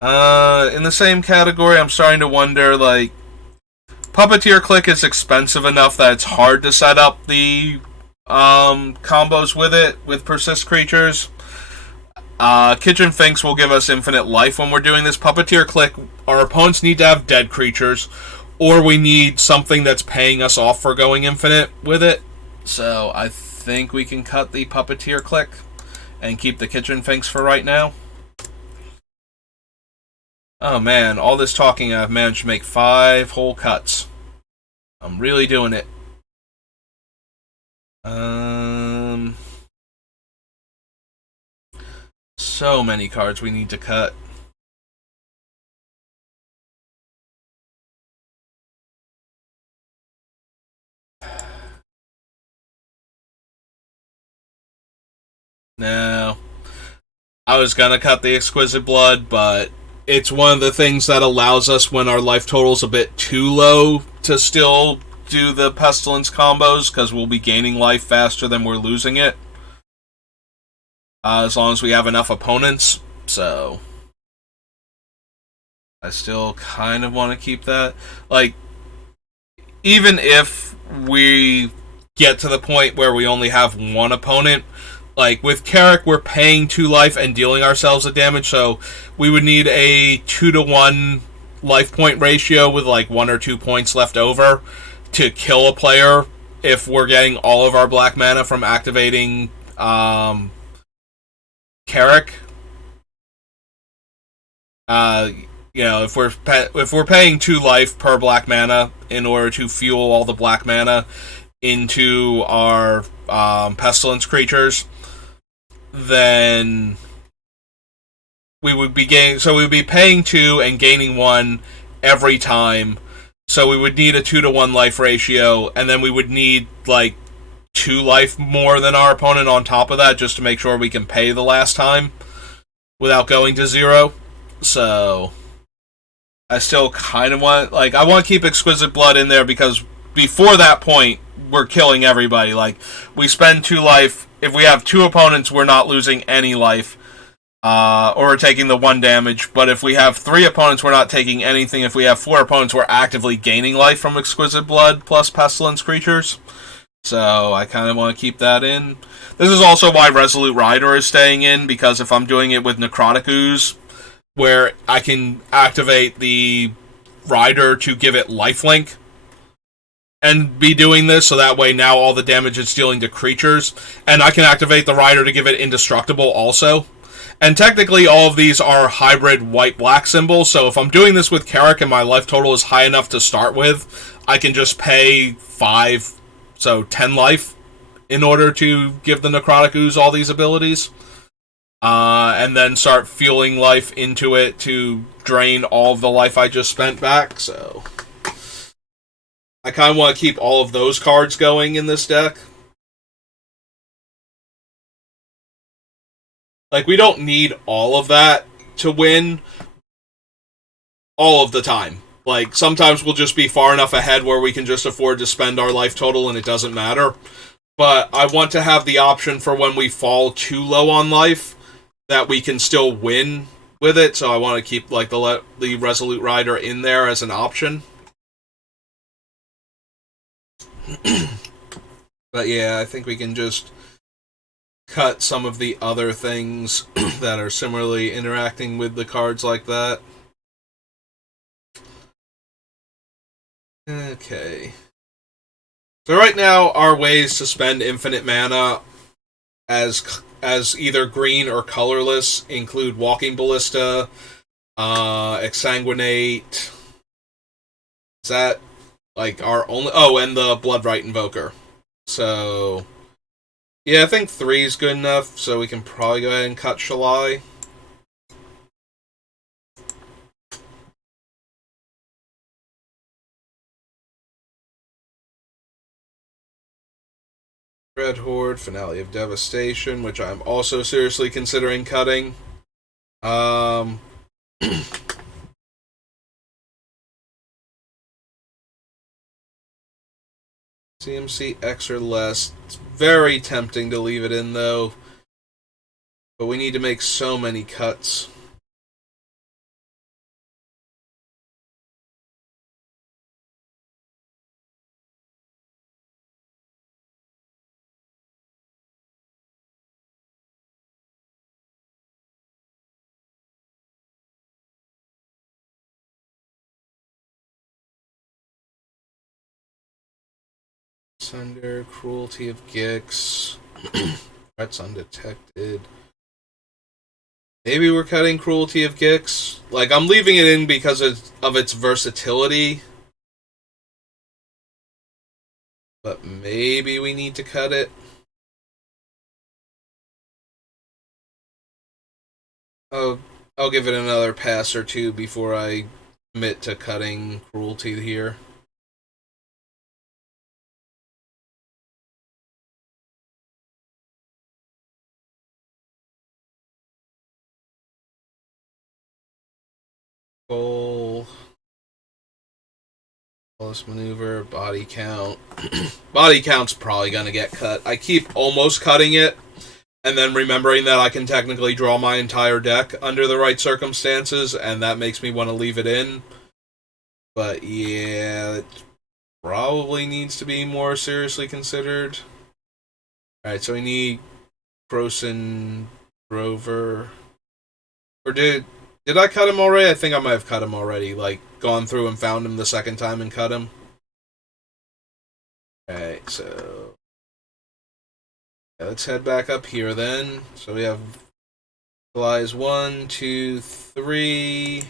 In the same category, I'm starting to wonder, Puppeteer Click is expensive enough that it's hard to set up the combos with it, with Persist Creatures. Kitchen Finks will give us infinite life when we're doing this. Puppeteer Click, our opponents need to have dead creatures, or we need something that's paying us off for going infinite with it. So I think we can cut the Puppeteer Click and keep the Kitchen Finks for right now. Oh man, all this talking, I've managed to make 5 whole cuts. I'm really doing it. So many cards we need to cut. No. I was gonna cut the Exquisite Blood, but it's one of the things that allows us, when our life total's a bit too low, to still do the Pestilence combos, because we'll be gaining life faster than we're losing it. As long as we have enough opponents. So I still kind of want to keep that. Like, even if we get to the point where we only have one opponent, like with Carrick, we're paying 2 life and dealing ourselves a damage, so we would need a 2-to-1 life point ratio with like 1 or 2 points left over to kill a player if we're getting all of our black mana from activating Carrick. Uh, if we're paying 2 life per black mana in order to fuel all the black mana into our pestilence creatures, then we would be paying 2 and gaining 1 every time. So we would need a 2-to-1 life ratio, and then we would need like 2 life more than our opponent on top of that, just to make sure we can pay the last time without going to 0. So I still kind of want, I want to keep Exquisite Blood in there, because before that point, we're killing everybody. Like, we spend 2 life. If we have 2 opponents, we're not losing any life. Or we're taking the 1 damage. But if we have 3 opponents, we're not taking anything. If we have 4 opponents, we're actively gaining life from Exquisite Blood plus Pestilence creatures. So I kind of want to keep that in. This is also why Resolute Rider is staying in, because if I'm doing it with Necrotic Ooze, where I can activate the Rider to give it lifelink, and be doing this, so that way now all the damage it's dealing to creatures, and I can activate the Rider to give it indestructible also. And technically all of these are hybrid white-black symbols, so if I'm doing this with Carrick and my life total is high enough to start with, I can just pay 5, so 10 life, in order to give the Necrotic Ooze all these abilities. And then start fueling life into it to drain all of the life I just spent back, so I kind of want to keep all of those cards going in this deck. Like, we don't need all of that to win all of the time. Like, sometimes we'll just be far enough ahead where we can just afford to spend our life total and it doesn't matter. But I want to have the option for when we fall too low on life that we can still win with it, so I want to keep like the Resolute Rider in there as an option. But yeah, I think we can just cut some of the other things that are similarly interacting with the cards like that. Okay. So right now, our ways to spend infinite mana as either green or colorless include Walking Ballista, Exsanguinate. Is that like our only? Oh, and the Bloodright Invoker. So yeah, I think 3 is good enough. So we can probably go ahead and cut Shalai. Red Horde, Finale of Devastation, which I'm also seriously considering cutting. CMC X or less. It's very tempting to leave it in, though. But we need to make so many cuts. Sunder, Cruelty of Gix. Threats undetected. Maybe we're cutting Cruelty of Gix. Like, I'm leaving it in because of its versatility. But maybe we need to cut it. I'll give it another pass or two before I commit to cutting Cruelty here. Roll. Plus maneuver, body count. Body count's probably going to get cut. I keep almost cutting it, and then remembering that I can technically draw my entire deck under the right circumstances, and that makes me want to leave it in. But yeah, it probably needs to be more seriously considered. Alright, so we need Croson, Grover. Or did I cut him already? I think I might have cut him already. Like, gone through and found him the second time and cut him. Alright, so... yeah, let's head back up here then. So we have flies 1, 2, 3,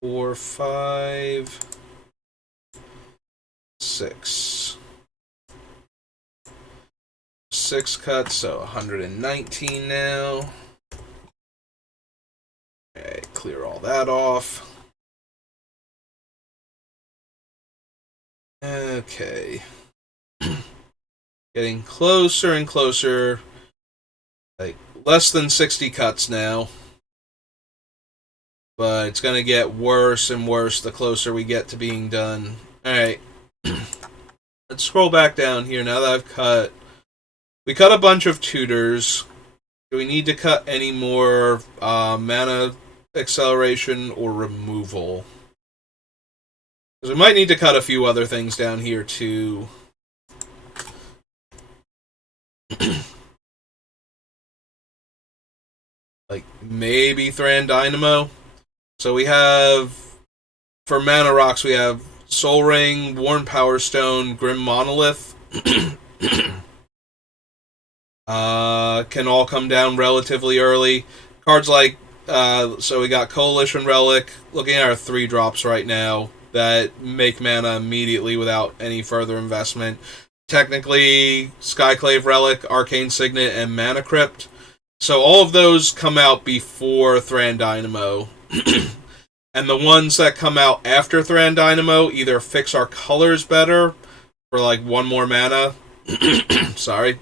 4, 5, 6. 6 cuts, so 119 now. Okay, clear all that off. Okay. Getting closer and closer. Like, less than 60 cuts now. But it's gonna get worse and worse the closer we get to being done. Alright. Let's scroll back down here now that I've cut. We cut a bunch of tutors. Do we need to cut any more mana acceleration or removal? Because we might need to cut a few other things down here too. Like maybe Thran Dynamo. So we have, for mana rocks, we have Soul Ring, Worn Power Stone, Grim Monolith. Can all come down relatively early. Cards like, so we got Coalition Relic, looking at our 3 drops right now, that make mana immediately without any further investment. Technically, Skyclave Relic, Arcane Signet, and Mana Crypt. So all of those come out before Thran Dynamo. And the ones that come out after Thran Dynamo either fix our colors better for like 1 more mana. Sorry.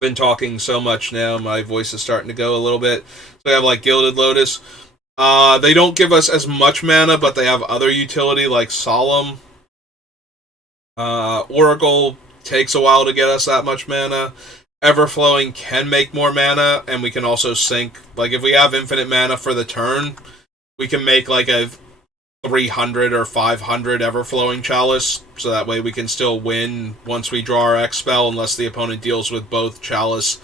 Been talking so much now, my voice is starting to go a little bit. So we have like Gilded Lotus. They don't give us as much mana, but they have other utility like Solemn. Oracle takes a while to get us that much mana. Everflowing can make more mana, and we can also sync. Like, if we have infinite mana for the turn, we can make like a 300 or 500 Everflowing Chalice, so that way we can still win once we draw our X spell, unless the opponent deals with both Chalice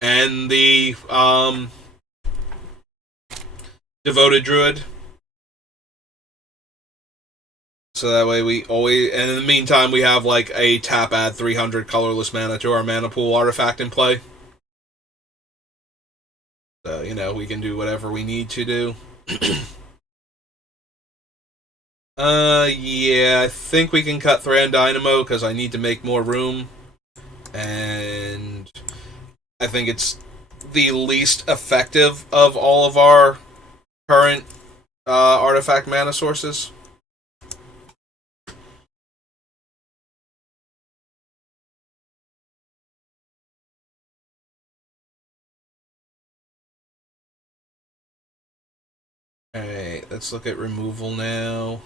and the Devoted Druid. So that way we always... and in the meantime, we have like a tap add 300 colorless mana to our mana pool artifact in play. So, you know, we can do whatever we need to do. Yeah, I think we can cut Thran Dynamo, because I need to make more room. And I think it's the least effective of all of our current artifact mana sources. Alright, let's look at removal now.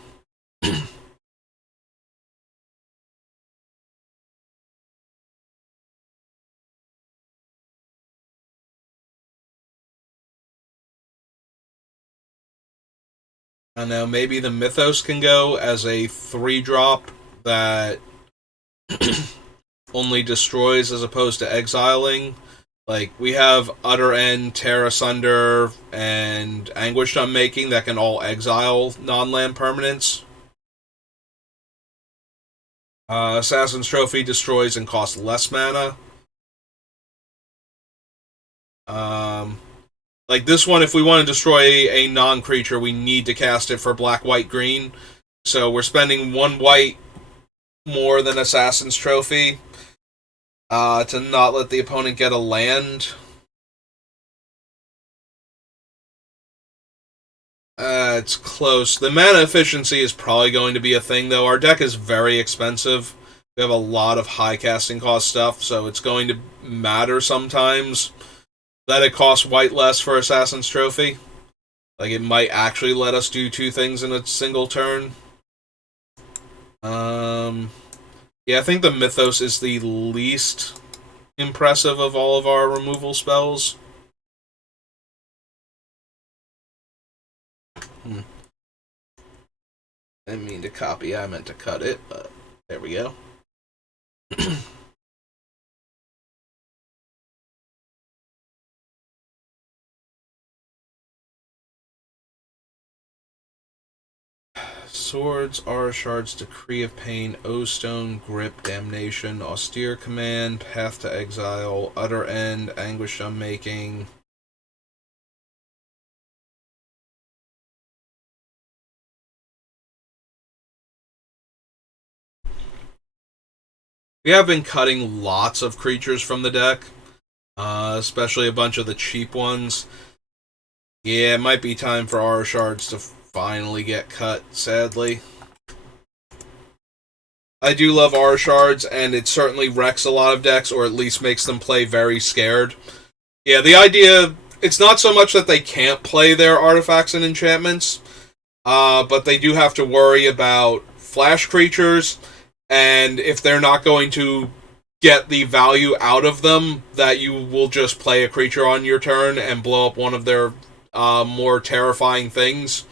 I know, maybe the Mythos can go as a 3-drop that only destroys as opposed to exiling. Like, we have Utter End, Tear Asunder, and Anguished Unmaking that can all exile non-land permanents. Assassin's Trophy destroys and costs less mana. Like this one, if we want to destroy a non-creature, we need to cast it for black, white, green. So we're spending 1 white more than Assassin's Trophy to not let the opponent get a land. It's close. The mana efficiency is probably going to be a thing, though. Our deck is very expensive. We have a lot of high casting cost stuff, so it's going to matter sometimes that it costs white less for Assassin's Trophy. Like, it might actually let us do two things in a single turn. Yeah, I think the Mythos is the least impressive of all of our removal spells. I didn't mean to copy, I meant to cut it, but there we go. Swords, Arashard's Decree of Pain, O-Stone, Grip, Damnation, Austere Command, Path to Exile, Utter End, Anguish Unmaking. We have been cutting lots of creatures from the deck, especially a bunch of the cheap ones. Yeah, it might be time for Arashards to finally get cut, sadly. I do love Arashards, and it certainly wrecks a lot of decks, or at least makes them play very scared. Yeah, the idea, it's not so much that they can't play their artifacts and enchantments, but they do have to worry about flash creatures, and if they're not going to get the value out of them, that you will just play a creature on your turn and blow up one of their more terrifying things.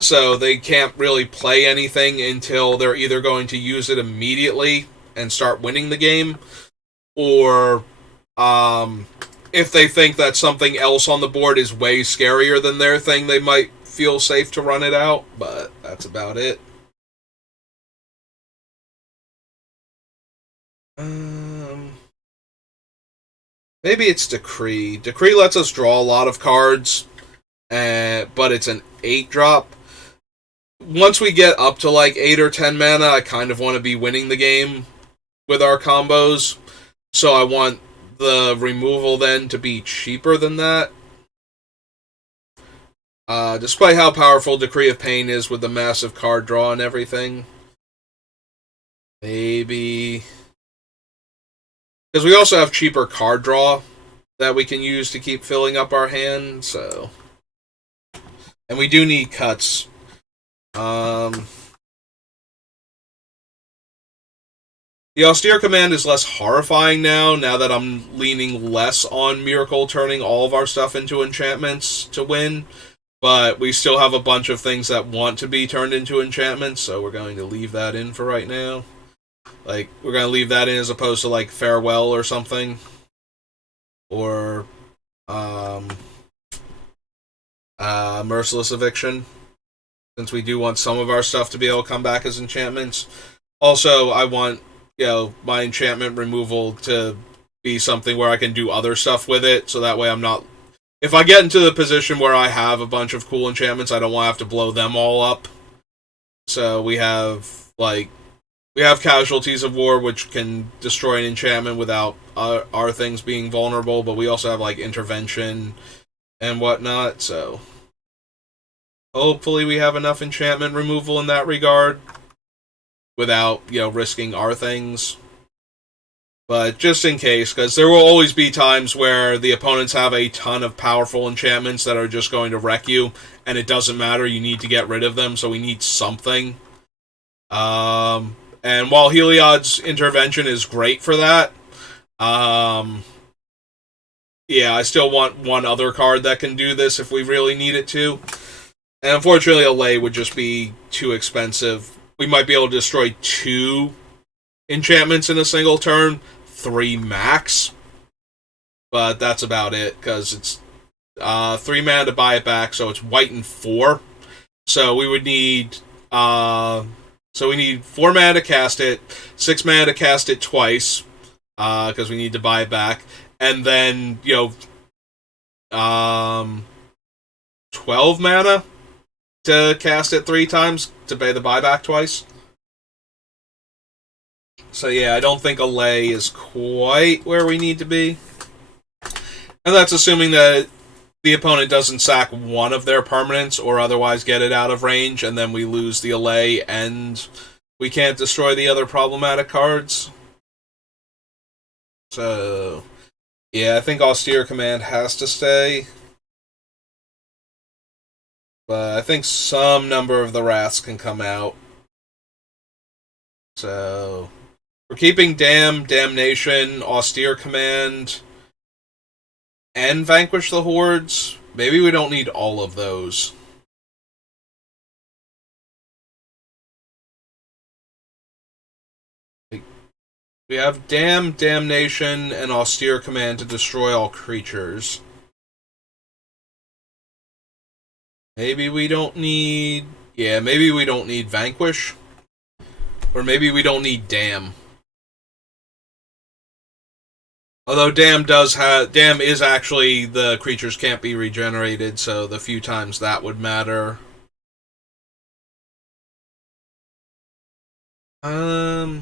So they can't really play anything until they're either going to use it immediately and start winning the game, or if they think that something else on the board is way scarier than their thing, they might feel safe to run it out, but that's about it. Maybe it's Decree. Decree lets us draw a lot of cards, but it's an 8-drop. Once we get up to like 8 or 10 mana, I kind of want to be winning the game with our combos. So I want the removal then to be cheaper than that. Despite how powerful Decree of Pain is with the massive card draw and everything. Maybe. Because we also have cheaper card draw that we can use to keep filling up our hand, so. And we do need cuts. The Austere Command is less horrifying now that I'm leaning less on Myrkul turning all of our stuff into enchantments to win. But we still have a bunch of things that want to be turned into enchantments, so we're going to leave that in for right now. Like, we're going to leave that in as opposed to, like, Farewell or something. Or, Merciless Eviction. Since we do want some of our stuff to be able to come back as enchantments. Also, I want, my enchantment removal to be something where I can do other stuff with it, so that way I'm not... If I get into the position where I have a bunch of cool enchantments, I don't want to have to blow them all up. So we have, we have Casualties of War, which can destroy an enchantment without our things being vulnerable, but we also have, Intervention and whatnot, so... Hopefully we have enough enchantment removal in that regard without, risking our things. But just in case, because there will always be times where the opponents have a ton of powerful enchantments that are just going to wreck you, and it doesn't matter, you need to get rid of them, so we need something. And while Heliod's Intervention is great for that, yeah, I still want one other card that can do this if we really need it to. And unfortunately, Allay would just be too expensive. We might be able to destroy 2 enchantments in a single turn, 3 max. But that's about it, because it's 3 mana to buy it back, so it's white and 4. So we would need... we need 4 mana to cast it, 6 mana to cast it twice, because we need to buy it back. And then, 12 mana to cast it 3 times to pay the buyback twice. So yeah, I don't think Allay is quite where we need to be. And that's assuming that the opponent doesn't sack one of their permanents or otherwise get it out of range, and then we lose the Allay and we can't destroy the other problematic cards. So yeah, I think Austere Command has to stay. But I think some number of the wraths can come out. So we're keeping Damnation, Austere Command, and Vanquish the Hordes. Maybe we don't need all of those. We have Damnation, and Austere Command to destroy all creatures. Maybe we don't need... Yeah, maybe we don't need Vanquish. Or maybe we don't need Damn. Although Damn is actually the creatures can't be regenerated, so the few times that would matter. I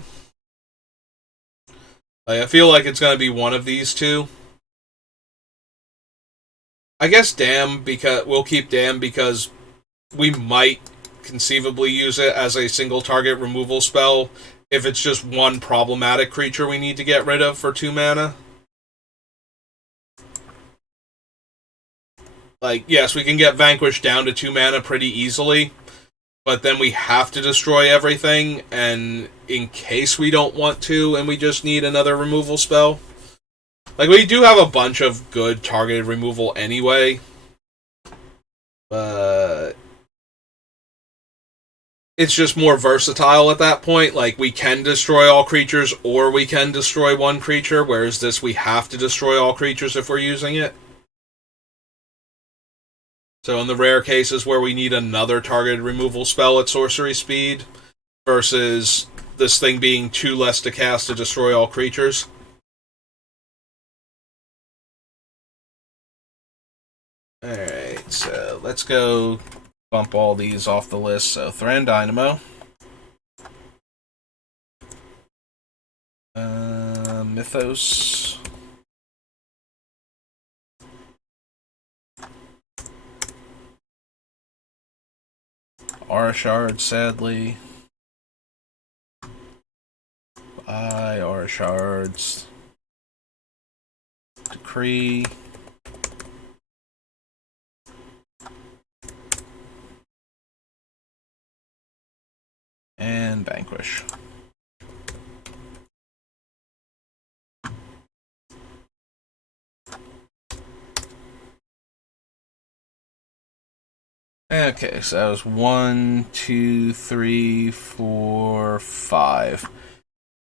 feel like it's gonna be one of these two. I guess Damn, because we'll keep Damn because we might conceivably use it as a single target removal spell if it's just one problematic creature we need to get rid of for 2 mana. Like, yes, we can get Vanquish down to 2 mana pretty easily, but then we have to destroy everything, and in case we don't want to and we just need another removal spell. Like, we do have a bunch of good targeted removal anyway, but it's just more versatile at that point. Like, we can destroy all creatures, or we can destroy one creature, whereas this, we have to destroy all creatures if we're using it. So in the rare cases where we need another targeted removal spell at sorcery speed, versus this thing being 2 less to cast to destroy all creatures. Alright, so let's go bump all these off the list. So Thran Dynamo. Mythos. Aura Shard, sadly. Bye, Aura Shards. Decree. And Vanquish. Okay, so that was 1, 2, 3, 4, 5.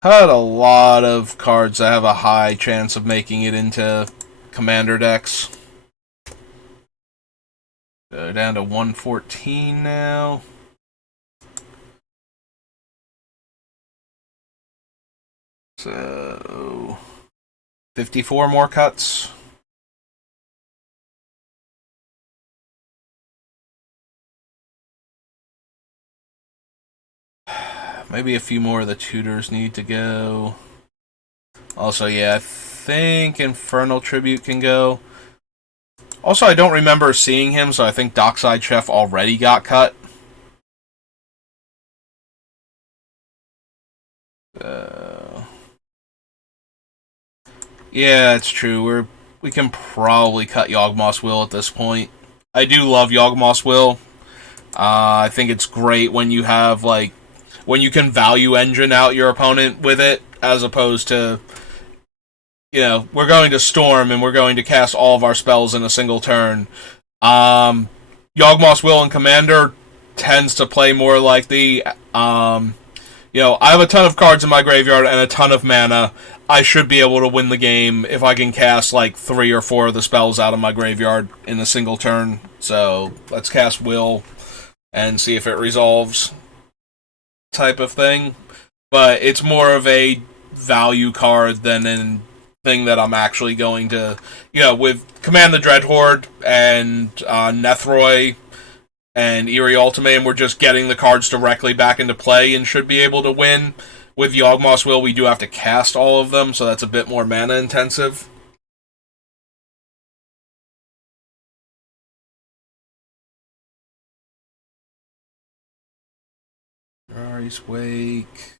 Had a lot of cards that have a high chance of making it into commander decks. So down to 114 now. So 54 more cuts. Maybe a few more of the tutors need to go. Also, yeah, I think Infernal Tribute can go. Also, I don't remember seeing him, so I think Dockside Chef already got cut. Yeah, it's true. We can probably cut Yawgmoth's Will at this point. I do love Yawgmoth's Will. I think it's great when you have, like, when you can value engine out your opponent with it, as opposed to, you know, we're going to Storm and we're going to cast all of our spells in a single turn. Yawgmoth's Will and Commander tends to play more like the, you know, I have a ton of cards in my graveyard and a ton of mana. I should be able to win the game if I can cast like 3 or 4 of the spells out of my graveyard in a single turn. So let's cast Will and see if it resolves, type of thing. But it's more of a value card than a thing that I'm actually going to, you know, with Command the Dreadhorde and Nethroi and Eerie Ultimatum, we're just getting the cards directly back into play and should be able to win. With Yawgmoth's Will, we do have to cast all of them, so that's a bit more mana intensive. Ferrari's Wake.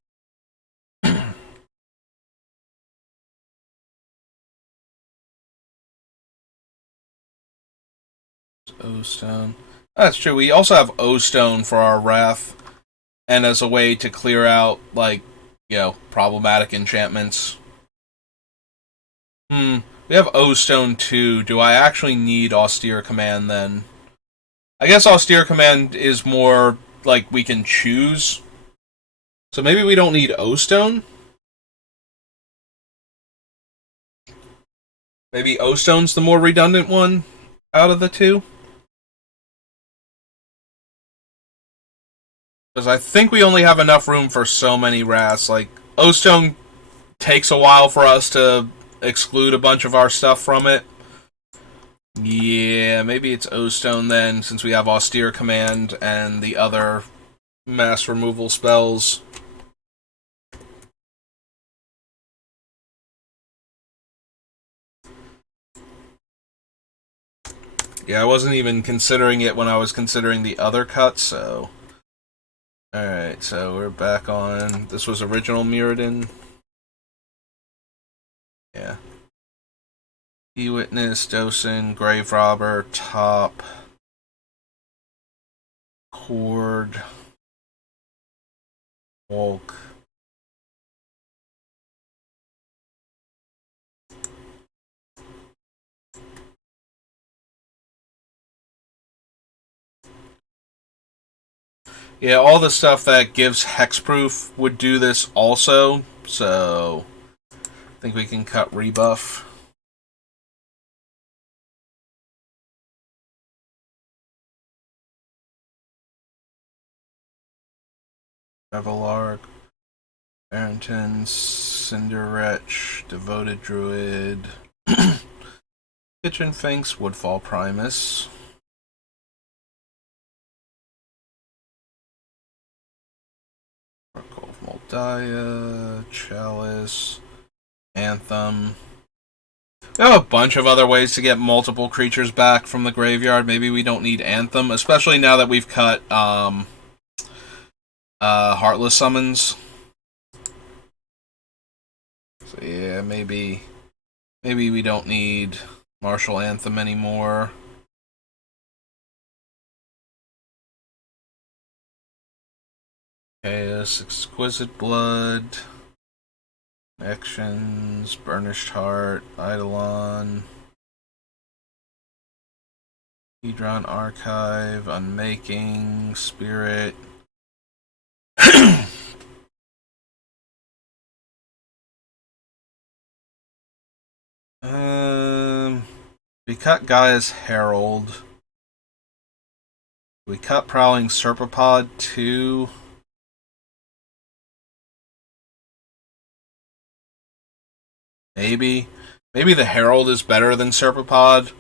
O-Stone. That's true. We also have O Stone for our Wrath, and as a way to clear out, like, problematic enchantments. We have O Stone too. Do I actually need Austere Command then? I guess Austere Command is more like we can choose. So maybe we don't need O Stone? Maybe O Stone's the more redundant one out of the two? Because I think we only have enough room for so many wraths. Like, O Stone takes a while for us to exclude a bunch of our stuff from it. Yeah, maybe it's O Stone then, since we have Austere Command and the other mass removal spells. Yeah, I wasn't even considering it when I was considering the other cuts, so... Alright, so we're back on... This was original Mirrodin. Yeah. E-Witness, Dosen, Grave Robber, Top... Cord... Walk... Yeah, all the stuff that gives hexproof would do this also, so I think we can cut rebuff. Revelark, Barrington, Cinderwretch, Devoted Druid, Kitchen Finks, Woodfall Primus. Myrkul, Moldiah, Chalice, Anthem. We have a bunch of other ways to get multiple creatures back from the graveyard. Maybe we don't need Anthem, especially now that we've cut Heartless Summons. So yeah, maybe we don't need Martial Anthem anymore. Chaos, Exquisite Blood, Actions, Burnished Heart, Eidolon, Hedron Archive, Unmaking, Spirit. We cut Gaia's Herald. We cut Prowling Serpapod too. Maybe the Herald is better than Serpapod.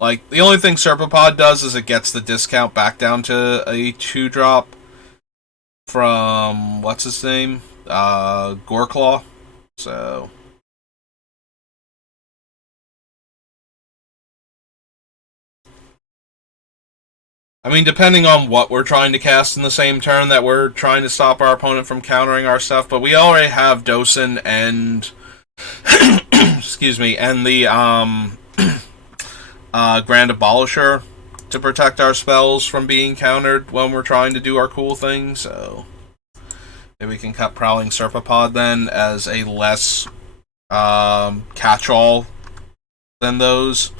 Like, the only thing Serpapod does is it gets the discount back down to a 2-drop from, what's his name? Goreclaw. So... I mean, depending on what we're trying to cast in the same turn that we're trying to stop our opponent from countering our stuff, but we already have Dosen and... excuse me, and the, Grand Abolisher to protect our spells from being countered when we're trying to do our cool thing, so... Maybe we can cut Prowling Serpapod then as a less, catch-all than those.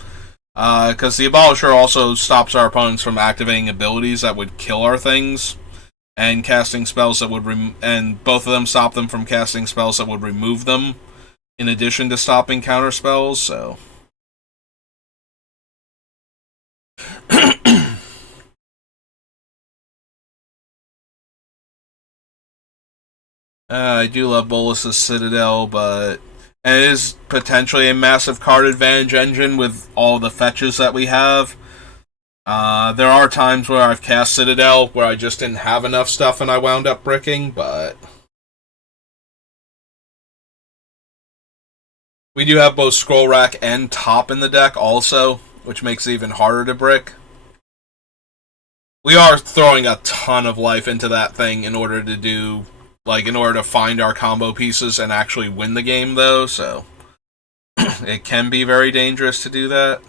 Because the Abolisher also stops our opponents from activating abilities that would kill our things, and casting spells that would and both of them stop them from casting spells that would remove them, in addition to stopping counter spells. So, I do love Bolus's Citadel, but it is potentially a massive card advantage engine with all the fetches that we have. There are times where I've cast Citadel where I just didn't have enough stuff and I wound up bricking, but we do have both Scroll Rack and Top in the deck also, which makes it even harder to brick. We are throwing a ton of life into that thing in order to find our combo pieces and actually win the game, though, so it can be very dangerous to do that.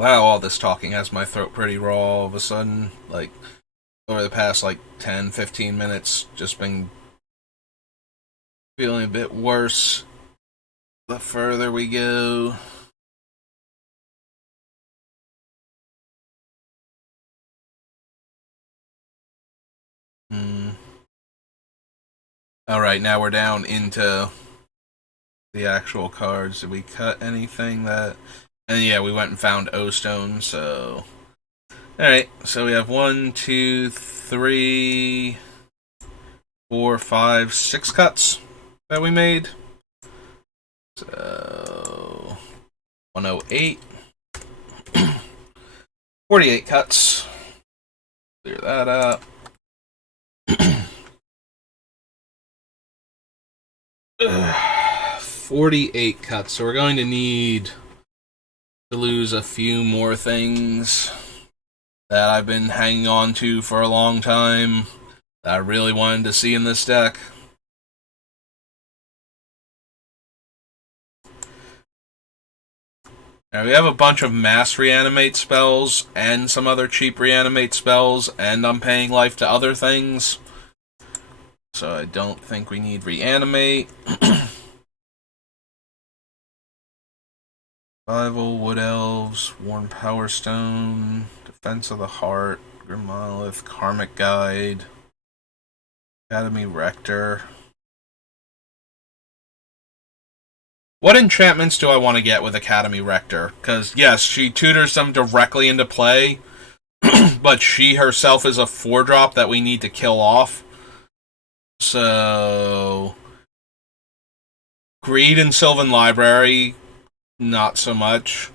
Wow, all this talking has my throat pretty raw all of a sudden. Like, over the past, 10, 15 minutes, just been feeling a bit worse the further we go. Hmm. Alright, now we're down into the actual cards. Did we cut anything that... And yeah, we went and found O-Stone, so... Alright, so we have 1, 2, 3, 4, 5, 6 cuts that we made. So... 108. 48 cuts. Clear that up. 48 cuts, so we're going to need to lose a few more things that I've been hanging on to for a long time that I really wanted to see in this deck. Now we have a bunch of mass reanimate spells and some other cheap reanimate spells, and I'm paying life to other things. So I don't think we need reanimate. Survival, Wood Elves, Worn Power Stone, Defense of the Heart, Grim Monolith, Karmic Guide, Academy Rector. What enchantments do I want to get with Academy Rector? Because, yes, she tutors them directly into play, but she herself is a 4-drop that we need to kill off. So... Greed and Sylvan Library, not so much.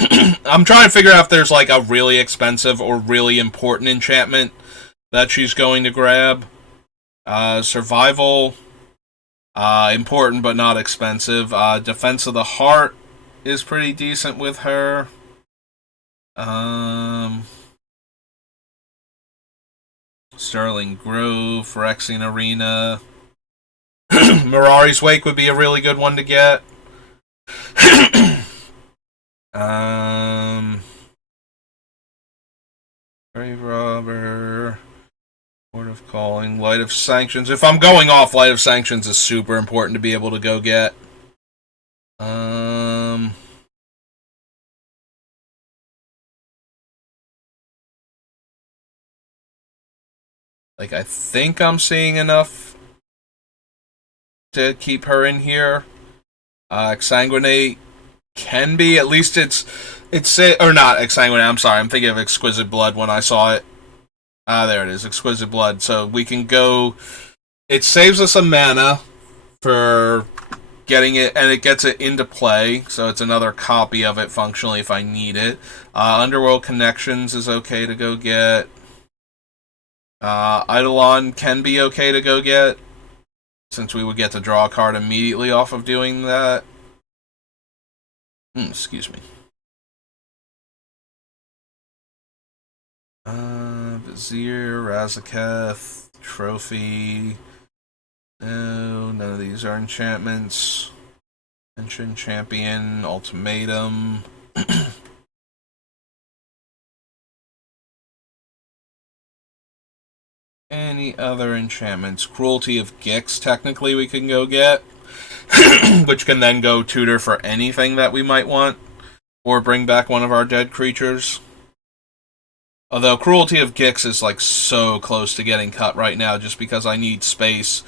I'm trying to figure out if there's like a really expensive or really important enchantment that she's going to grab. Survival, important but not expensive. Defense of the Heart is pretty decent with her. Sterling Grove, Phyrexian Arena. Mirari's Wake would be a really good one to get. Grave Robber, Port of Calling, Light of Sanctions. If I'm going off, Light of Sanctions is super important to be able to go get. I think I'm seeing enough to keep her in here. Exsanguinate can be, at least it's or not Exsanguinate, I'm sorry, I'm thinking of Exquisite Blood when I saw it. There it is, Exquisite Blood. So we can go, it saves us a mana for getting it, and it gets it into play, so it's another copy of it functionally if I need it. Underworld Connections is okay to go get. Eidolon can be okay to go get, since we would get to draw a card immediately off of doing that. Excuse me. Vizier, Razaketh, Trophy. No, none of these are enchantments. Ancient Champion, Ultimatum. Any other enchantments? Cruelty of Gix, technically, we can go get. Which can then go tutor for anything that we might want. Or bring back one of our dead creatures. Although Cruelty of Gix is so close to getting cut right now just because I need space.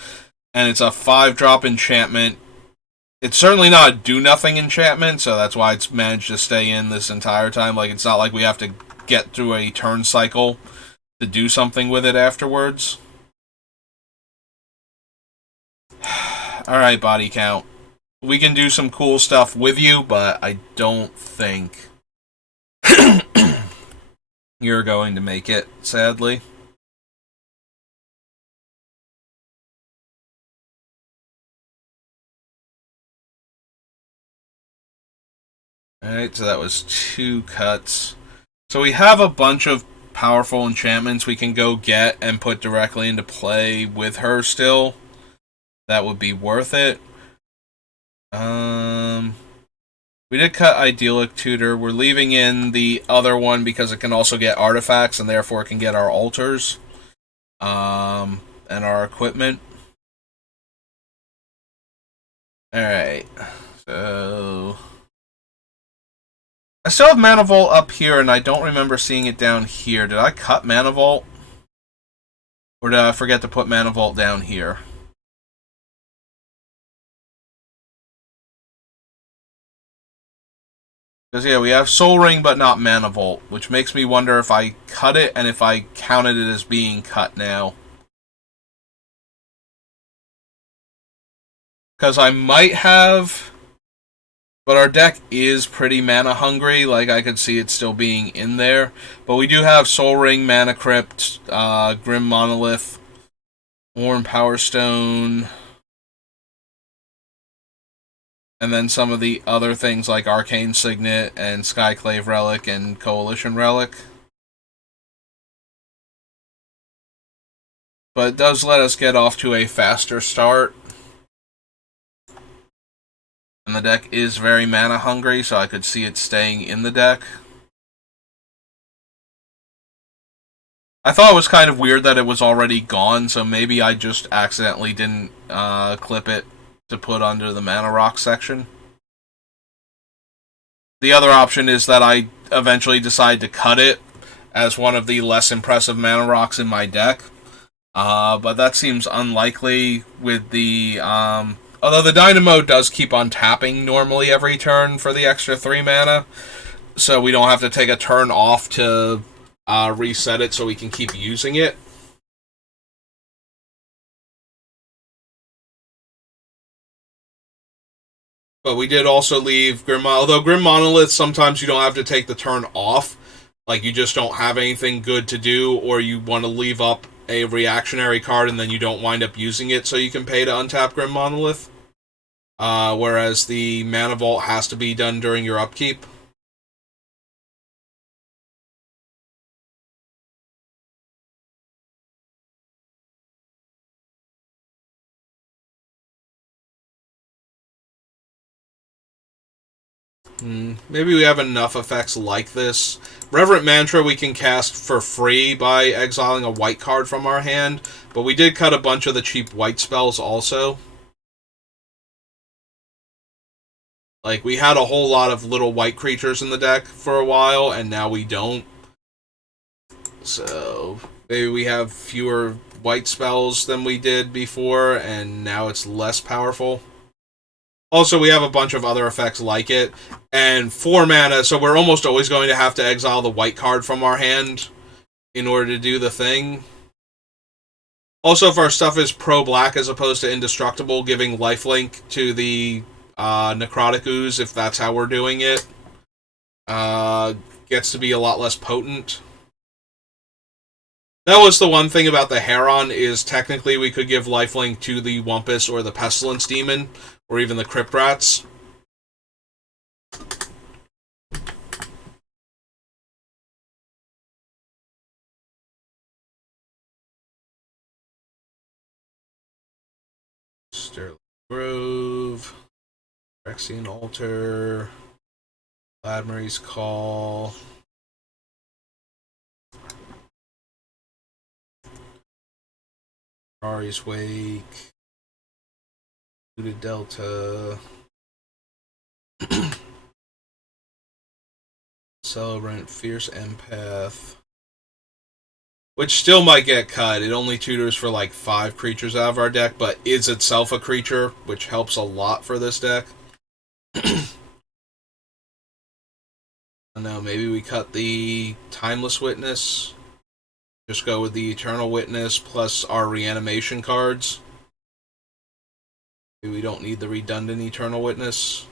And it's a 5-drop enchantment. It's certainly not a do-nothing enchantment, so that's why it's managed to stay in this entire time. It's not like we have to get through a turn cycle to do something with it afterwards. Alright, body count. We can do some cool stuff with you, but I don't think you're going to make it, sadly. Alright, so that was 2 cuts. So we have a bunch of powerful enchantments we can go get and put directly into play with her still. That would be worth it. We did cut Idyllic Tutor. We're leaving in the other one because it can also get artifacts and therefore it can get our altars and our equipment. Alright. So I still have Mana Vault up here, and I don't remember seeing it down here. Did I cut Mana Vault? Or did I forget to put Mana Vault down here? Because, yeah, we have Soul Ring, but not Mana Vault, which makes me wonder if I cut it and if I counted it as being cut now. Because I might have, but our deck is pretty mana hungry. Like, I could see it still being in there. But we do have Soul Ring, Mana Crypt, Grim Monolith, Warm Power Stone, and then some of the other things like Arcane Signet and Skyclave Relic and Coalition Relic. But it does let us get off to a faster start. And the deck is very mana hungry, so I could see it staying in the deck. I thought it was kind of weird that it was already gone, so maybe I just accidentally didn't clip it to put under the Mana Rock section. The other option is that I eventually decide to cut it as one of the less impressive Mana Rocks in my deck. But that seems unlikely with the... although the Dynamo does keep on tapping normally every turn for the extra 3 mana, so we don't have to take a turn off to reset it so we can keep using it. But we did also leave Grim Monolith. Although Grim Monolith, sometimes you don't have to take the turn off. Like, you just don't have anything good to do, or you want to leave up a reactionary card and then you don't wind up using it, so you can pay to untap Grim Monolith. Whereas the Mana Vault has to be done during your upkeep. Maybe we have enough effects like this. Reverent Mantra we can cast for free by exiling a white card from our hand, but we did cut a bunch of the cheap white spells also. Like, we had a whole lot of little white creatures in the deck for a while, and now we don't. So, maybe we have fewer white spells than we did before, and now it's less powerful. Also, we have a bunch of other effects like it, and 4 mana, so we're almost always going to have to exile the white card from our hand in order to do the thing. Also, if our stuff is pro-black as opposed to indestructible, giving lifelink to the Necrotic Ooze, if that's how we're doing it, gets to be a lot less potent. That was the one thing about the Heron, is technically we could give lifelink to the Wumpus or the Pestilence Demon, or even the Crypt Rats. Sterling Grove, Phyrexian Altar, Vladmir's Call, Ari's Wake, Looted Delta, Celebrant, Fierce Empath, which still might get cut. It only tutors for like 5 creatures out of our deck, but is itself a creature, which helps a lot for this deck. No, maybe we cut the Timeless Witness. Just go with the Eternal Witness plus our reanimation cards. Maybe we don't need the redundant Eternal Witness.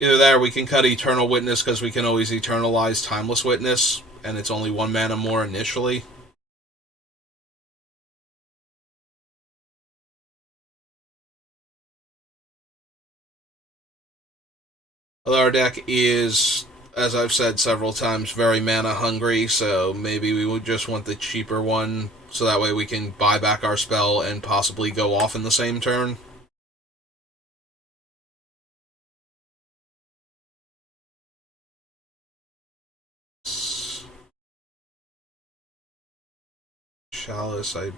Either that or we can cut Eternal Witness because we can always eternalize Timeless Witness, and it's only 1 mana more initially. Although our deck is, as I've said several times, very mana hungry, so maybe we would just want the cheaper one, so that way we can buy back our spell and possibly go off in the same turn. Chalice. I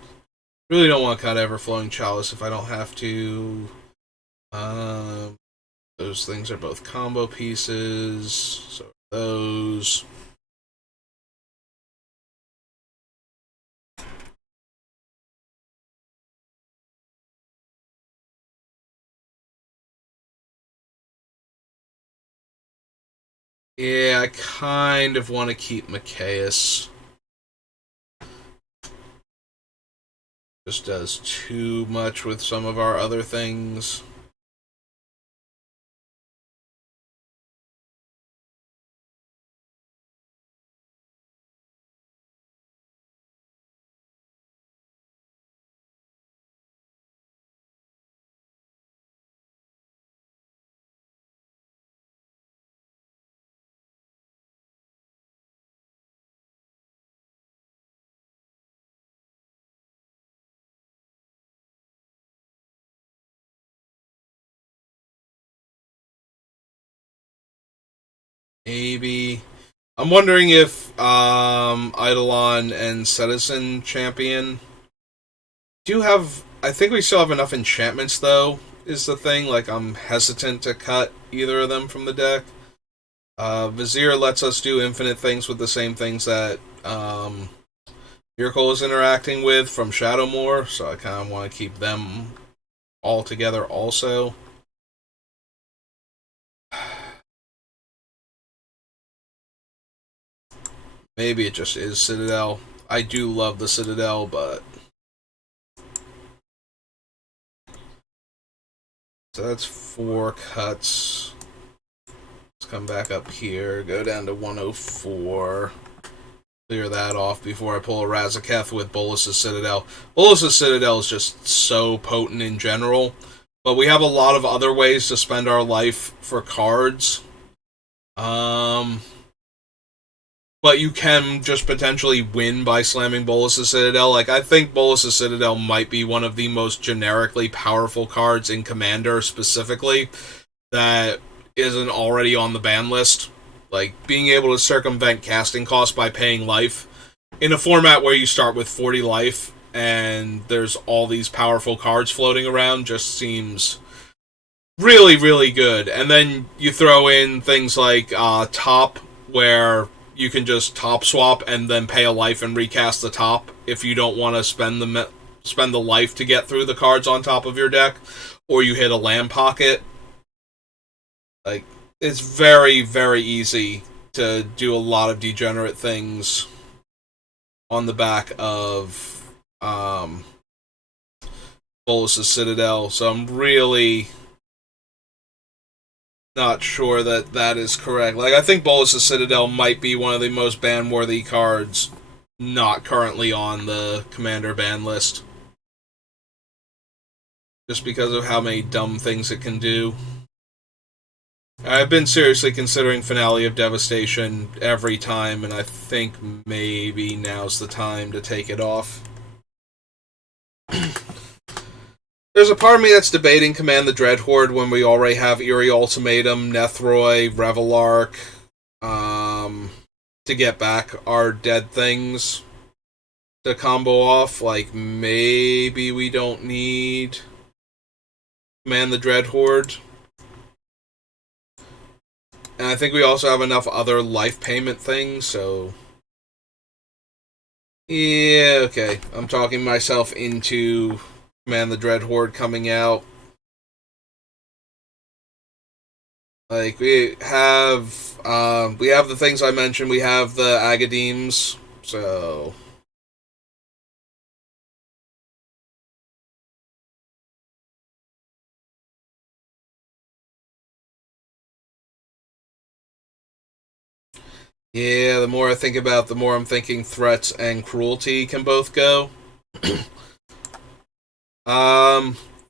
really don't want to cut Everflowing Chalice if I don't have to. Um, those things are both combo pieces. So those. Yeah, I kind of want to keep Mikaeus. Just does too much with some of our other things. Maybe. I'm wondering if Eidolon and Citizen Champion do have. I think we still have enough enchantments, though, is the thing. Like, I'm hesitant to cut either of them from the deck. Vizier lets us do infinite things with the same things that Myrkul is interacting with from Shadowmoor, so I kind of want to keep them all together also. Maybe it just is Citadel. I do love the Citadel, but... So that's 4 cuts. Let's come back up here, go down to 104. Clear that off before I pull a Razaketh with Bolas's Citadel. Bolas's Citadel is just so potent in general, but we have a lot of other ways to spend our life for cards. But you can just potentially win by slamming Bolas's Citadel. Like, I think Bolas's Citadel might be one of the most generically powerful cards in Commander specifically that isn't already on the ban list. Like, being able to circumvent casting costs by paying life in a format where you start with 40 life and there's all these powerful cards floating around just seems really, really good. And then you throw in things like Top, where you can just top swap and then pay a life and recast the top if you don't want to spend the life to get through the cards on top of your deck, or you hit a land pocket. Like, it's very, very easy to do a lot of degenerate things on the back of Bolas's Citadel. So I'm really not sure that that is correct. Like, I think Bolas's Citadel might be one of the most ban-worthy cards not currently on the Commander ban list. Just because of how many dumb things it can do. I've been seriously considering Finale of Devastation every time, and I think maybe now's the time to take it off. There's a part of me that's debating Command the Dreadhorde when we already have Eerie Ultimatum, Nethroi, Revelark, to get back our dead things to combo off. Like, maybe we don't need Command the Dreadhorde. And I think we also have enough other life payment things, so... Yeah, okay. I'm talking myself into Command the Dreadhorde coming out. Like, we have the things I mentioned. We have the Agadeems, so... Yeah, the more I think about it, the more I'm thinking Threats and Cruelty can both go.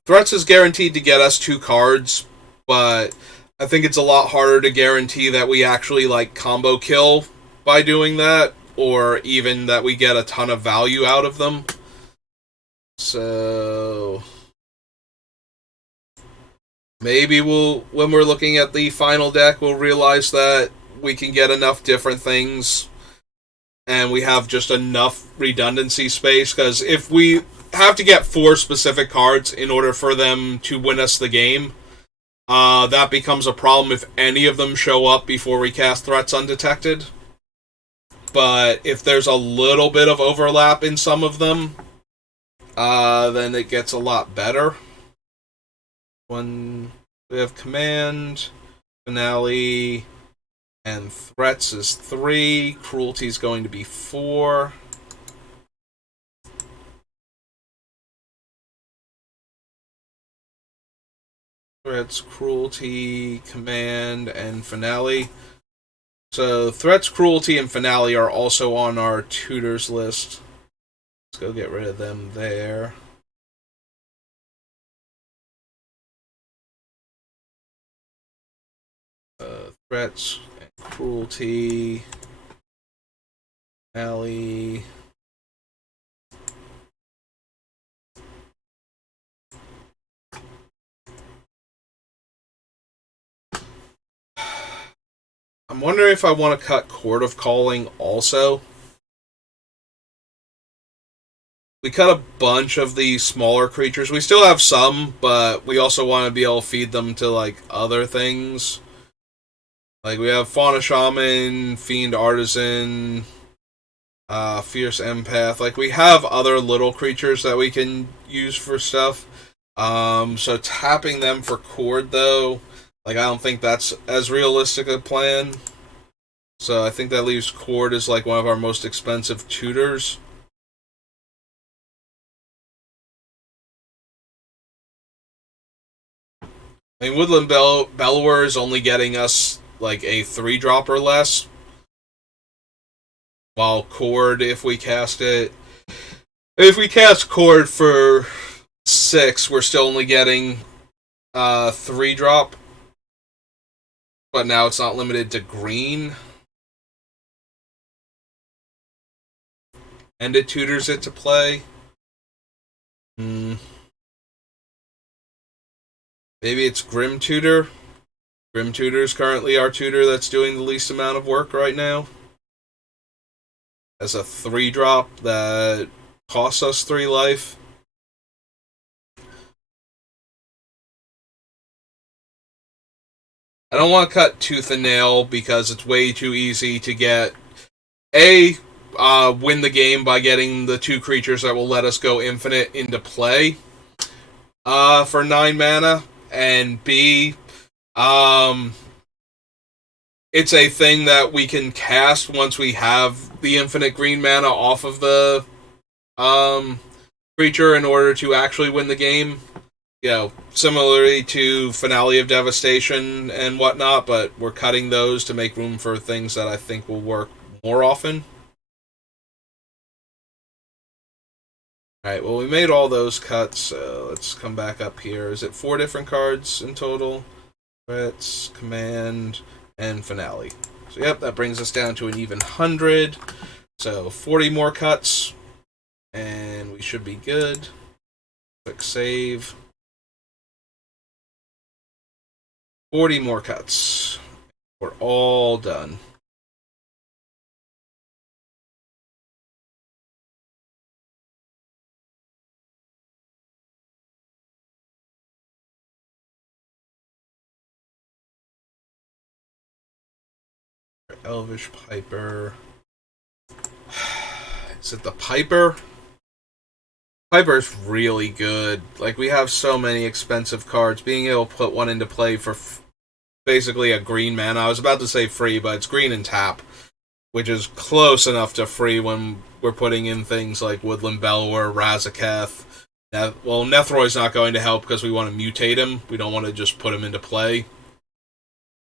Threats is guaranteed to get us 2 cards, but I think it's a lot harder to guarantee that we actually, like, combo kill by doing that, or even that we get a ton of value out of them. So... maybe when we're looking at the final deck, we'll realize that we can get enough different things and we have just enough redundancy space, because if we have to get 4 specific cards in order for them to win us the game, that becomes a problem if any of them show up before we cast Threats Undetected. But if there's a little bit of overlap in some of them, then it gets a lot better. When we have Command, Finale, and Threats is 3. Cruelty is going to be 4. Threats, Cruelty, Command, and Finale. So Threats, Cruelty, and Finale are also on our tutors list. Let's go get rid of them there. Threats, Cruelty, Finale. I'm wondering if I want to cut Chord of Calling also. We cut a bunch of the smaller creatures. We still have some, but we also want to be able to feed them to, like, other things. Like, we have Fauna Shaman, Fiend Artisan, Fierce Empath. Like, we have other little creatures that we can use for stuff. So tapping them for Chord, though, like, I don't think that's as realistic a plan. So I think that leaves Chord as, like, one of our most expensive tutors. I mean, Woodland Bellower is only getting us, like, a 3-drop or less. While Chord, if we cast it... If we cast Chord for 6, we're still only getting 3-drop. But now it's not limited to green. And it tutors it to play. Maybe it's Grim Tutor. Grim Tutor is currently our tutor that's doing the least amount of work right now. As a 3-drop that costs us 3 life. I don't want to cut Tooth and Nail because it's way too easy to get win the game by getting the 2 creatures that will let us go infinite into play for 9 mana, and B, it's a thing that we can cast once we have the infinite green mana off of the creature in order to actually win the game. You know, similarly to Finale of Devastation and whatnot, but we're cutting those to make room for things that I think will work more often. Alright, well, we made all those cuts, so let's come back up here. Is it 4 different cards in total? Threats, Command, and Finale. So, yep, that brings us down to an even 100. So, 40 more cuts, and we should be good. Quick save. 40 more cuts. We're all done. Elvish Piper. Is it the Piper? Piper's really good. Like, we have so many expensive cards. Being able to put one into play for basically a green mana. I was about to say free, but it's green and tap, which is close enough to free when we're putting in things like Woodland Bellower, Razaketh. Well, Nethroid's not going to help because we want to mutate him. We don't want to just put him into play.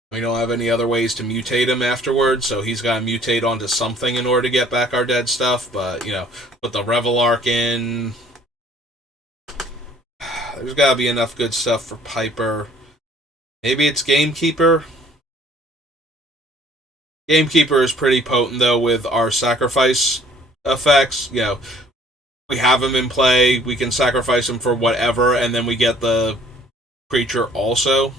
We don't have any other ways to mutate him afterwards, so he's got to mutate onto something in order to get back our dead stuff. But, you know, put the Revelark in. There's got to be enough good stuff for Piper. Maybe it's Gamekeeper. Gamekeeper is pretty potent, though, with our sacrifice effects. You know, we have him in play, we can sacrifice him for whatever, and then we get the creature also.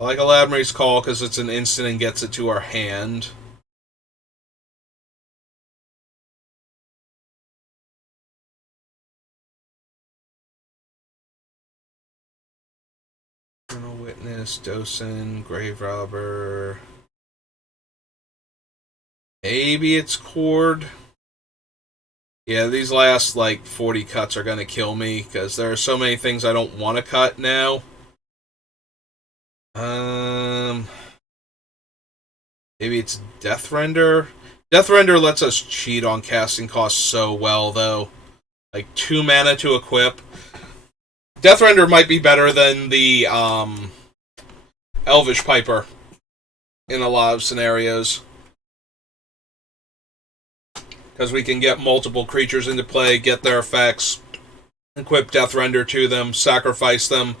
I like Aladmri's Call because it's an instant and gets it to our hand. Eternal Witness, Dosen, Grave Robber. Maybe it's Cord. Yeah, these last like 40 cuts are gonna kill me because there are so many things I don't want to cut now. Um, Maybe it's Death Render. Death Render lets us cheat on casting costs so well, though. Like 2 mana to equip. Death Render might be better than the Elvish Piper in a lot of scenarios. Because we can get multiple creatures into play, get their effects, equip Death Render to them, sacrifice them.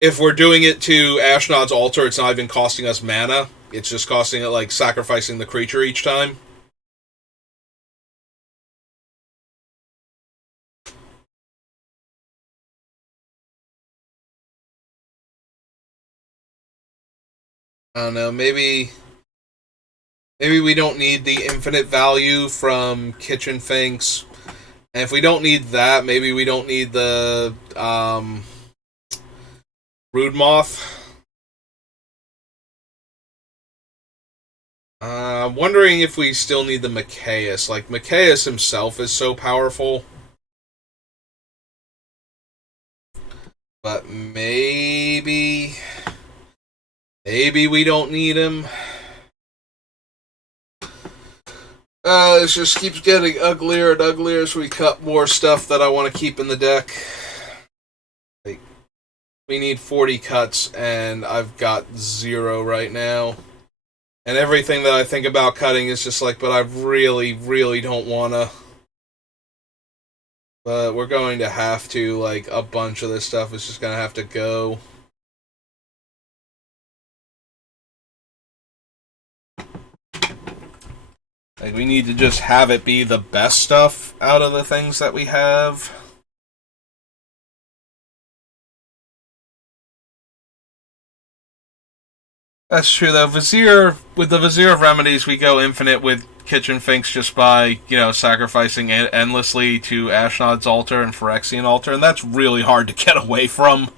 If we're doing it to Ashnod's Altar, it's not even costing us mana. It's just costing it like sacrificing the creature each time. I don't know, maybe we don't need the infinite value from Kitchen Finks. And if we don't need that, maybe we don't need the Brood Moth. I'm wondering if we still need the Mikaeus. Like, Mikaeus himself is so powerful. But maybe we don't need him. It just keeps getting uglier and uglier as we cut more stuff that I want to keep in the deck. Like, we need 40 cuts, and I've got 0 right now. And everything that I think about cutting is just like, but I really, really don't want to. But we're going to have to, like, a bunch of this stuff is just going to have to go. Like, we need to just have it be the best stuff out of the things that we have. That's true, though. With the Vizier of Remedies, we go infinite with Kitchen Finks just by, sacrificing endlessly to Ashnod's Altar and Phyrexian Altar, and that's really hard to get away from.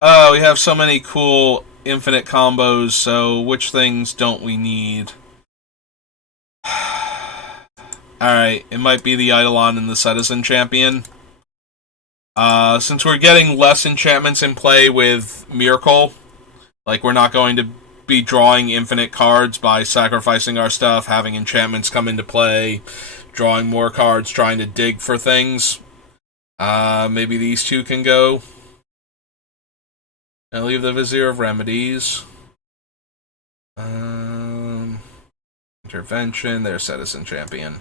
Oh, we have so many cool infinite combos, so which things don't we need? Alright, it might be the Eidolon and the Citizen Champion. Since we're getting less enchantments in play with Myrkul, like, we're not going to be drawing infinite cards by sacrificing our stuff, having enchantments come into play, drawing more cards, trying to dig for things. Maybe these two can go. I'll leave the Vizier of Remedies. Intervention, there's Citizen Champion.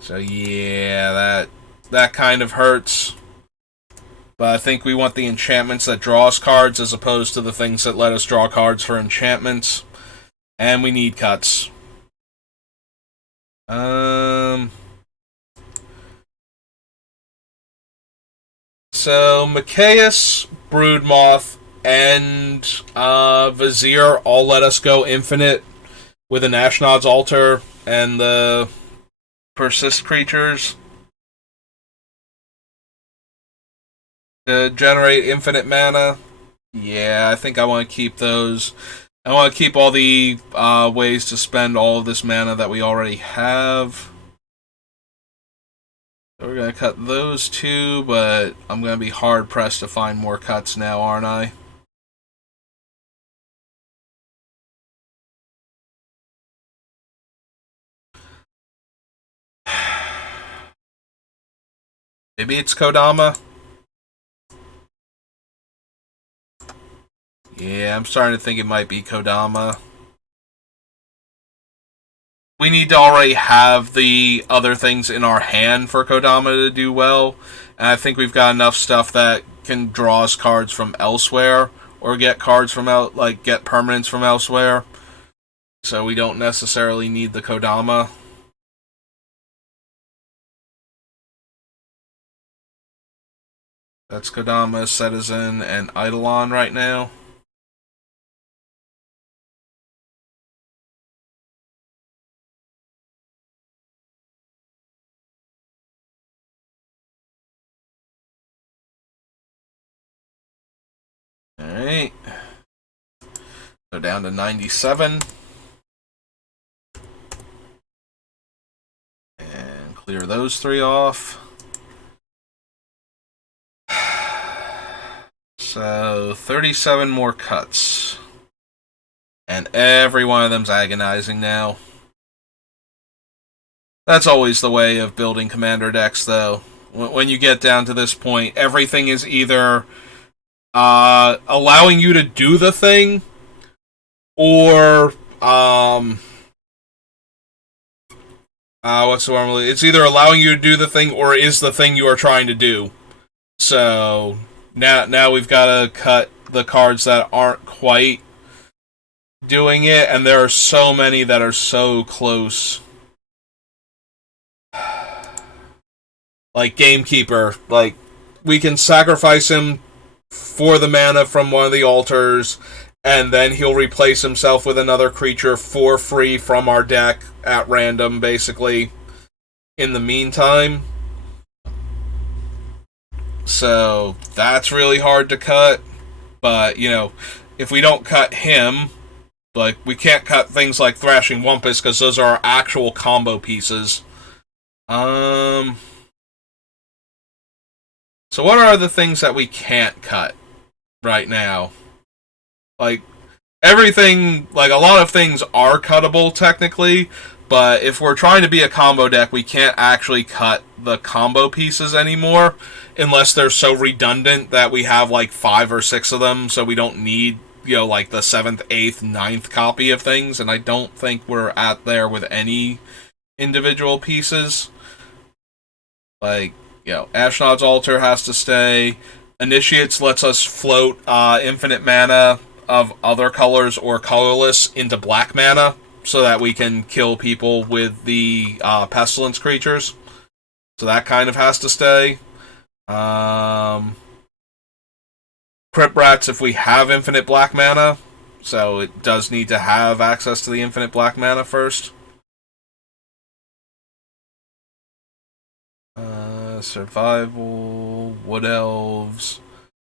So yeah, that kind of hurts. But I think we want the enchantments that draw us cards as opposed to the things that let us draw cards for enchantments. And we need cuts. So Mikaeus, Broodmoth, and Vizier all let us go infinite with an Ashnod's Altar and the Persist creatures to generate infinite mana. Yeah, I think I want to keep those. I want to keep all the ways to spend all of this mana that we already have. So we're going to cut those two, but I'm going to be hard-pressed to find more cuts now, aren't I? Maybe it's Kodama? Yeah, I'm starting to think it might be Kodama. We need to already have the other things in our hand for Kodama to do well. And I think we've got enough stuff that can draw us cards from elsewhere or get cards from get permanents from elsewhere. So we don't necessarily need the Kodama. That's Kodama, Citizen, and Eidolon right now. So down to 97. And clear those 3 off. So 37 more cuts. And every one of them's agonizing now. That's always the way of building commander decks, though. When you get down to this point, everything is either allowing you to do the thing, or what's the word? It's either allowing you to do the thing, or is the thing you are trying to do. So now we've got to cut the cards that aren't quite doing it, and there are so many that are so close. Like Gamekeeper, like, we can sacrifice him for the mana from one of the altars, and then he'll replace himself with another creature for free from our deck at random, basically, in the meantime. So that's really hard to cut, but, you know, if we don't cut him, like, we can't cut things like Thrashing Wumpus, because those are our actual combo pieces. So what are the things that we can't cut right now? Like, everything, like, a lot of things are cuttable, technically, but if we're trying to be a combo deck, we can't actually cut the combo pieces anymore, unless they're so redundant that we have, like, 5 or 6 of them, so we don't need, you know, like, the 7th, 8th, 9th copy of things, and I don't think we're at there with any individual pieces. Like, you know, Ashnod's Altar has to stay. Initiates lets us float infinite mana of other colors or colorless into black mana, so that we can kill people with the pestilence creatures. So that kind of has to stay. Crypt Rats if we have infinite black mana, so it does need to have access to the infinite black mana first. Survival, Wood Elves,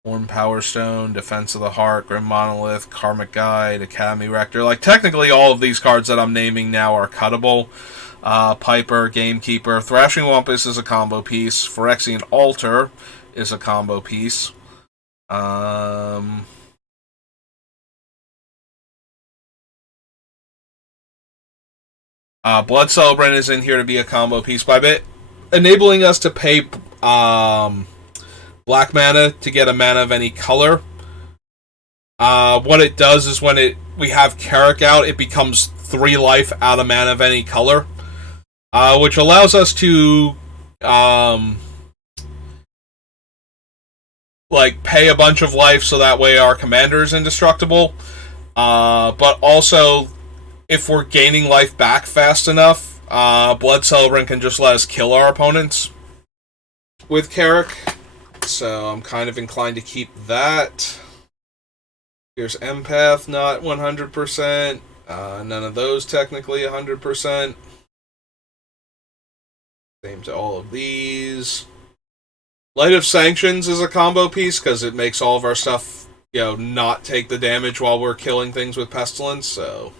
Warm Power Stone, Defense of the Heart, Grim Monolith, Karmic Guide, Academy Rector. Like, technically all of these cards that I'm naming now are cuttable. Piper, Gamekeeper, Thrashing Wumpus is a combo piece. Phyrexian Altar is a combo piece. Blood Celebrant is in here to be a combo piece by bit, enabling us to pay black mana to get a mana of any color. What it does is when we have Carrick out, it becomes 3 life out of mana of any color, which allows us to like, pay a bunch of life so that way our commander is indestructible. But also, if we're gaining life back fast enough, Blood Celebrant can just let us kill our opponents with Carrick. So I'm kind of inclined to keep that. Here's Empath, not 100%. None of those technically 100%. Same to all of these. Light of Sanctions is a combo piece because it makes all of our stuff, you know, not take the damage while we're killing things with Pestilence, so.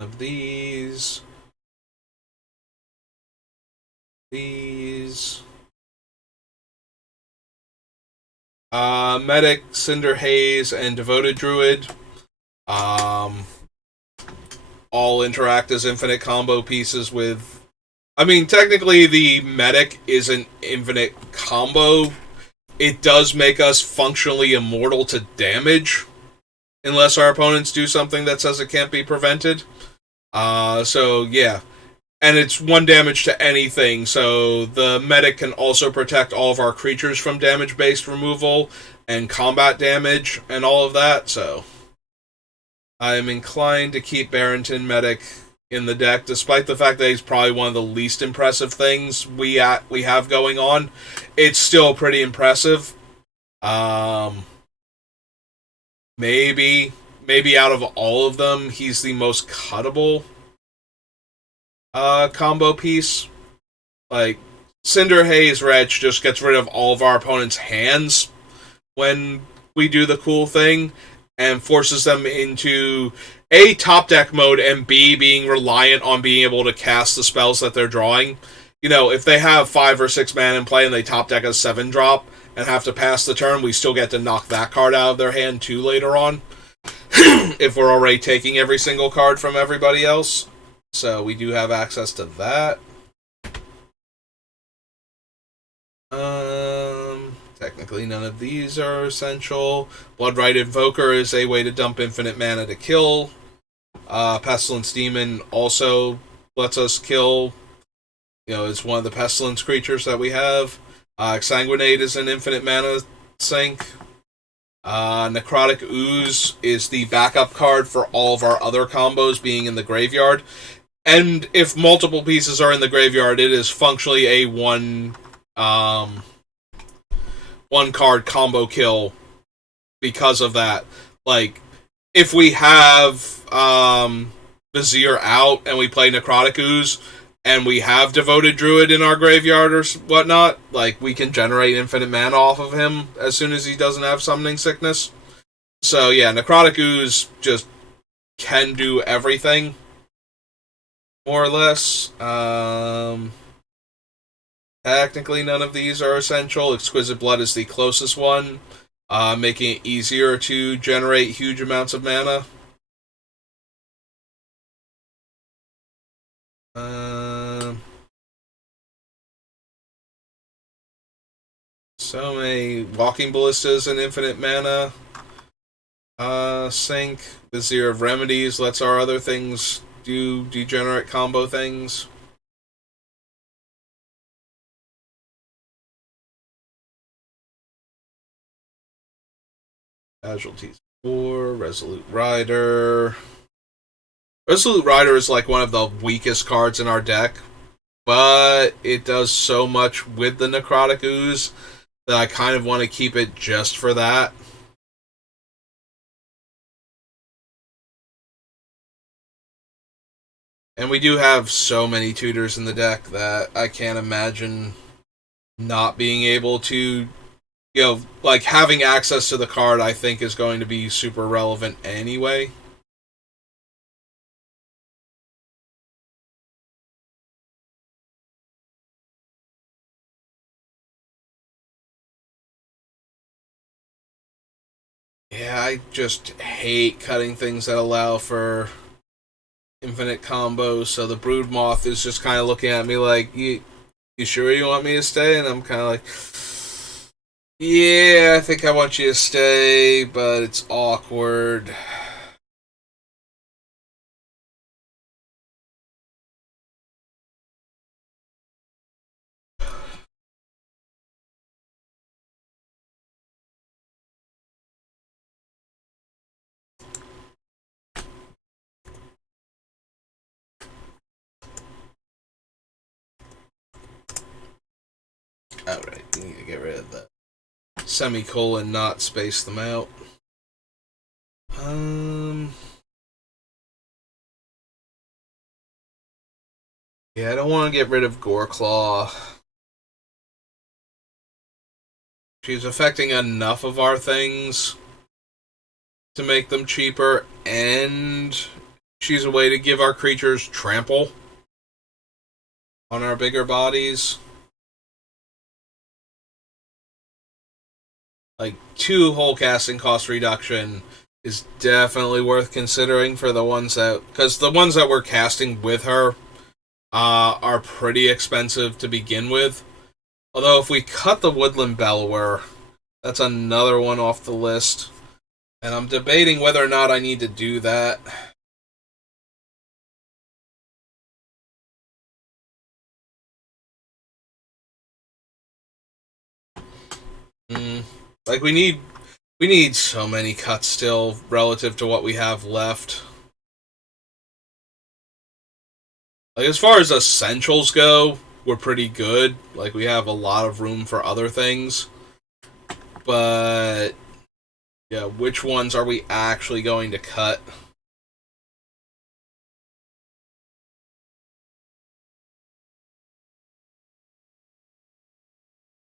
Of these. These. Medic, Cinder Haze, and Devoted Druid. All interact as infinite combo pieces with... I mean, technically the Medic is an infinite combo. It does make us functionally immortal to damage, unless our opponents do something that says it can't be prevented. So, yeah. And it's 1 damage to anything, so the Medic can also protect all of our creatures from damage-based removal and combat damage and all of that, so I'm inclined to keep Barrington Medic in the deck, despite the fact that he's probably one of the least impressive things we have going on. It's still pretty impressive. Maybe out of all of them, he's the most cuttable combo piece. Like, Cinder Haze Wretch just gets rid of all of our opponent's hands, when we do the cool thing, and forces them into A, top deck mode, and B, being reliant on being able to cast the spells that they're drawing. You know, if they have 5 or 6 mana in play and they top deck a 7 drop and have to pass the turn, we still get to knock that card out of their hand too later on. If we're already taking every single card from everybody else. So we do have access to that. Technically, none of these are essential. Bloodright Invoker is a way to dump infinite mana to kill. Pestilence Demon also lets us kill. You know, it's one of the Pestilence creatures that we have. Exsanguinate is an infinite mana sink. Necrotic Ooze is the backup card for all of our other combos being in the graveyard. And if multiple pieces are in the graveyard, it is functionally a one card combo kill because of that. Like, if we have Vizier out and we play Necrotic Ooze and we have Devoted Druid in our graveyard or whatnot, like, we can generate infinite mana off of him as soon as he doesn't have Summoning Sickness. So yeah, Necrotic Ooze just can do everything, more or less. Technically, none of these are essential. Exquisite Blood is the closest one, making it easier to generate huge amounts of mana. So many. Walking Ballistas and infinite mana. Sink. Vizier of Remedies lets our other things do degenerate combo things. Casualties 4, Resolute Rider. Resolute Rider is like one of the weakest cards in our deck, but it does so much with the Necrotic Ooze that I kind of want to keep it just for that. And we do have so many tutors in the deck that I can't imagine not being able to, you know, like, having access to the card I think is going to be super relevant anyway. Yeah, I just hate cutting things that allow for infinite combos, so the Brood Moth is just kind of looking at me like, you sure you want me to stay? And I'm kind of like, yeah, I think I want you to stay, but it's awkward. Alright, we need to get rid of that semicolon, not space them out. Yeah, I don't want to get rid of Goreclaw. She's affecting enough of our things to make them cheaper, and she's a way to give our creatures trample on our bigger bodies. Like, 2 whole casting cost reduction is definitely worth considering for the ones that, because the ones that we're casting with her are pretty expensive to begin with. Although if we cut the Woodland Bellower, that's another one off the list. And I'm debating whether or not I need to do that. Like, we need so many cuts still relative to what we have left. Like, as far as essentials go, we're pretty good. Like, we have a lot of room for other things. But yeah, which ones are we actually going to cut?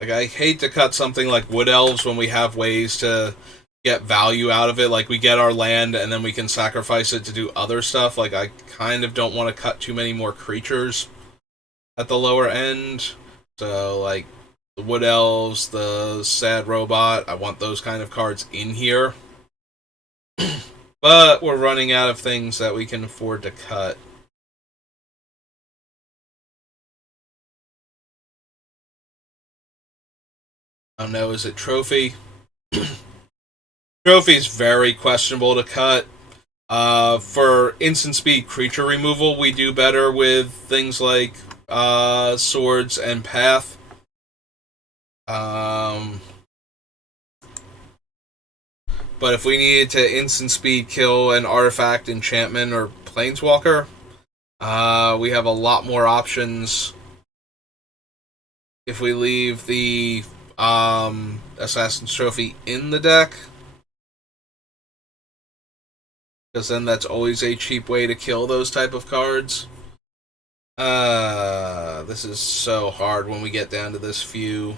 Like, I hate to cut something like Wood Elves when we have ways to get value out of it. Like, we get our land and then we can sacrifice it to do other stuff. Like, I kind of don't want to cut too many more creatures at the lower end. So, like, the Wood Elves, the Sad Robot, I want those kind of cards in here. But we're running out of things that we can afford to cut. Oh no, is it Trophy? Trophy's very questionable to cut. For instant speed creature removal, we do better with things like Swords and Path. But if we needed to instant speed kill an artifact, enchantment, or planeswalker, we have a lot more options if we leave the Assassin's Trophy in the deck. Because then that's always a cheap way to kill those type of cards. This is so hard when we get down to this few.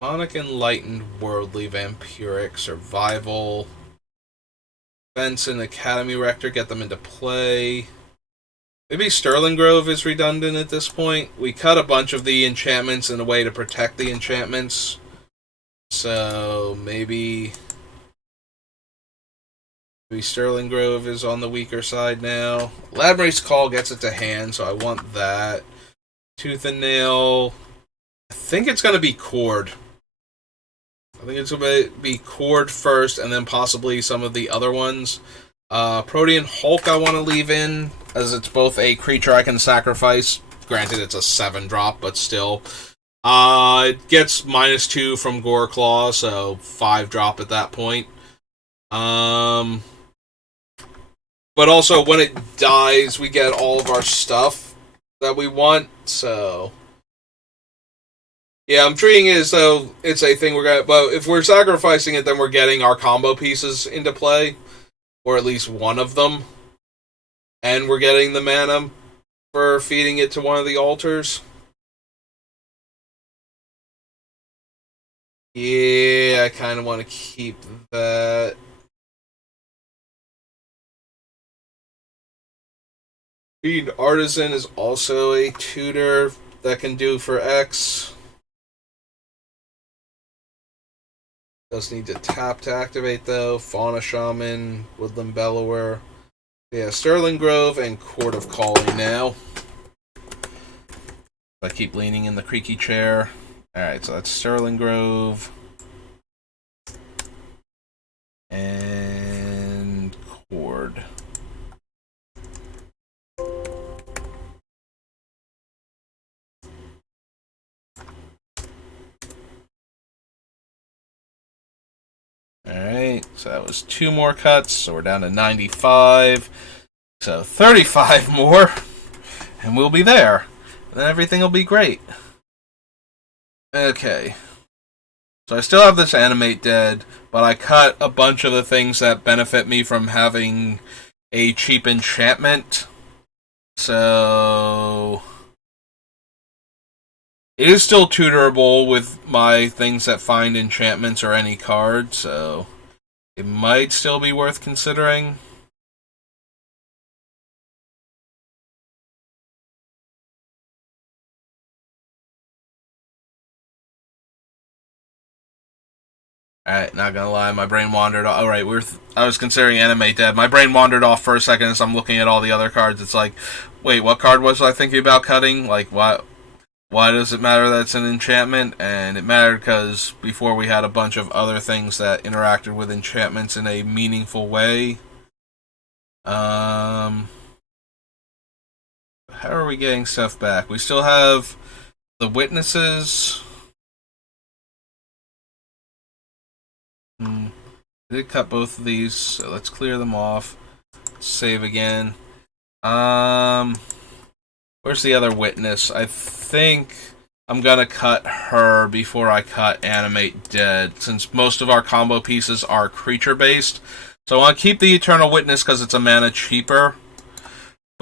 Demonic Enlightened, Worldly, Vampiric, Survival, Benson, Academy Rector, get them into play. Maybe Sterling Grove is redundant at this point. We cut a bunch of the enchantments in a way to protect the enchantments. So maybe Sterling Grove is on the weaker side now. Labyrinth's Call gets it to hand, so I want that. Tooth and Nail. I think it's going to be Cord. I think it's going to be Cord first, and then possibly some of the other ones. Protean Hulk I want to leave in, as it's both a creature I can sacrifice. Granted, it's a 7-drop, but still. It gets -2 from Gore Claw, so 5-drop at that point. But also, when it dies, we get all of our stuff that we want, so... Yeah, I'm treating it as though it's a thing we're gonna... But if we're sacrificing it, then we're getting our combo pieces into play. Or at least one of them. And we're getting the mana for feeding it to one of the altars. Yeah, I kind of want to keep that. Fiend Artisan is also a tutor that can do for X. Does need to tap to activate, though. Fauna Shaman, Woodland Bellower. Yeah, Sterling Grove and Court of Calling now. I keep leaning in the creaky chair. Alright, so that's Sterling Grove. And Cord. Alright, so that was 2 more cuts, so we're down to 95. So 35 more, and we'll be there. And then everything will be great. Okay. So I still have this Animate Dead, but I cut a bunch of the things that benefit me from having a cheap enchantment. So... It is still tutorable with my things that find enchantments or any card, so it might still be worth considering. Alright, not gonna lie, my brain wandered off. Alright, I was considering Animate Dead. My brain wandered off for a second as I'm looking at all the other cards. It's like, wait, what card was I thinking about cutting? Like, what? Why does it matter that it's an enchantment? And it mattered because before we had a bunch of other things that interacted with enchantments in a meaningful way. How are we getting stuff back? We still have the Witnesses. I did cut both of these, so let's clear them off. Save again. Where's the other Witness? I think I'm gonna cut her before I cut Animate Dead, since most of our combo pieces are creature-based. So I want to keep the Eternal Witness because it's a mana cheaper.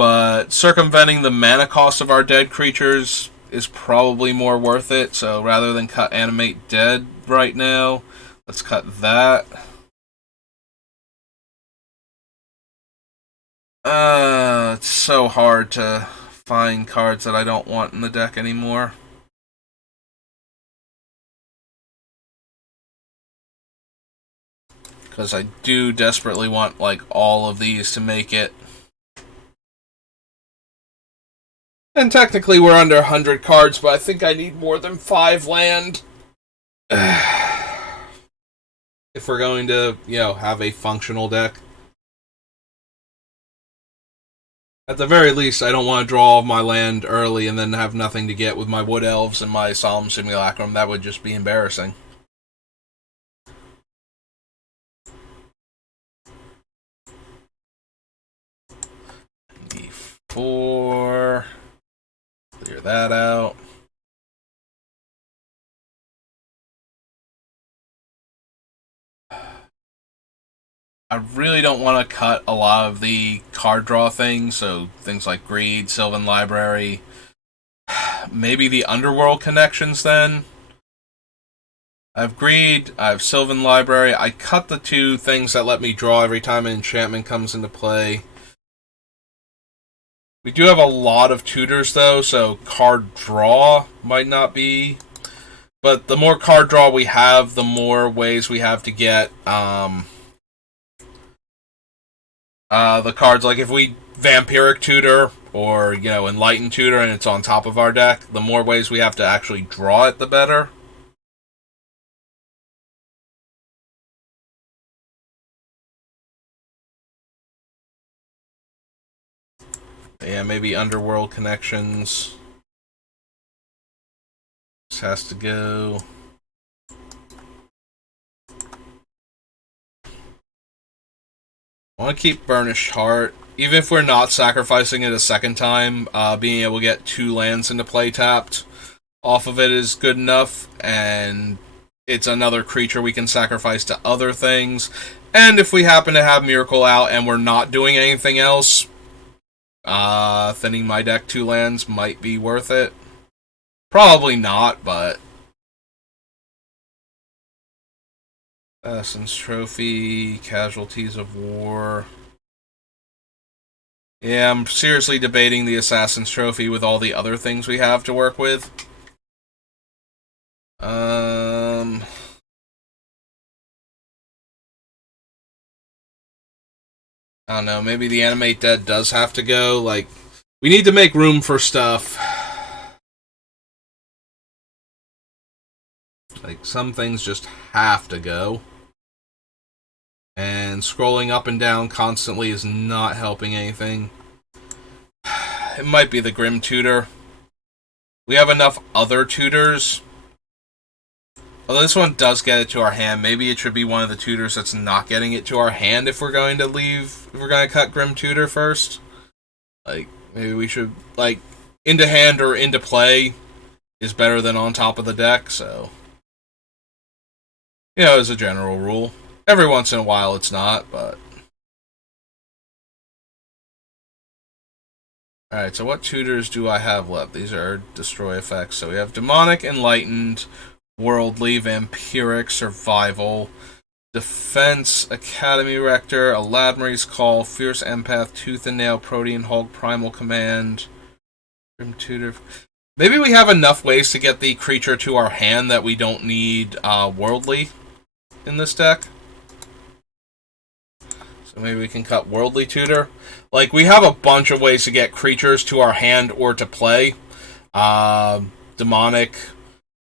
But circumventing the mana cost of our dead creatures is probably more worth it. So rather than cut Animate Dead right now, let's cut that. It's so hard to find cards that I don't want in the deck anymore. Because I do desperately want, like, all of these to make it. And technically we're under 100 cards, but I think I need more than 5 land. If we're going to, have a functional deck. At the very least, I don't want to draw all of my land early and then have nothing to get with my Wood Elves and my Solemn Simulacrum. That would just be embarrassing. D4. Clear that out. I really don't want to cut a lot of the card draw things, so things like Greed, Sylvan Library, maybe the Underworld connections then. I have Greed, I have Sylvan Library. I cut the 2 things that let me draw every time an enchantment comes into play. We do have a lot of tutors though, so card draw might not be. But the more card draw we have, the more ways we have to get the cards. Like if we Vampiric Tutor or, Enlightened Tutor and it's on top of our deck, the more ways we have to actually draw it, the better. Yeah, maybe Underworld connections. This has to go. I want to keep Burnished Heart. Even if we're not sacrificing it a second time, being able to get 2 lands into play tapped off of it is good enough, and it's another creature we can sacrifice to other things. And if we happen to have Myrkul out and we're not doing anything else, thinning my deck 2 lands might be worth it. Probably not, but Assassin's Trophy, Casualties of War. Yeah, I'm seriously debating the Assassin's Trophy with all the other things we have to work with. I don't know, maybe the Animate Dead does have to go. Like, we need to make room for stuff. Like, some things just have to go. And scrolling up and down constantly is not helping anything. It might be the Grim Tutor. We have enough other tutors. Although this one does get it to our hand, maybe it should be one of the tutors that's not getting it to our hand if we're going to leave. If we're going to cut Grim Tutor first. Like, maybe we should, like, into hand or into play is better than on top of the deck, so. As a general rule. Every once in a while it's not, but. Alright, so what tutors do I have left? These are destroy effects. So we have Demonic, Enlightened, Worldly, Vampiric, Survival, Defense, Academy Rector, Aladmary's Call, Fierce Empath, Tooth and Nail, Protean Hulk, Primal Command, Grim Tutor. Maybe we have enough ways to get the creature to our hand that we don't need Worldly in this deck. So maybe we can cut Worldly Tutor. Like, we have a bunch of ways to get creatures to our hand or to play. Demonic,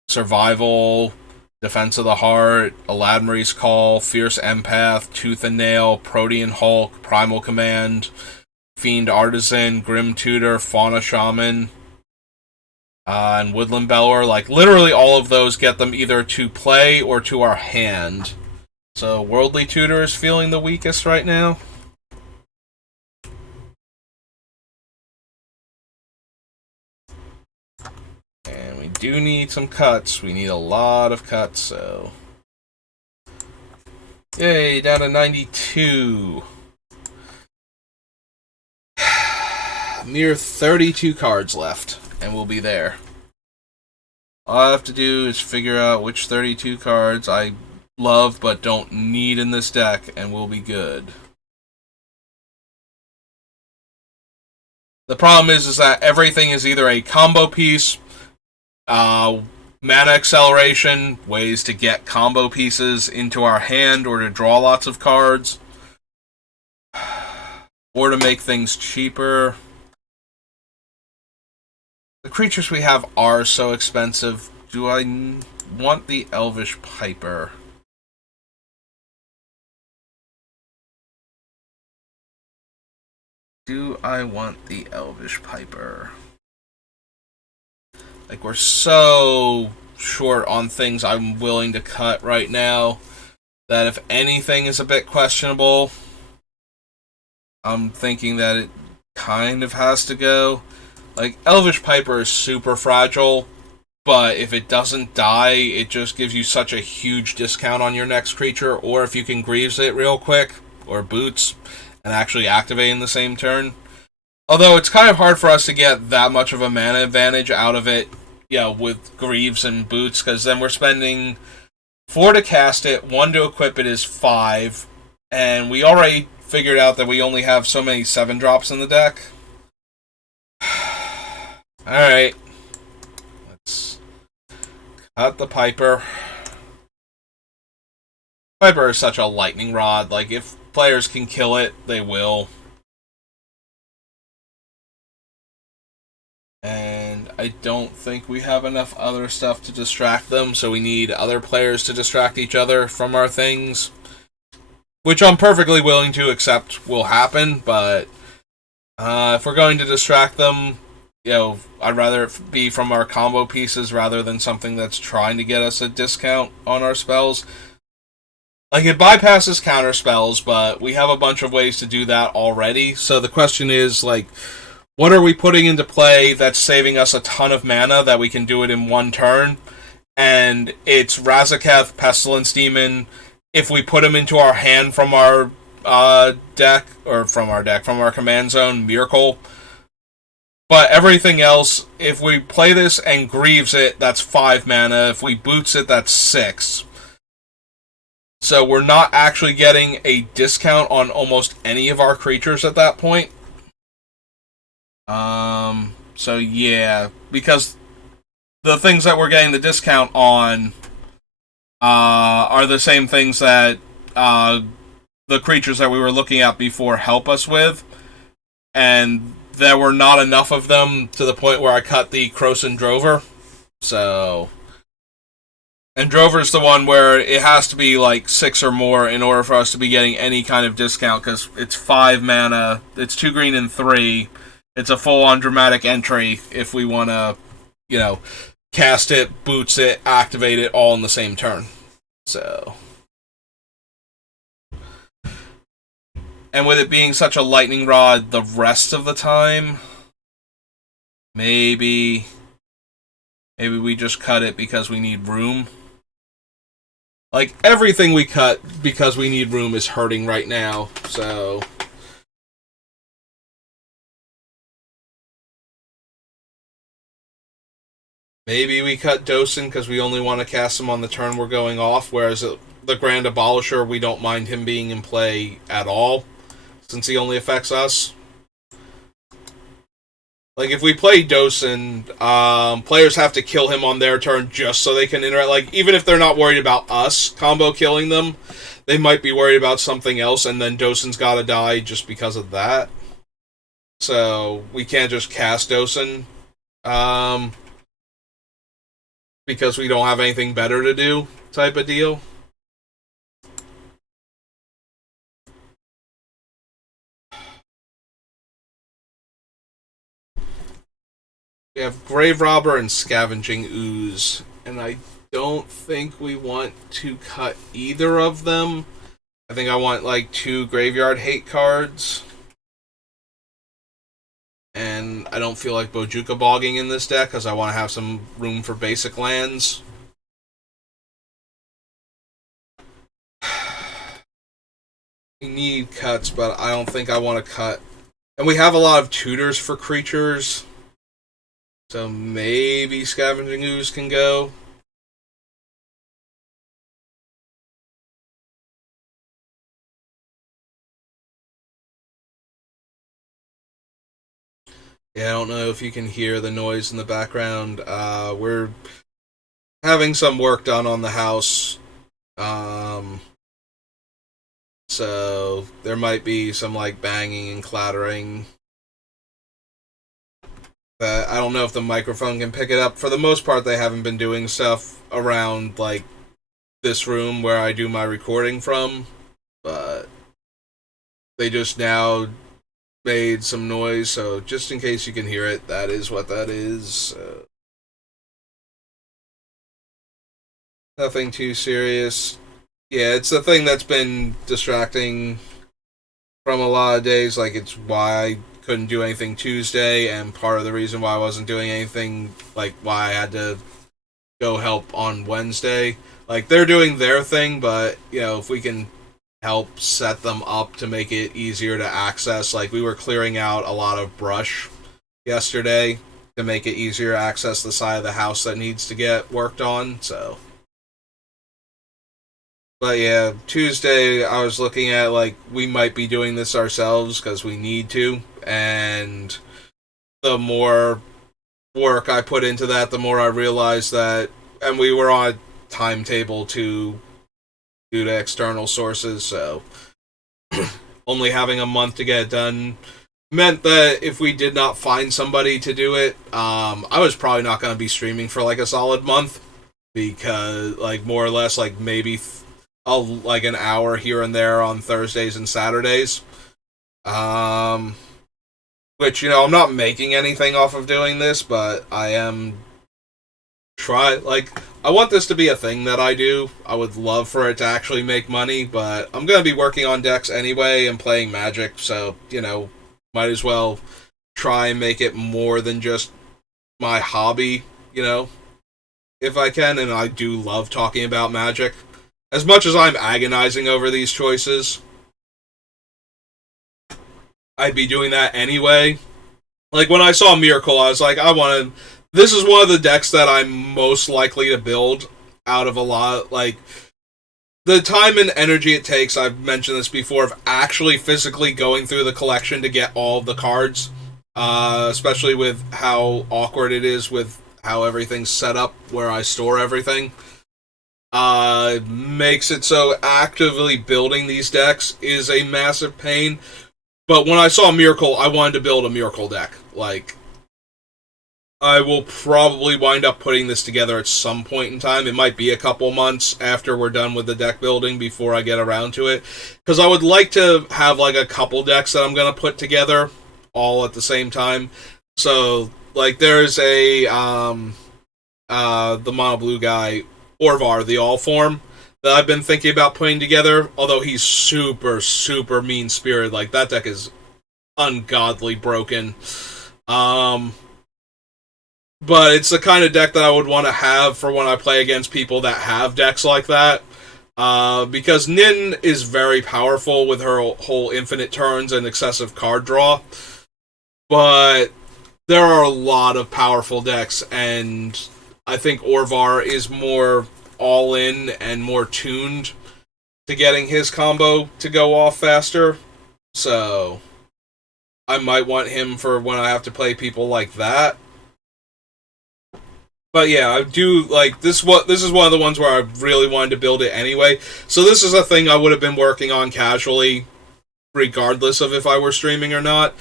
Survival, Defense of the Heart, Aladmary's Call, Fierce Empath, Tooth and Nail, Protean Hulk, Primal Command, Fiend Artisan, Grim Tutor, Fauna Shaman, and Woodland Bellower. Like, literally all of those get them either to play or to our hand. So, Worldly Tutor is feeling the weakest right now. And we do need some cuts. We need a lot of cuts, so. Yay, down to 92. mere 32 cards left, and we'll be there. All I have to do is figure out which 32 cards I love but don't need in this deck, and we'll be good. The problem is that everything is either a combo piece, mana acceleration, ways to get combo pieces into our hand or to draw lots of cards, or to make things cheaper. The creatures we have are so expensive. Do I want the Elvish Piper? Do I want the Elvish Piper? Like, we're so short on things I'm willing to cut right now that if anything is a bit questionable, I'm thinking that it kind of has to go. Like, Elvish Piper is super fragile, but if it doesn't die, it just gives you such a huge discount on your next creature, or if you can Greaves it real quick, or Boots, and actually activate in the same turn. Although it's kind of hard for us to get that much of a mana advantage out of it, with Greaves and Boots, because then we're spending 4 to cast it, 1 to equip it is 5, and we already figured out that we only have so many 7-drops in the deck. Alright. Let's cut the Piper. Piper is such a lightning rod. Like, if players can kill it, they will. And I don't think we have enough other stuff to distract them, so we need other players to distract each other from our things. Which I'm perfectly willing to accept will happen, but if we're going to distract them, I'd rather it be from our combo pieces rather than something that's trying to get us a discount on our spells. Like, it bypasses counter spells, but we have a bunch of ways to do that already. So the question is, like, what are we putting into play that's saving us a ton of mana that we can do it in one turn? And it's Razaketh, Pestilence Demon. If we put him into our hand from our from our command zone, Myrkul. But everything else, if we play this and Greaves it, that's 5 mana. If we Boots it, that's 6. So we're not actually getting a discount on almost any of our creatures at that point. So yeah, because the things that we're getting the discount on are the same things that the creatures that we were looking at before help us with, and there were not enough of them to the point where I cut the Krosan Drover. So, and Drover's the one where it has to be like 6 or more in order for us to be getting any kind of discount, because it's 5 mana, it's 2 green and 3. It's a full-on dramatic entry if we want to, cast it, Boots it, activate it all in the same turn. So, and with it being such a lightning rod the rest of the time, maybe we just cut it because we need room. Like, everything we cut because we need room is hurting right now, so maybe we cut Dosen because we only want to cast him on the turn we're going off, whereas the Grand Abolisher, we don't mind him being in play at all, since he only affects us. Like, if we play Dosen, players have to kill him on their turn just so they can interact. Like, even if they're not worried about us combo killing them, they might be worried about something else, and then Dosen's gotta die just because of that. So, we can't just cast Dosen, because we don't have anything better to do, type of deal. We have Grave Robber and Scavenging Ooze, and I don't think we want to cut either of them. I think I want, like, 2 Graveyard Hate cards. And I don't feel like Bojuka Bogging in this deck, because I want to have some room for basic lands. We need cuts, but I don't think I want to cut And we have a lot of tutors for creatures, so maybe Scavenging Ooze can go. Yeah, I don't know if you can hear the noise in the background. We're having some work done on the house. Um, so there might be some like banging and clattering. I don't know if the microphone can pick it up. For the most part, they haven't been doing stuff around like this room where I do my recording from, but they just now made some noise. So just in case you can hear it, that is what that is. Nothing too serious. Yeah, it's the thing that's been distracting from a lot of days. Like, it's why I couldn't do anything Tuesday, and part of the reason why I wasn't doing anything, like, why I had to go help on Wednesday. Like, they're doing their thing, but, you know, if we can help set them up to make it easier to access, like, we were clearing out a lot of brush yesterday to make it easier to access the side of the house that needs to get worked on, so. But yeah, Tuesday I was looking at like we might be doing this ourselves because we need to, and the more work I put into that, the more I realized that, and we were on a timetable to due to external sources, so only having a month to get it done meant that if we did not find somebody to do it, I was probably not going to be streaming for like a solid month because like more or less like maybe like an hour here and there on Thursdays and Saturdays. Um, which, you know, I'm not making anything off of doing this, but I am I want this to be a thing that I do. I would love for it to actually make money, but I'm gonna be working on decks anyway and playing Magic, so, you know, might as well try and make it more than just my hobby, you know, if I can, and I do love talking about Magic. As much as I'm agonizing over these choices, I'd be doing that anyway. Like, when I saw Myrkul, I was like, I want to. This is one of the decks that I'm most likely to build out of a lot. Like, the time and energy it takes, I've mentioned this before, of actually physically going through the collection to get all of the cards, especially with how awkward it is with how everything's set up where I store everything. Makes it so actively building these decks is a massive pain. But when I saw Myrkul, I wanted to build a Myrkul deck. Like, I will probably wind up putting this together at some point in time. It might be a couple months after we're done with the deck building before I get around to it. Because I would like to have, like, a couple decks that I'm going to put together all at the same time. So, like, there's the mono blue guy, Orvar, the all form, that I've been thinking about putting together, although he's super, super mean spirited. Like, that deck is ungodly broken. But it's the kind of deck that I would want to have for when I play against people that have decks like that. Because Nin is very powerful with her whole infinite turns and excessive card draw. But there are a lot of powerful decks, and I think Orvar is more all in and more tuned to getting his combo to go off faster. So I might want him for when I have to play people like that. But yeah, I do like this. This is one of the ones where I really wanted to build it anyway. So this is a thing I would have been working on casually, regardless of if I were streaming or not.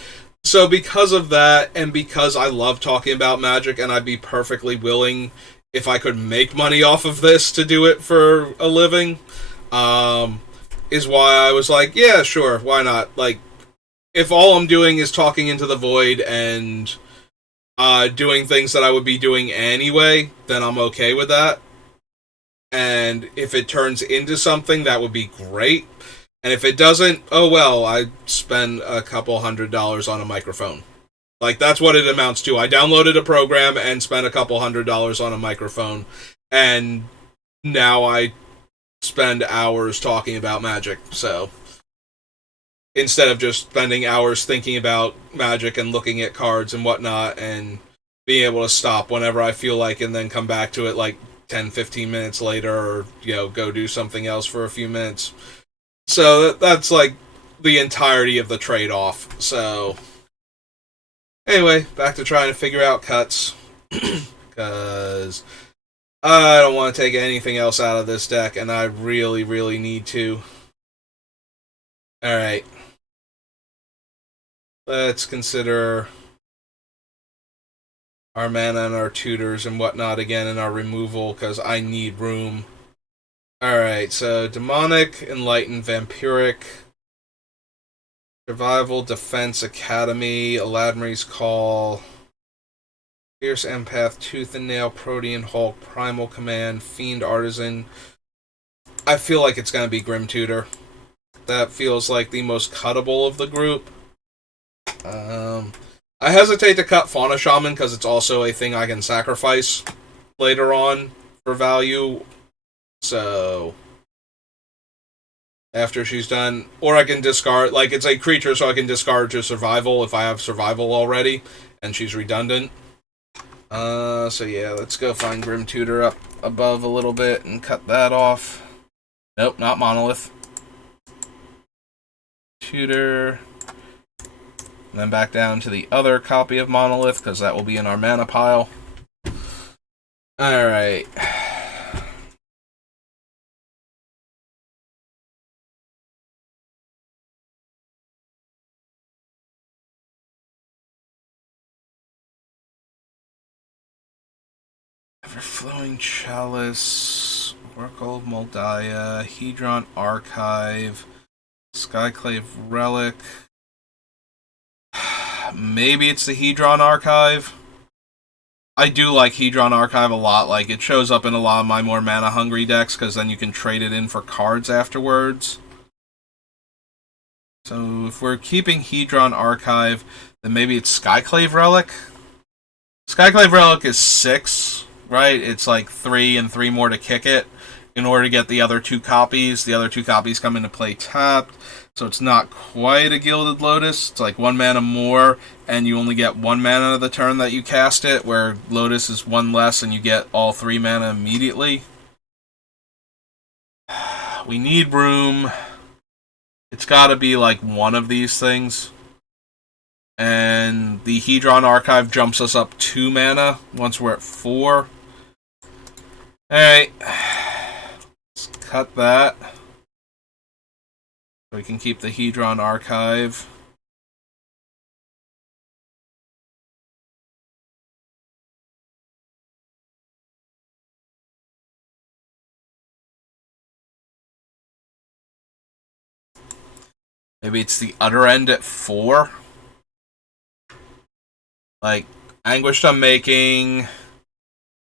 So because of that, and because I love talking about Magic, and I'd be perfectly willing if I could make money off of this to do it for a living, is why I was like, yeah, sure, why not? Like, if all I'm doing is talking into the void and doing things that I would be doing anyway, then I'm okay with that. And if it turns into something, that would be great. And if it doesn't, oh well, I spend a couple $100 on a microphone. Like, that's what it amounts to. I downloaded a program and spent a couple $100 on a microphone, and now I spend hours talking about Magic, so instead of just spending hours thinking about Magic and looking at cards and whatnot, and being able to stop whenever I feel like and then come back to it like 10, 15 minutes later, or go do something else for a few minutes. So that's like the entirety of the trade-off. So anyway, back to trying to figure out cuts, because I don't want to take anything else out of this deck, and I really, really need to. Alright. Let's consider our mana and our tutors and whatnot again in our removal, because I need room. Alright, so Demonic, Enlightened, Vampiric, Survival, Defense, Academy, Aladmiri's Call, Fierce Empath, Tooth and Nail, Protean Hulk, Primal Command, Fiend Artisan. I feel like it's going to be Grim Tutor. That feels like the most cuttable of the group. I hesitate to cut Fauna Shaman because it's also a thing I can sacrifice later on for value. So after she's done, or I can discard, like it's a creature, so I can discard to survival if I have survival already, and she's redundant. So yeah, let's go find Grim Tutor up above a little bit and cut that off. Nope, not Monolith. Tutor. And then back down to the other copy of Monolith, because that will be in our mana pile. Alright. Everflowing Chalice, Oracle of Moldiah, Hedron Archive, Skyclave Relic. Maybe it's the Hedron Archive. I do like Hedron Archive a lot. Like, it shows up in a lot of my more mana-hungry decks, because then you can trade it in for cards afterwards. So, if we're keeping Hedron Archive, then maybe it's Skyclave Relic? Skyclave Relic is 6, right? It's like 3 and 3 more to kick it in order to get the other 2 copies. The other 2 copies come into play tapped, so it's not quite a Gilded Lotus. It's like 1 mana more, and you only get 1 mana of the turn that you cast it, where Lotus is 1 less and you get all 3 mana immediately. We need room. It's gotta be like one of these things. And the Hedron Archive jumps us up 2 mana once we're at 4. Alright. Let's cut that. We can keep the Hedron Archive. Maybe it's the Utter End at 4. Like, Anguished Unmaking,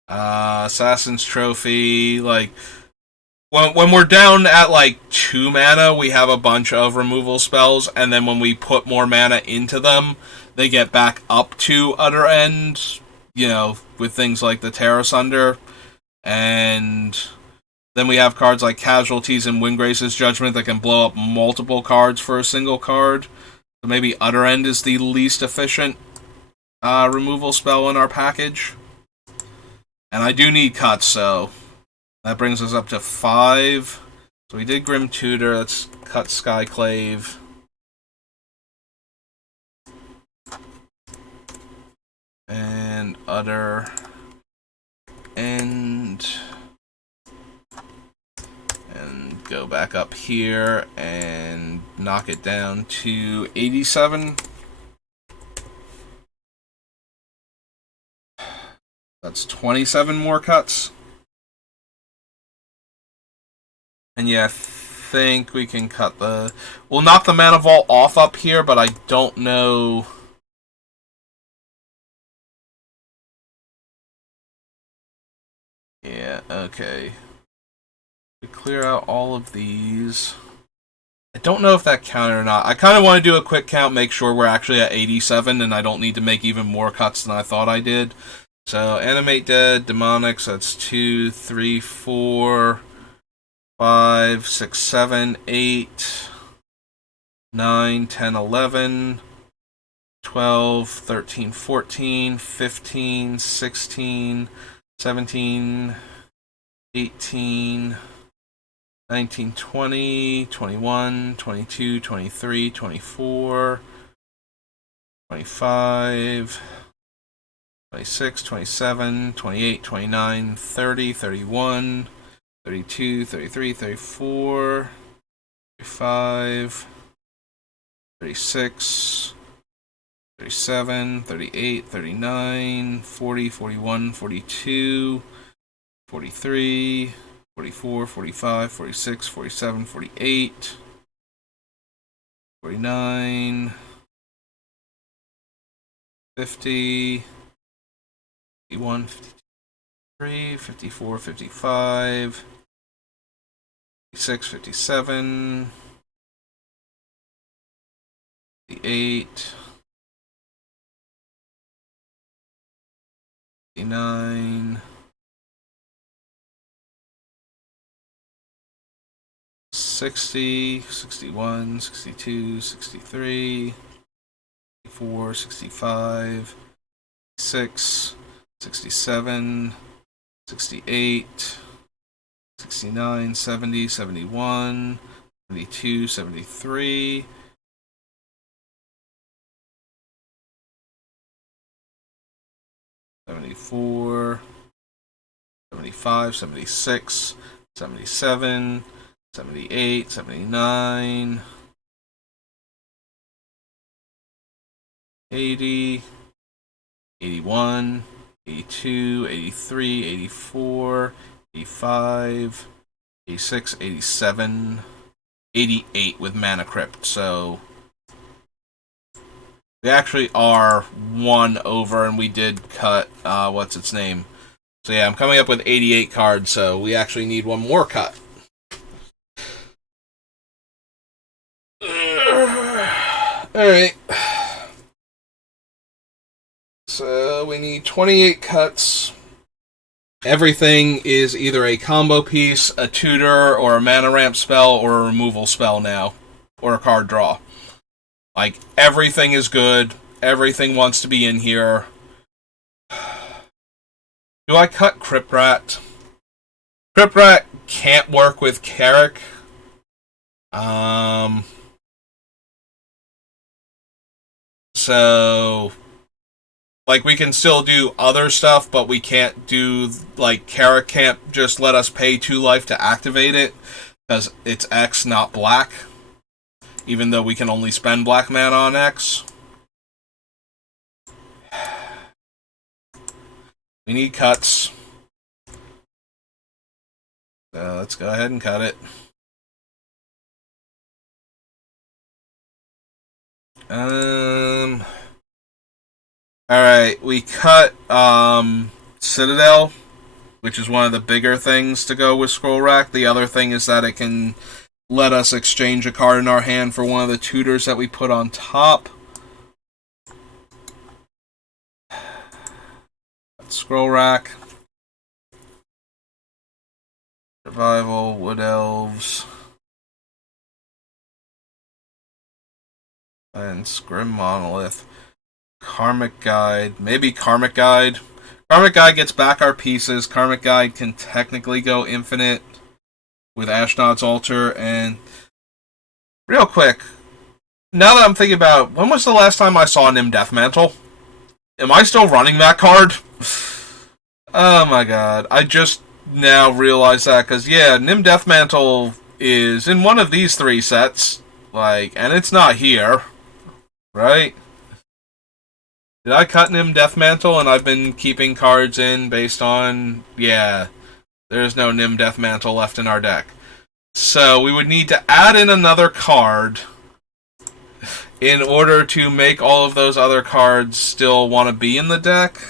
Assassin's Trophy, like, when we're down at like 2 mana, we have a bunch of removal spells, and then when we put more mana into them, they get back up to Utter End, with things like the Terra Sunder, and then we have cards like Casualties and Windgrace's Judgment that can blow up multiple cards for a single card. So maybe Utter End is the least efficient removal spell in our package. And I do need cuts, so that brings us up to 5. So we did Grim Tutor. Let's cut Skyclave. And Utter End. And go back up here and knock it down to 87. That's 27 more cuts. And yeah, I think we can cut the... We'll knock the Mana Vault off up here, but I don't know... Yeah, okay. We clear out all of these. I don't know if that counted or not. I kind of want to do a quick count, make sure we're actually at 87, and I don't need to make even more cuts than I thought I did. So, Animate Dead, Demonic, so that's 2, 3, 4, 5, 6, 7, 8. 9, 10, 11, 12, 13, 14, 15, 16, 17, 18, 19, 20, 21, 22, 23, 24, 25, 26, 27, 28, 29, 30, 31, 32, 33, 34, 35, 36, 37, 38, 39, 40, 41, 42, 43, 44, 45, 46, 47, 48, 49, 50, 51, 53, 54, 55, 56, 57, 58, 59, 60, 61, 62, 63, 64, 65, 66, 67, 68, 69, 70, 71, 72, 73, 74, 75, 76, 77, 78, 79, 80, 81, 82, 83, 84, 85, 86, 87, 88 with Mana Crypt. So we actually are one over, and we did cut, what's its name? So yeah, I'm coming up with 88 cards, so we actually need one more cut. Alright. So we need 28 cuts. Everything is either a combo piece, a tutor, or a mana ramp spell, or a removal spell now. Or a card draw. Like, everything is good. Everything wants to be in here. Do I cut Crypt Rat? Crypt Rat can't work with Carrick. So, like, we can still do other stuff, but we can't do, like, Carrick can't just let us pay 2 life to activate it, because it's X, not black. Even though we can only spend black mana on X. We need cuts. So let's go ahead and cut it. Alright, we cut Citadel, which is one of the bigger things to go with Scroll Rack. The other thing is that it can let us exchange a card in our hand for one of the tutors that we put on top. Scroll Rack. Survival, Wood Elves. And Scrim Monolith. Karmic Guide. Maybe Karmic Guide. Karmic Guide gets back our pieces. Karmic Guide can technically go infinite with Ashnod's Altar. And real quick, now that I'm thinking about, when was the last time I saw Nim Deathmantle? Am I still running that card? Oh my god. I just now realized that, because yeah, Nim Deathmantle is in one of these 3 sets. Like, and it's not here. Right? Did I cut Nim Deathmantle and I've been keeping cards in based on... Yeah, there's no Nim Deathmantle left in our deck. So we would need to add in another card in order to make all of those other cards still want to be in the deck.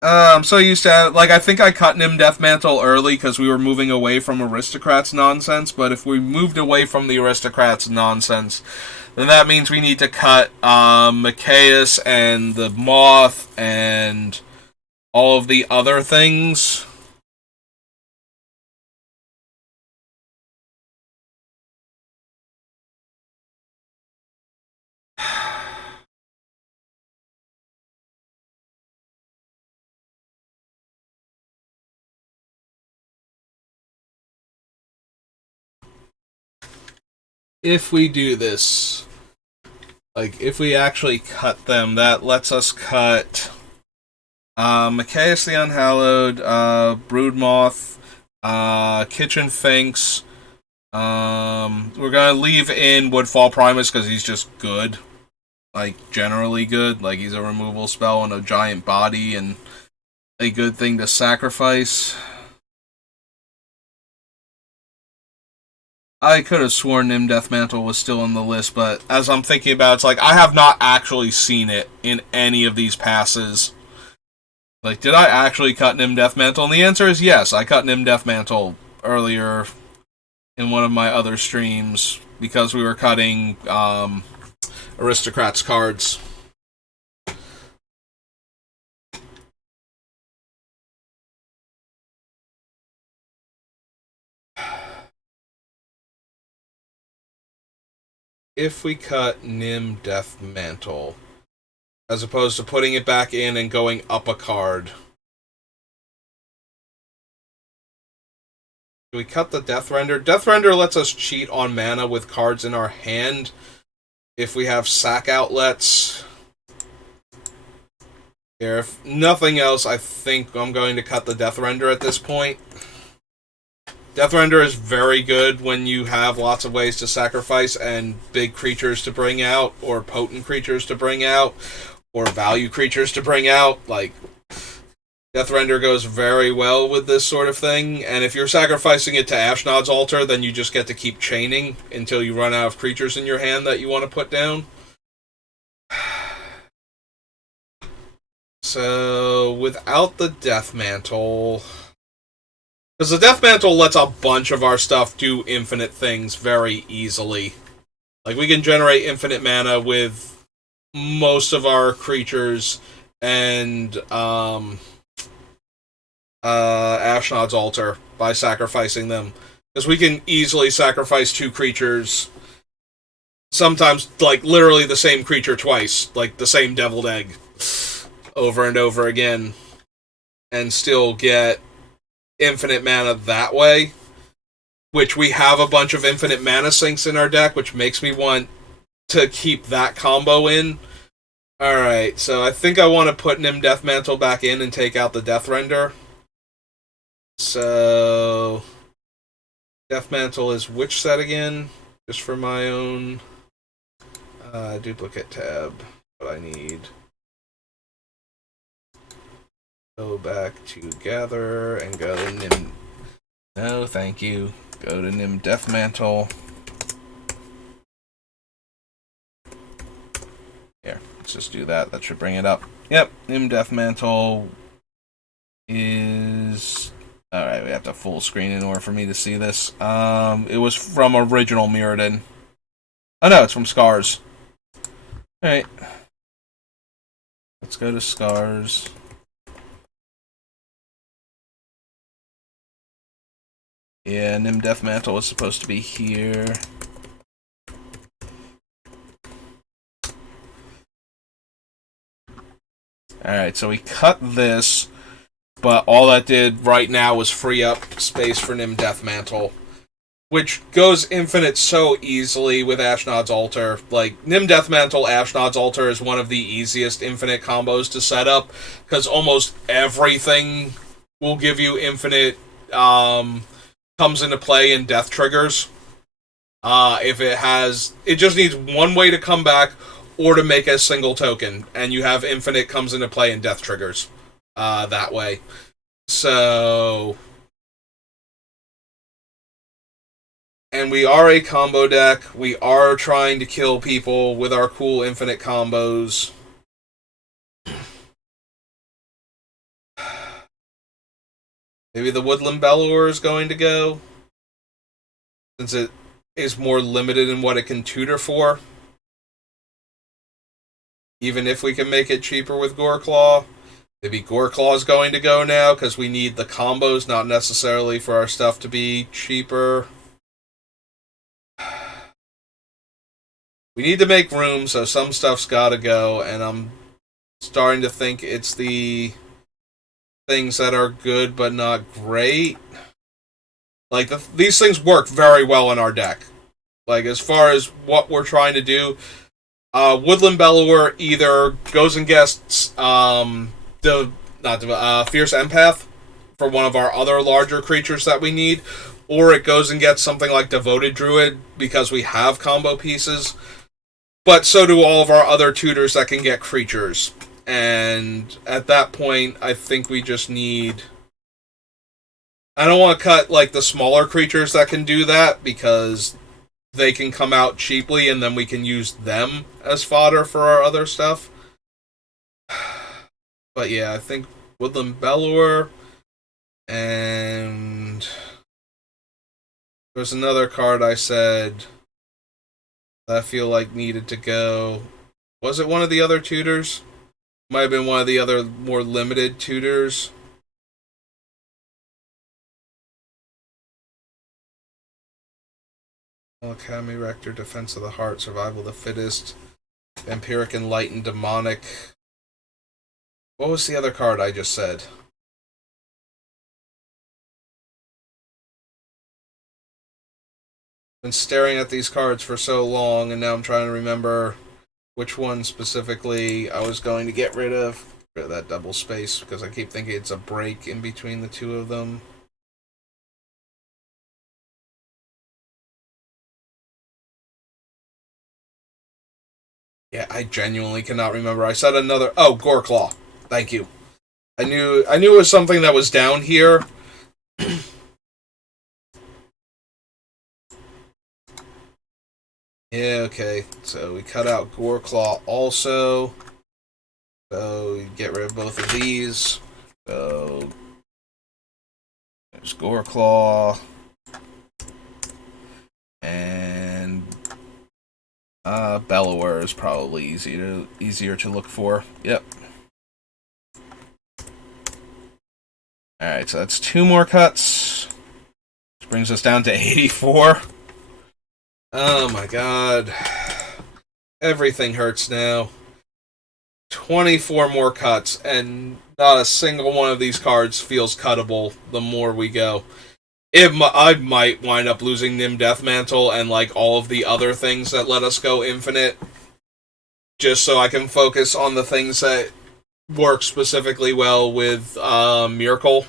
I'm so used to... Like, I think I cut Nim Deathmantle early because we were moving away from Aristocrats nonsense, but if we moved away from the Aristocrats nonsense, then that means we need to cut Mikaeus and the Moth and all of the other things. if we do this, like, if we actually cut them, that lets us cut Machias the Unhallowed, Broodmoth, Kitchen Finks. We're gonna leave in Woodfall Primus because he's just good. Like, generally good. Like, he's a removal spell and a giant body and a good thing to sacrifice. I could have sworn Nim Deathmantle was still on the list, but as I'm thinking about it, it's like, I have not actually seen it in any of these passes. Like, did I actually cut Nim Deathmantle? And the answer is yes, I cut Nim Deathmantle earlier in one of my other streams because we were cutting Aristocrats cards. If we cut Nim Deathmantle, as opposed to putting it back in and going up a card, do we cut the Death Render? Death Render lets us cheat on mana with cards in our hand if we have sack outlets. Here, if nothing else, I think I'm going to cut the Death Render at this point. Death Render is very good when you have lots of ways to sacrifice and big creatures to bring out, or potent creatures to bring out, or value creatures to bring out. Like, Death Render goes very well with this sort of thing, and if you're sacrificing it to Ashnod's Altar, then you just get to keep chaining until you run out of creatures in your hand that you want to put down. So, without the Death Mantle, because the Death Mantle lets a bunch of our stuff do infinite things very easily. Like, we can generate infinite mana with most of our creatures and Ashnod's Altar by sacrificing them. Because we can easily sacrifice two creatures, sometimes, like, literally the same creature twice, like the same Deviled Egg, over and over again, and still get infinite mana that way, which we have a bunch of infinite mana sinks in our deck, which makes me want to keep that combo in. Alright, so I think I want to put Nim Deathmantle back in and take out the Death Render. So, Deathmantle is which set again? Just for my own duplicate tab. What I need. Go back to Gather and go to Nim. No, thank you. Go to Nim Deathmantle. Here, let's just do that. That should bring it up. Yep, Nim Deathmantle is... Alright, we have to full screen in order for me to see this. It was from original Mirrodin. Oh no, it's from Scars. Alright. Let's go to Scars. Yeah, Nim Deathmantle was supposed to be here. Alright, so we cut this, but all that did right now was free up space for Nim Deathmantle, which goes infinite so easily with Ashnod's Altar. Like, Nim Deathmantle, Ashnod's Altar is one of the easiest infinite combos to set up, because almost everything will give you infinite, comes into play in death triggers. If it has... It just needs one way to come back, or to make a single token, and you have infinite comes into play in death triggers. That way. So... And we are a combo deck. We are trying to kill people with our cool infinite combos. Maybe the Woodland Bellower is going to go, since it is more limited in what it can tutor for. Even if we can make it cheaper with Goreclaw. Maybe Goreclaw is going to go now, because we need the combos, not necessarily for our stuff to be cheaper. We need to make room, so some stuff's gotta go, and I'm starting to think it's the things that are good but not great. Like, these things work very well in our deck. Like, as far as what we're trying to do, Woodland Bellower either goes and gets the not the Fierce Empath for one of our other larger creatures that we need, or it goes and gets something like Devoted Druid because we have combo pieces. But so do all of our other tutors that can get creatures. And at that point, I think we just need. I don't want to cut like the smaller creatures that can do that because they can come out cheaply and then we can use them as fodder for our other stuff. But yeah, I think Woodland Bellower, and there's another card I said that I feel like needed to go. Was it one of the other tutors? Might have been one of the other more limited tutors. Academy Rector, Defense of the Heart, Survival of the Fittest, Vampiric Enlightened, Demonic. What was the other card I just said? Been staring at these cards for so long, and now I'm trying to remember which one specifically I was going to get rid of. Rid of that double space, because I keep thinking it's a break in between the two of them. Yeah, I genuinely cannot remember. I said another. Oh, Goreclaw. Thank you. I knew it was something that was down here. Yeah, okay. So we cut out Goreclaw also. So you get rid of both of these. So there's Goreclaw. And Bellower is probably easier to look for. Yep. Alright, so that's 2 more cuts. Which brings us down to 84. Oh my god. Everything hurts now. 24 more cuts, and not a single one of these cards feels cuttable the more we go. I might wind up losing Nim Deathmantle and like all of the other things that let us go infinite, just so I can focus on the things that work specifically well with Myrkul.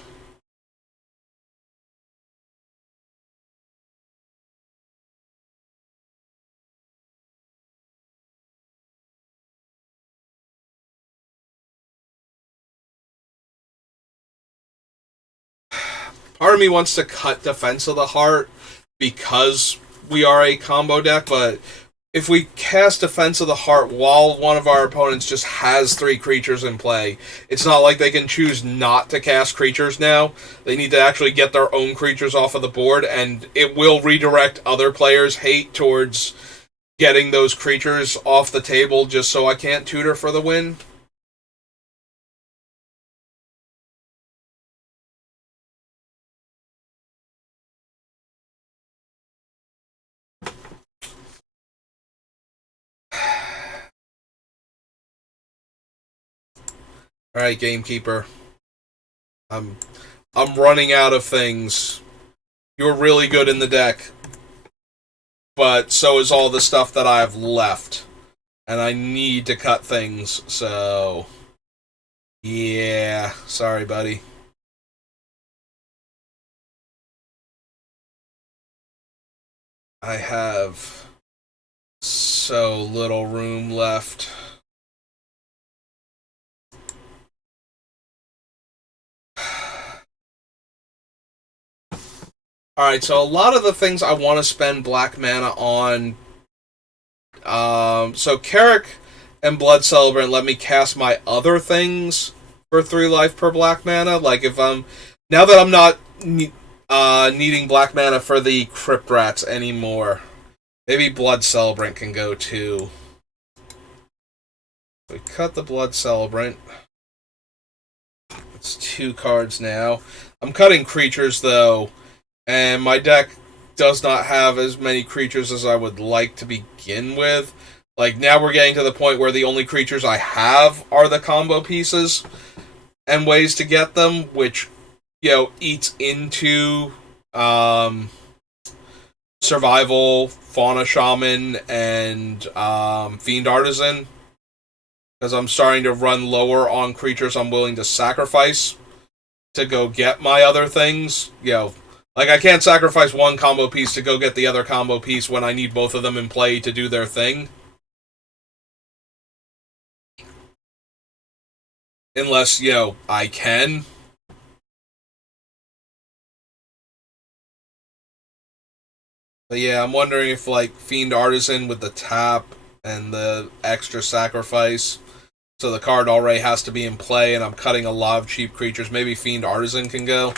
Part of me wants to cut Defense of the Heart because we are a combo deck, but if we cast Defense of the Heart while one of our opponents just has 3 creatures in play, it's not like they can choose not to cast creatures now. They need to actually get their own creatures off of the board, and it will redirect other players' hate towards getting those creatures off the table just so I can't tutor for the win. Alright, Gamekeeper. I'm running out of things. You're really good in the deck, but so is all the stuff that I have left. And I need to cut things, so yeah, sorry buddy. I have so little room left. Alright, so a lot of the things I want to spend black mana on. So Carrick and Blood Celebrant let me cast my other things for 3 life per black mana. Like if I'm now that I'm not needing black mana for the Crypt Rats anymore, maybe Blood Celebrant can go too. We cut the Blood Celebrant. It's 2 cards now. I'm cutting creatures though, and my deck does not have as many creatures as I would like to begin with. Like, now we're getting to the point where the only creatures I have are the combo pieces and ways to get them, which, eats into Survival, Fauna Shaman, and Fiend Artisan. Because I'm starting to run lower on creatures I'm willing to sacrifice to go get my other things. Like I can't sacrifice one combo piece to go get the other combo piece when I need both of them in play to do their thing. Unless, I can. But yeah, I'm wondering if like Fiend Artisan with the tap and the extra sacrifice, so the card already has to be in play, and I'm cutting a lot of cheap creatures. Maybe Fiend Artisan can go.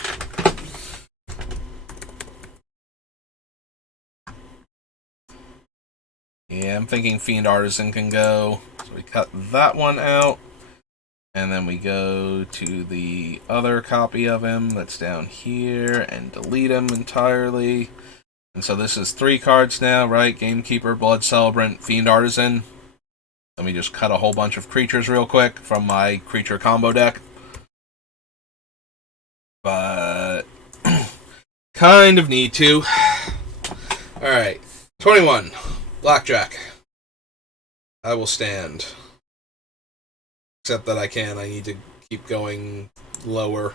Yeah, I'm thinking Fiend Artisan can go. So we cut that one out. And then we go to the other copy of him that's down here and delete him entirely. And so this is 3 cards now, right? Gamekeeper, Blood Celebrant, Fiend Artisan. Let me just cut a whole bunch of creatures real quick from my creature combo deck. But kind of need to. Alright. 21. Blackjack. I will stand. Except that I need to keep going lower.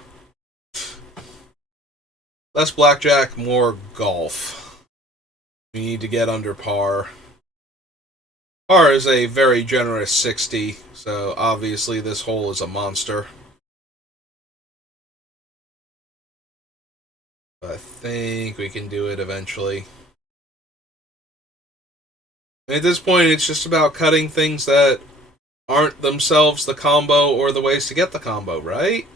Less blackjack, more golf. We need to get under par. Par is a very generous 60, so obviously this hole is a monster. But I think we can do it eventually. At this point, it's just about cutting things that aren't themselves the combo or the ways to get the combo, right?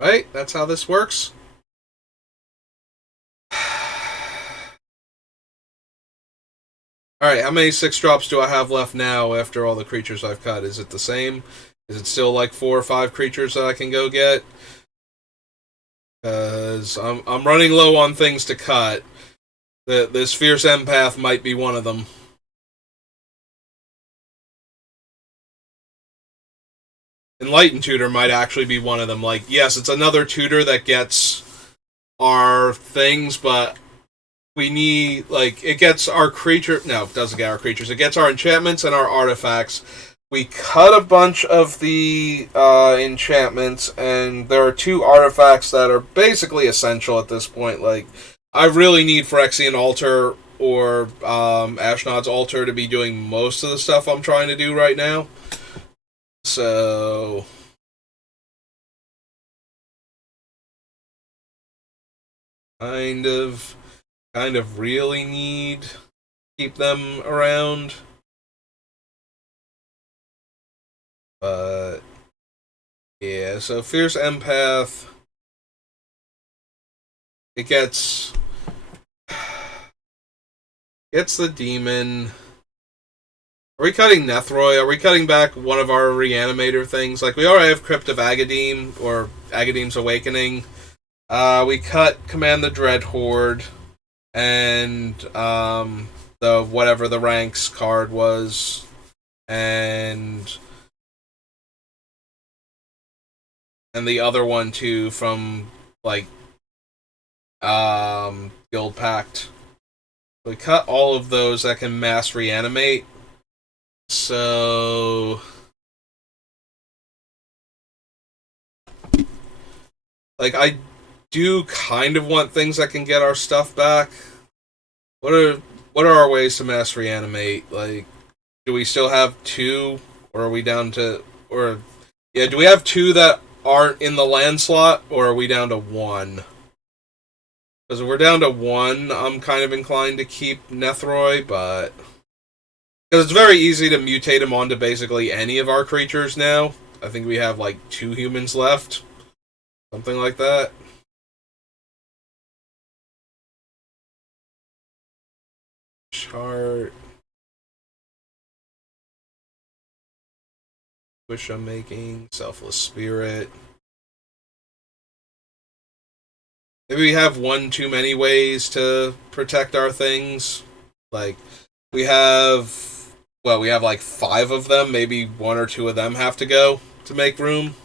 Right? That's how this works? Alright, how many 6-drops do I have left now after all the creatures I've cut? Is it the same? Is it still like 4 or 5 creatures that I can go get? Because I'm running low on things to cut. This Fierce Empath might be one of them. Enlightened Tutor might actually be one of them. Like, yes, it's another tutor that gets our things, but we need, like, it gets our creature... No, it doesn't get our creatures. It gets our enchantments and our artifacts. We cut a bunch of the enchantments, and there are 2 artifacts that are basically essential at this point. Like, I really need Phyrexian Altar or Ashnod's Altar to be doing most of the stuff I'm trying to do right now. So... Kind of really need to keep them around. But yeah, so Fierce Empath, it gets the demon. Are we cutting Nethroi? Are we cutting back one of our reanimator things? Like, we already have Crypt of Agadim, or Agadim's Awakening. We cut Command the Dread Horde, and the whatever the ranks card was, and the other one too from like Guild Pact. We cut all of those that can mass reanimate. So like I do kind of want things that can get our stuff back. What are our ways to mass reanimate? Like, do we still have 2, or are we down to, or yeah, do we have 2 that aren't in the land slot, or are we down to 1? Because if we're down to 1, I'm kind of inclined to keep Nethroi, but because it's very easy to mutate him onto basically any of our creatures now. I think we have like 2 humans left, something like that. Chart. Wish I'm making. Selfless Spirit. Maybe we have 1 too many ways to protect our things. Like, we have like 5 of them. Maybe 1 or 2 of them have to go to make room.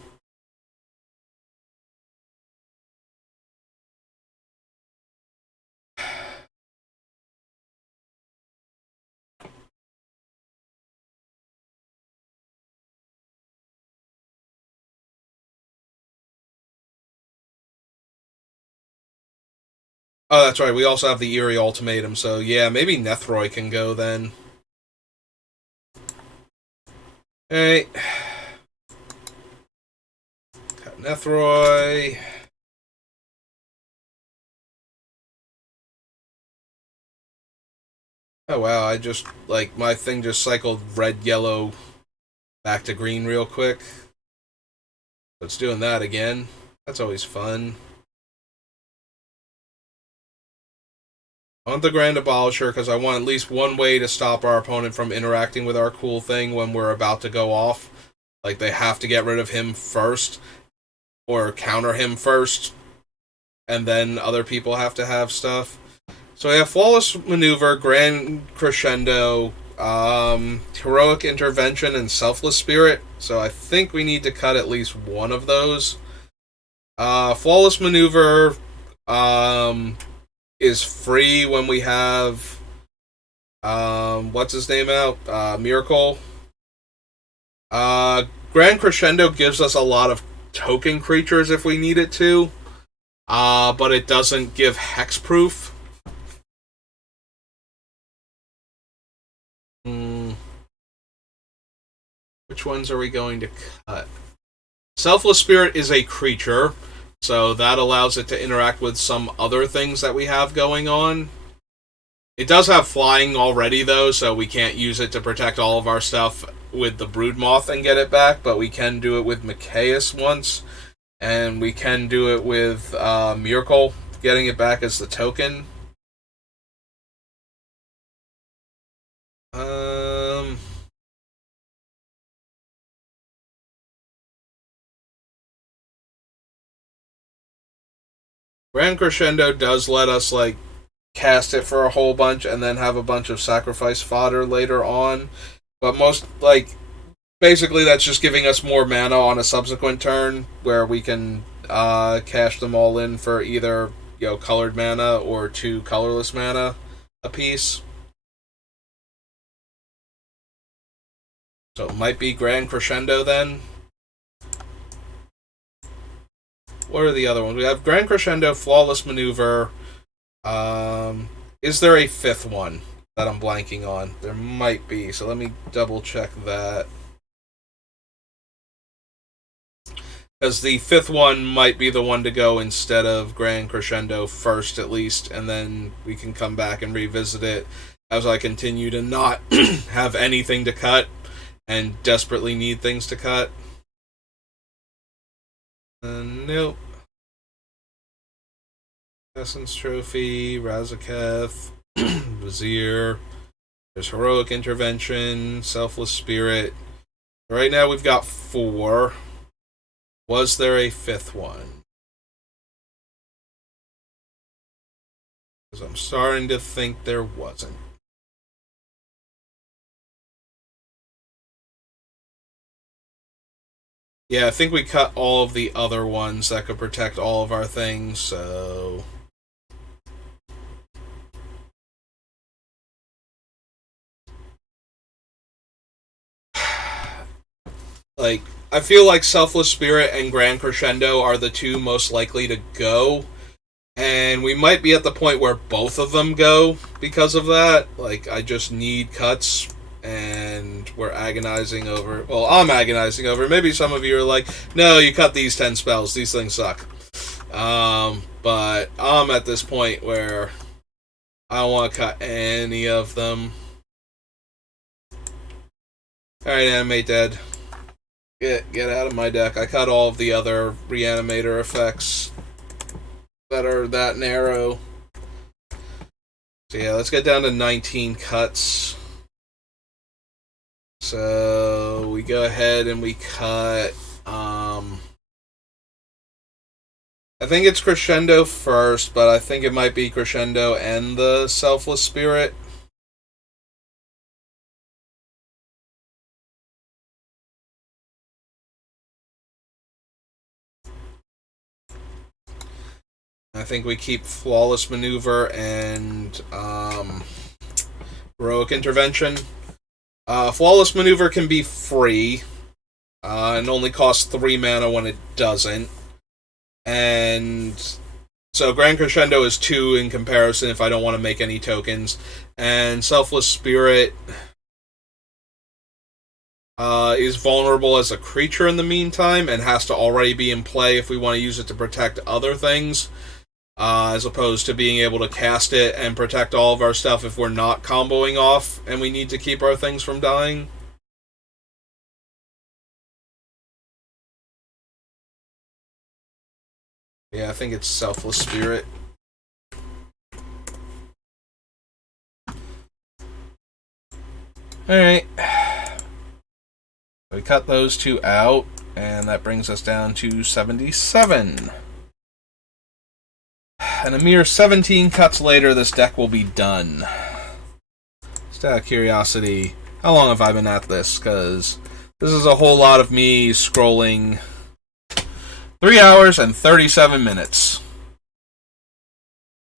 Oh, that's right. We also have the Eerie Ultimatum, so yeah, maybe Nethroy can go then. Alright. Got Nethroy. Oh wow, I just, like, my thing just cycled red, yellow, back to green real quick. So it's doing that again. That's always fun. I want the Grand Abolisher because I want at least one way to stop our opponent from interacting with our cool thing when we're about to go off. Like, they have to get rid of him first, or counter him first, and then other people have to have stuff. So we have Flawless Maneuver, Grand Crescendo, Heroic Intervention, and Selfless Spirit. So I think we need to cut at least one of those. Flawless Maneuver is free when we have what's his name out? Myrkul. Grand Crescendo gives us a lot of token creatures if we need it to, but it doesn't give hexproof. Which ones are we going to cut? Selfless Spirit is a creature, so that allows it to interact with some other things that we have going on. It does have flying already, though, so we can't use it to protect all of our stuff with the Broodmoth and get it back, but we can do it with Mikaeus once, and we can do it with Myrkul, getting it back as the token. Grand Crescendo does let us, like, cast it for a whole bunch and then have a bunch of sacrifice fodder later on. But most, like, basically that's just giving us more mana on a subsequent turn where we can cash them all in for either, colored mana or 2 colorless mana a piece. So it might be Grand Crescendo then. What are the other ones? We have Grand Crescendo, Flawless Maneuver. Is there a 5th one that I'm blanking on? There might be, so let me double check that. Because the 5th one might be the one to go instead of Grand Crescendo first, at least, and then we can come back and revisit it as I continue to not have anything to cut and desperately need things to cut. Nope. Essence Trophy, Razaketh, Vizier. There's Heroic Intervention, Selfless Spirit. Right now we've got 4. Was there a 5th one? Because I'm starting to think there wasn't. Yeah, I think we cut all of the other ones that could protect all of our things, so... Like, I feel like Selfless Spirit and Grand Crescendo are the 2 most likely to go, and we might be at the point where both of them go because of that. Like, I just need cuts, and we're agonizing over... Well, I'm agonizing over... Maybe some of you are like, no, you cut these 10 spells, these things suck. But I'm at this point where I don't want to cut any of them. Alright, Animate Dead. Get out of my deck. I cut all of the other Reanimator effects that are that narrow. So yeah, let's get down to 19 cuts. So we go ahead and we cut... I think it's Crescendo first, but I think it might be Crescendo and the Selfless Spirit. I think we keep Flawless Maneuver and Heroic Intervention. Flawless Maneuver can be free and only costs 3 mana when it doesn't. And So Grand Crescendo is 2 in comparison if I don't want to make any tokens. And Selfless Spirit is vulnerable as a creature in the meantime and has to already be in play if we want to use it to protect other things, as opposed to being able to cast it and protect all of our stuff if we're not comboing off and we need to keep our things from dying. Yeah, I think it's Selfless Spirit. Alright. We cut those 2 out, and that brings us down to 77. And a mere 17 cuts later, this deck will be done. Just out of curiosity, how long have I been at this? Because this is a whole lot of me scrolling. 3 hours and 37 minutes.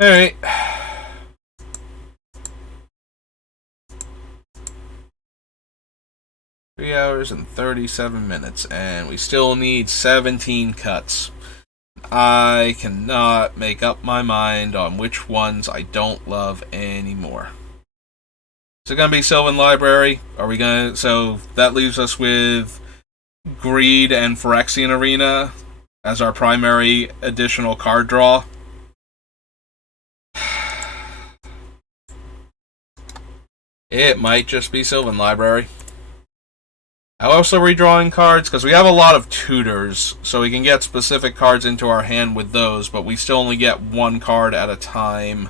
Alright. 3 hours and 37 minutes, and we still need 17 cuts. I cannot make up my mind on which ones I don't love anymore. Is it going to be Sylvan Library? Are we going to... So that leaves us with Greed and Phyrexian Arena as our primary additional card draw. It might just be Sylvan Library. How else are we drawing cards? Because we have a lot of tutors, so we can get specific cards into our hand with those, but we still only get 1 card at a time.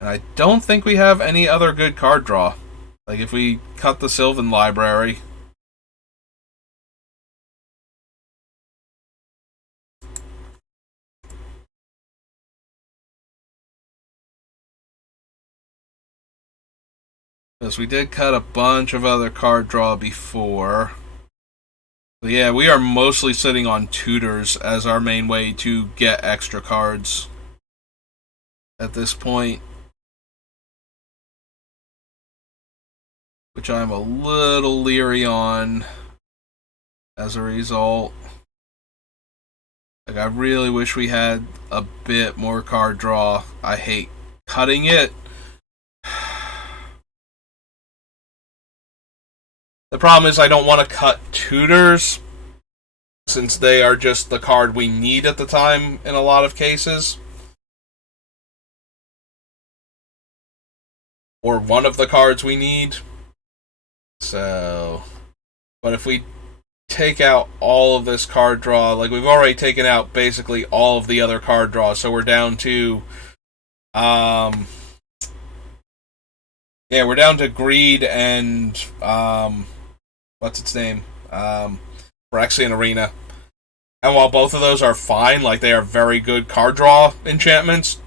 And I don't think we have any other good card draw. Like, if we cut the Sylvan Library... Because we did cut a bunch of other card draw before. But yeah, we are mostly sitting on tutors as our main way to get extra cards at this point. Which I'm a little leery on as a result. Like, I really wish we had a bit more card draw. I hate cutting it. The problem is I don't want to cut tutors, since they are just the card we need at the time in a lot of cases. Or one of the cards we need. So... But if we take out all of this card draw, like we've already taken out basically all of the other card draw, so we're down to... Yeah, we're down to Greed and... what's its name? Phyrexian Arena. And while both of those are fine, like they are very good card draw enchantments,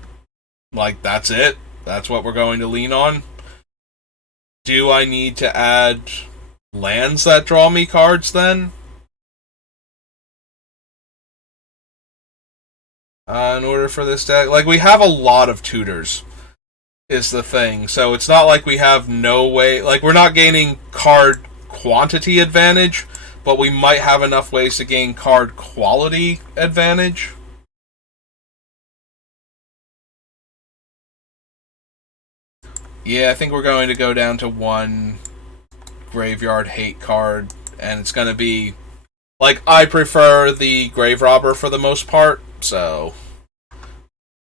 like that's it. That's what we're going to lean on. Do I need to add lands that draw me cards then? In order for this deck? Like, we have a lot of tutors, is the thing. So it's not like we have no way... Like, we're not gaining card quantity advantage, but we might have enough ways to gain card quality advantage. Yeah, I think we're going to go down to 1 Graveyard Hate card, and it's going to be... Like, I prefer the Grave Robber for the most part, so...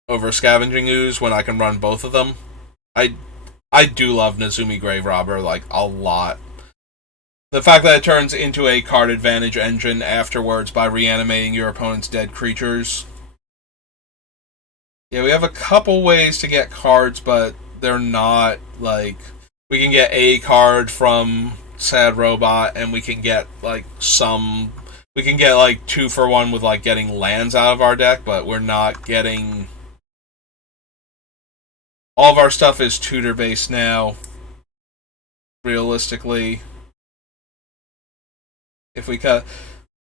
Over Scavenging Ooze when I can run both of them. I do love Nezumi Grave Robber, like, a lot. The fact that it turns into a card advantage engine afterwards by reanimating your opponent's dead creatures. Yeah, we have a couple ways to get cards, but they're not, like... We can get a card from Sad Robot, and we can get, like, some... We can get, like, 2 for 1 with, like, getting lands out of our deck, but we're not getting... All of our stuff is tutor-based now, realistically. If we cut...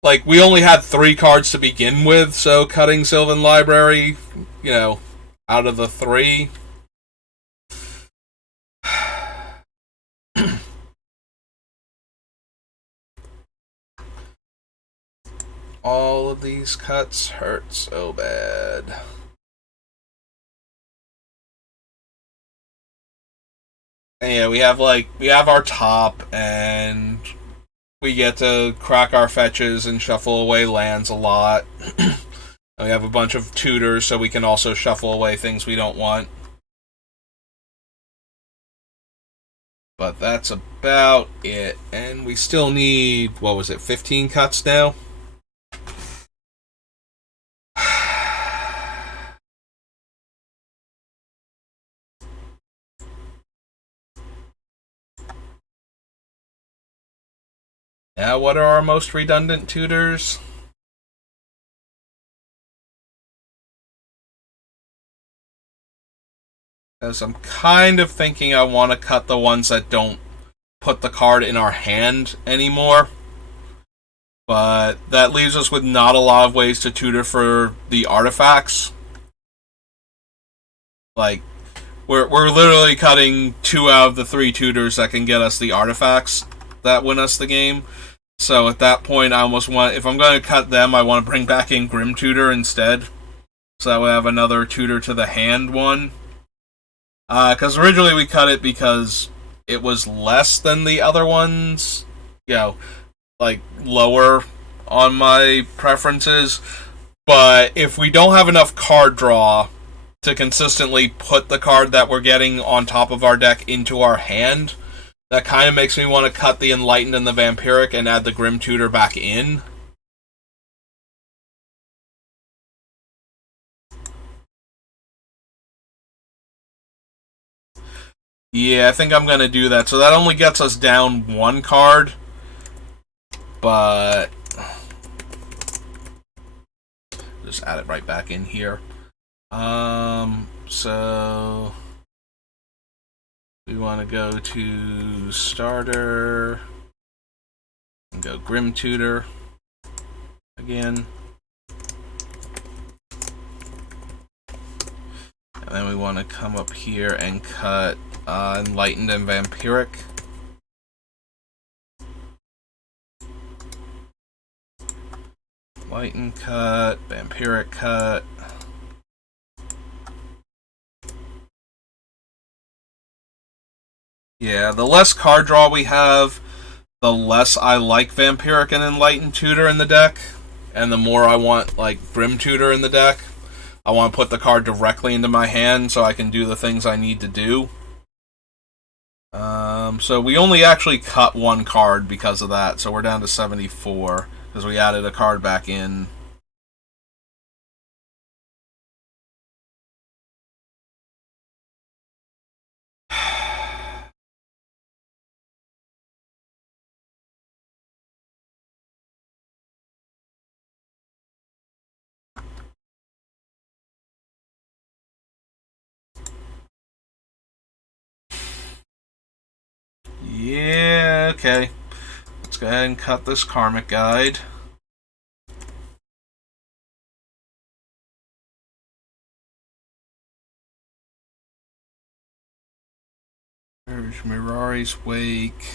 Like, we only had 3 cards to begin with, so cutting Sylvan Library, you know, out of the 3... All of these cuts hurt so bad. And yeah, we have our top, and we get to crack our fetches and shuffle away lands a lot. We have a bunch of tutors, so we can also shuffle away things we don't want. But that's about it. And we still need, what was it, 15 cuts now? Now, what are our most redundant tutors? Because I'm kind of thinking I want to cut the ones that don't put the card in our hand anymore. But that leaves us with not a lot of ways to tutor for the artifacts. Like, we're literally cutting 2 out of the 3 tutors that can get us the artifacts that win us the game. So at that point, I almost want, if I'm going to cut them, I want to bring back in Grim Tutor instead. So that we have another tutor to the hand one. Because originally we cut it because it was less than the other ones. You know, like lower on my preferences. But if we don't have enough card draw to consistently put the card that we're getting on top of our deck into our hand, that kind of makes me want to cut the Enlightened and the Vampiric and add the Grim Tutor back in. Yeah, I think I'm going to do that. So that only gets us down 1 card. But just add it right back in here. So we want to go to starter and go Grim Tutor again. And then we want to come up here and cut Enlightened and Vampiric. Enlightened cut, Vampiric cut. Yeah, the less card draw we have, the less I like Vampiric and Enlightened Tutor in the deck, and the more I want, like, Grim Tutor in the deck. I want to put the card directly into my hand so I can do the things I need to do. So we only actually cut 1 card because of that, so we're down to 74, because we added a card back in. Yeah, okay. Let's go ahead and cut this Karmic Guide. There's Mirari's Wake.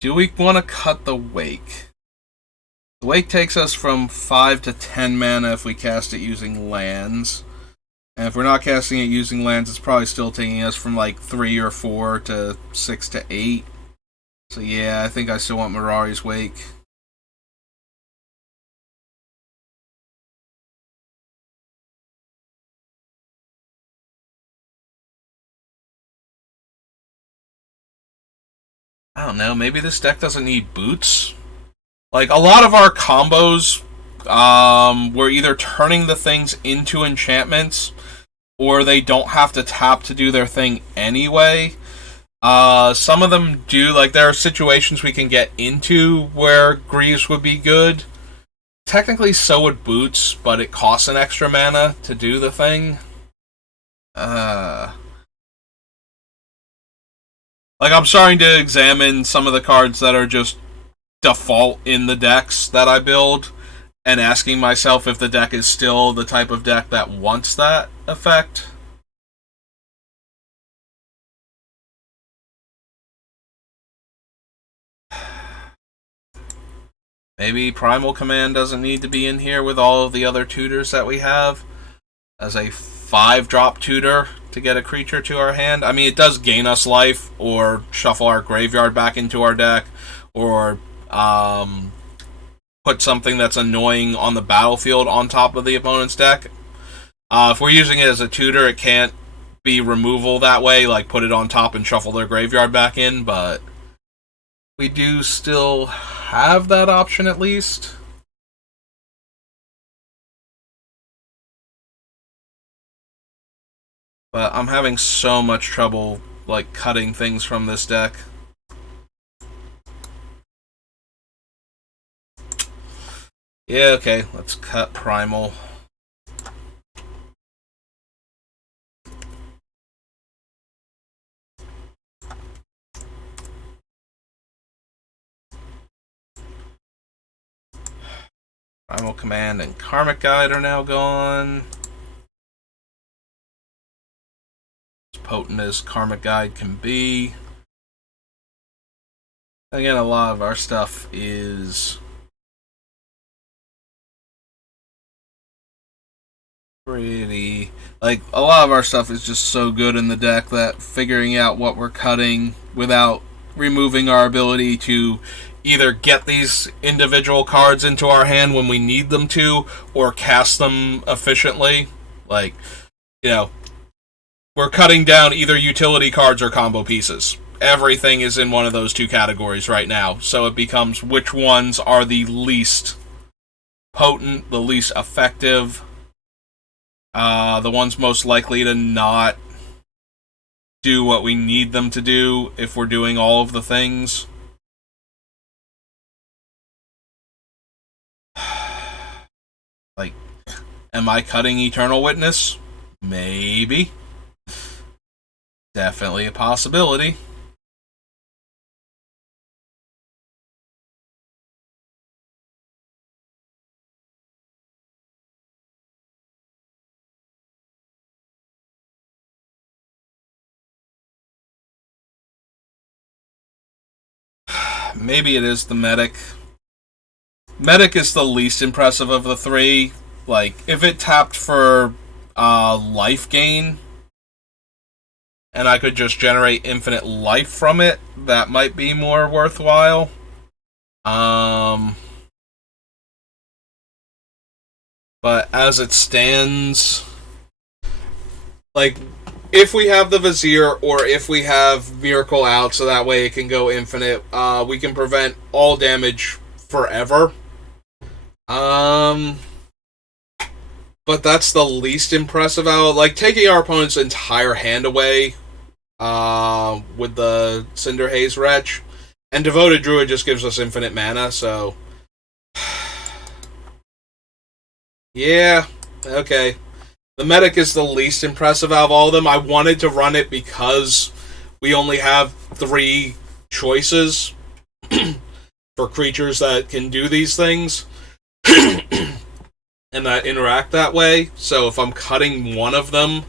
Do we want to cut the Wake? The Wake takes us from 5 to 10 mana if we cast it using lands. And if we're not casting it using lands, it's probably still taking us from like 3 or 4 to 6 to 8. So yeah, I think I still want Mirari's Wake. I don't know, maybe this deck doesn't need boots? Like, a lot of our combos, we're either turning the things into enchantments, or they don't have to tap to do their thing anyway. Some of them do, like, there are situations we can get into where Greaves would be good. Technically, so would Boots, but it costs an extra mana to do the thing. Like, I'm starting to examine some of the cards that are just default in the decks that I build, and asking myself if the deck is still the type of deck that wants that effect. Maybe Primal Command doesn't need to be in here with all of the other tutors that we have as a 5-drop tutor to get a creature to our hand. I mean, it does gain us life or shuffle our graveyard back into our deck or put something that's annoying on the battlefield on top of the opponent's deck. If we're using it as a tutor, it can't be removal that way, like put it on top and shuffle their graveyard back in, but we do still have that option at least. But I'm having so much trouble, like, cutting things from this deck. Yeah, okay, let's cut Primal. Primal Command and Karmic Guide are now gone. As potent as Karmic Guide can be. Again, a lot of our stuff is pretty... Like, a lot of our stuff is just so good in the deck that figuring out what we're cutting without removing our ability to either get these individual cards into our hand when we need them to, or cast them efficiently. Like, you know, we're cutting down either utility cards or combo pieces. Everything is in one of those two categories right now. So it becomes which ones are the least potent, the least effective, the ones most likely to not do what we need them to do if we're doing all of the things. Like, am I cutting Eternal Witness? Maybe. Definitely a possibility. Maybe it is the Medic. Medic is the least impressive of the three. Like, if it tapped for life gain, and I could just generate infinite life from it, that might be more worthwhile. But as it stands, like, if we have the Vizier or if we have Myrkul out so that way it can go infinite, we can prevent all damage forever. But that's the least impressive out. Like, taking our opponent's entire hand away with the Cinder Haze Wretch. And Devoted Druid just gives us infinite mana, so... yeah, okay. The Medic is the least impressive out of all of them. I wanted to run it because we only have 3 choices for creatures that can do these things and that interact that way. So if I'm cutting one of them,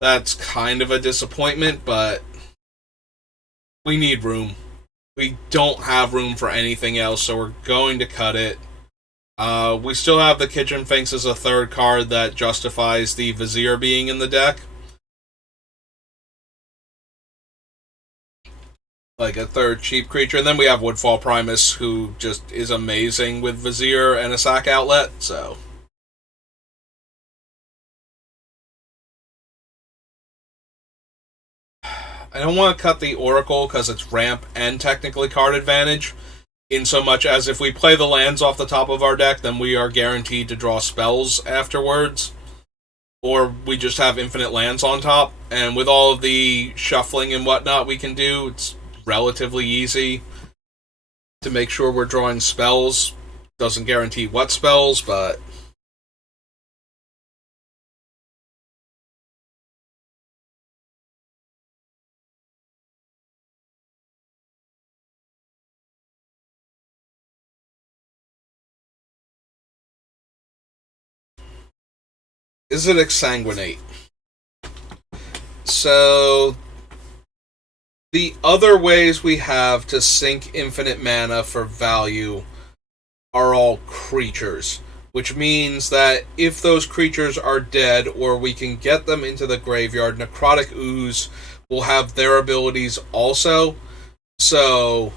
that's kind of a disappointment, but we need room. We don't have room for anything else, so we're going to cut it. We still have the Kitchen Finks as a 3rd card that justifies the Vizier being in the deck. Like a 3rd cheap creature. And then we have Woodfall Primus, who just is amazing with Vizier and a sack outlet, so... I don't want to cut the Oracle because it's ramp and technically card advantage, in so much as if we play the lands off the top of our deck, then we are guaranteed to draw spells afterwards. Or we just have infinite lands on top, and with all of the shuffling and whatnot we can do, it's relatively easy to make sure we're drawing spells. Doesn't guarantee what spells, but... is it Exsanguinate? So, the other ways we have to sink infinite mana for value are all creatures, which means that if those creatures are dead or we can get them into the graveyard, Necrotic Ooze will have their abilities also. So,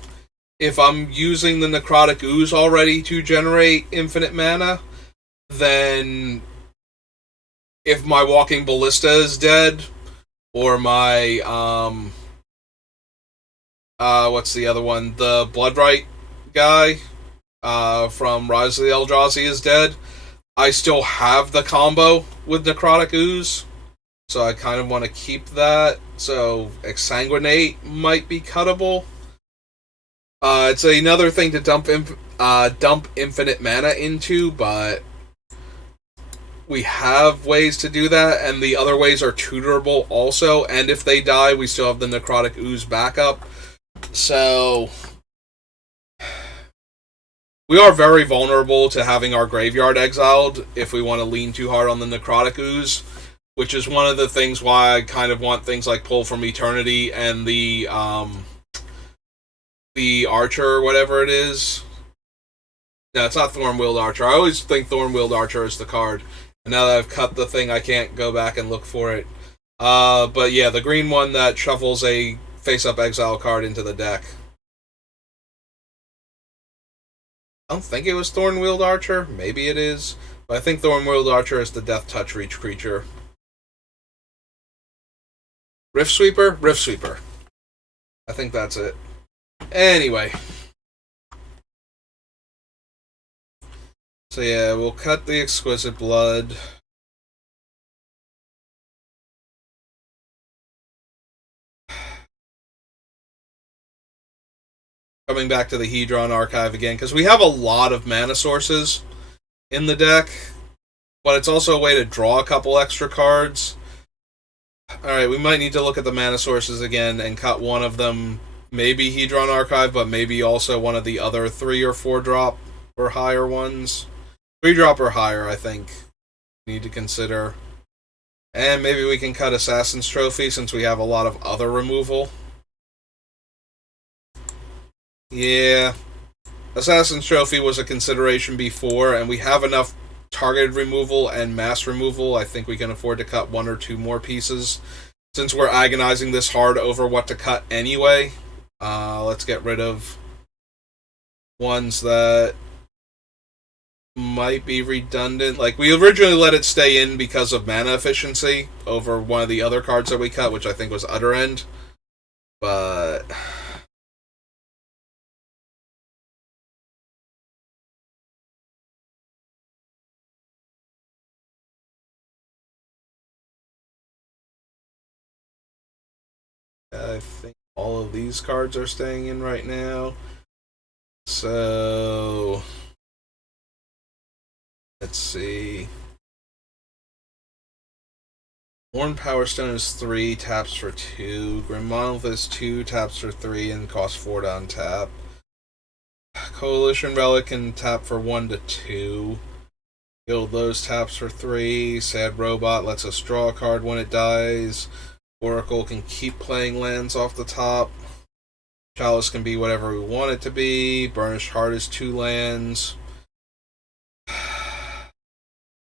if I'm using the Necrotic Ooze already to generate infinite mana, then if my Walking Ballista is dead, or my, what's the other one? The Bloodright guy, from Rise of the Eldrazi is dead, I still have the combo with Necrotic Ooze, so I kind of want to keep that. So Exsanguinate might be cuttable. It's another thing to dump infinite mana into, but we have ways to do that, and the other ways are tutorable also, and if they die, we still have the Necrotic Ooze backup. So we are very vulnerable to having our graveyard exiled if we want to lean too hard on the Necrotic Ooze, which is one of the things why I kind of want things like Pull from Eternity and the Archer, or whatever it is. No, it's not Thorn-Wheeled Archer. I always think Thorn-Wheeled Archer is the card. And now that I've cut the thing, I can't go back and look for it. But yeah, the green one that shuffles a face-up exile card into the deck. I don't think it was Thorn-Wheeled Archer. Maybe it is. But I think Thorn-Wheeled Archer is the Death Touch Reach creature. Rift Sweeper? Rift Sweeper. I think that's it. Anyway. So yeah, we'll cut the Exquisite Blood. Coming back to the Hedron Archive again, because we have a lot of mana sources in the deck, but it's also a way to draw a couple extra cards. Alright, we might need to look at the mana sources again and cut one of them. Maybe Hedron Archive, but maybe also one of the other 3 or 4 drop or higher ones. 3 drop or higher, I think, we need to consider. And maybe we can cut Assassin's Trophy since we have a lot of other removal. Yeah. Assassin's Trophy was a consideration before, and we have enough targeted removal and mass removal. I think we can afford to cut 1 or 2 more pieces. Since we're agonizing this hard over what to cut anyway, let's get rid of ones that might be redundant. Like, we originally let it stay in because of mana efficiency over one of the other cards that we cut, which I think was Utter End. But I think all of these cards are staying in right now. So let's see. Worn Power Stone is 3, taps for 2. Grim Monolith is 2, taps for 3, and costs 4 to untap. Coalition Relic can tap for 1 to 2. Build those taps for 3. Sad Robot lets us draw a card when it dies. Oracle can keep playing lands off the top. Chalice can be whatever we want it to be. Burnished Heart is 2 lands.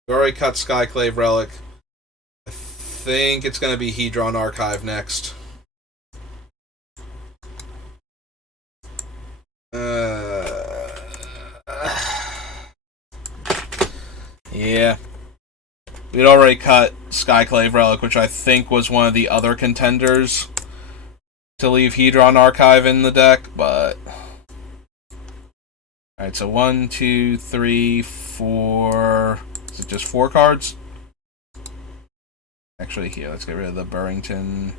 We already cut Skyclave Relic. I think it's going to be Hedron Archive next. Yeah. We'd already cut Skyclave Relic, which I think was one of the other contenders to leave Hedron Archive in the deck, but alright, so 1, 2, 3, 4. Is it just 4 cards? Actually, here, let's get rid of the Burrington.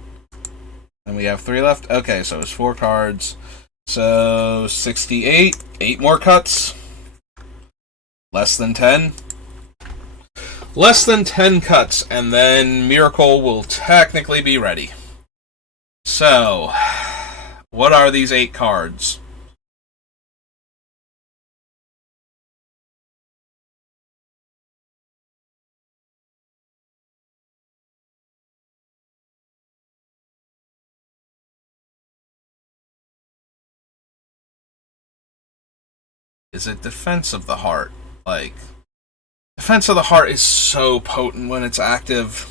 And we have 3 left? Okay, so it's 4 cards. So 68. 8 more cuts. Less than 10. Less than 10 cuts, and then Myrkul will technically be ready. So, what are these 8 cards? is it Defense of the Heart? Like, Defense of the Heart is so potent when it's active.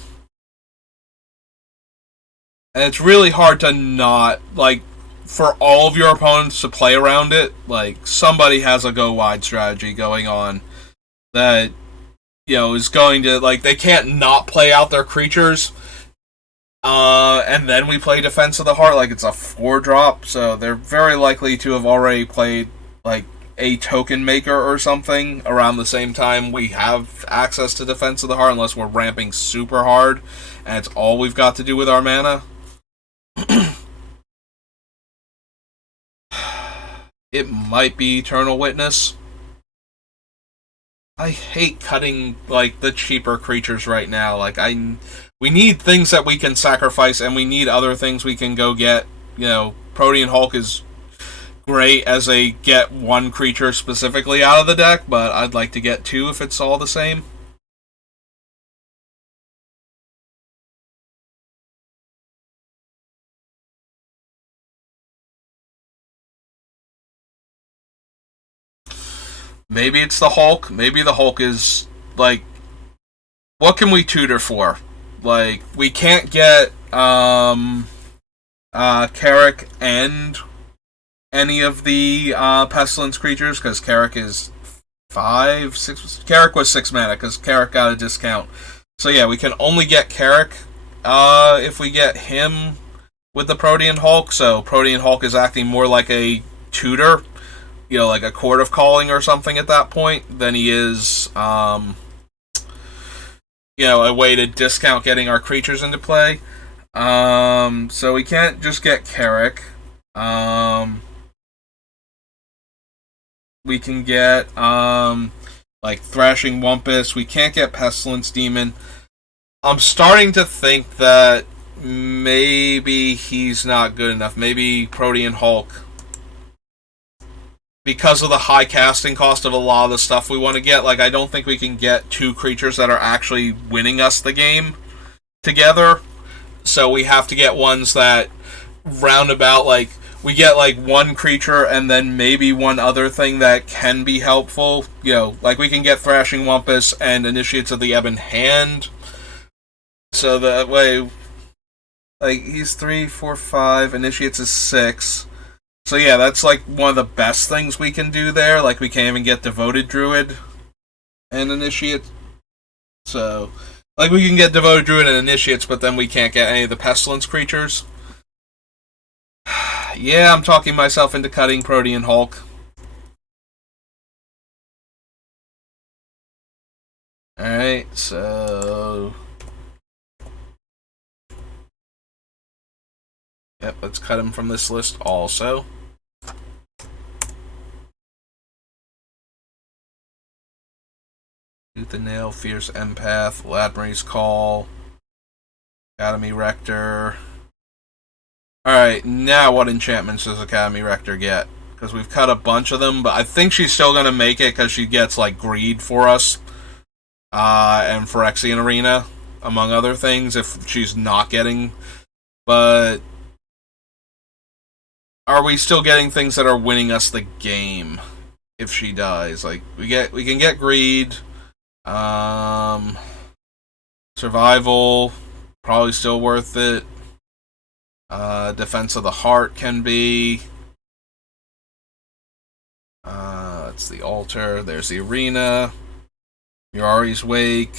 And it's really hard to not, like, for all of your opponents to play around it. Like, somebody has a go wide strategy going on that, is going to, like, they can't not play out their creatures. And then we play Defense of the Heart, like it's a 4-drop, so they're very likely to have already played, like, a token maker or something around the same time we have access to Defense of the Heart, unless we're ramping super hard, and it's all we've got to do with our mana. It might be Eternal Witness. I hate cutting, like, the cheaper creatures right now. Like, we need things that we can sacrifice, and we need other things we can go get. Protean Hulk is great as a get one creature specifically out of the deck, but I'd like to get two if it's all the same. Maybe it's the Hulk. Maybe the Hulk is, like, what can we tutor for? Like, we can't get Carrick and any of the Pestilence creatures, because Carrick is 5, 6. Carrick was 6 mana, because Carrick got a discount. So yeah, we can only get Carrick if we get him with the Protean Hulk. So Protean Hulk is acting more like a tutor, like a Court of Calling or something at that point, than he is, a way to discount getting our creatures into play. So we can't just get Carrick. We can get, like, Thrashing Wumpus. We can't get Pestilence Demon. I'm starting to think that maybe he's not good enough. Maybe Protean Hulk, because of the high casting cost of a lot of the stuff we want to get. Like, I don't think we can get two creatures that are actually winning us the game together. So we have to get ones that roundabout, like, we get, like, one creature and then maybe one other thing that can be helpful. Like, we can get Thrashing Wumpus and Initiates of the Ebon Hand. So that way, like, he's 3, 4, 5, Initiates is 6. So yeah, that's, like, one of the best things we can do there. Like, we can't even get Devoted Druid and Initiate. So, like, we can get Devoted Druid and Initiates, but then we can't get any of the Pestilence creatures. Yeah, I'm talking myself into cutting Protean Hulk. Alright, so... Yep, let's cut him from this list also. Tooth and Nail, Fierce Empath, Ladmery's Call, Academy Rector. Alright, now what enchantments does Academy Rector get? Because we've cut a bunch of them, but I think she's still going to make it because she gets, like, Greed for us. And Phyrexian Arena, among other things, if she's not getting... But... are we still getting things that are winning us the game if she dies? Like, we can get Greed, Survival, probably still worth it. Defense of the Heart can be. That's the Altar. There's the Arena. Mirari's Wake.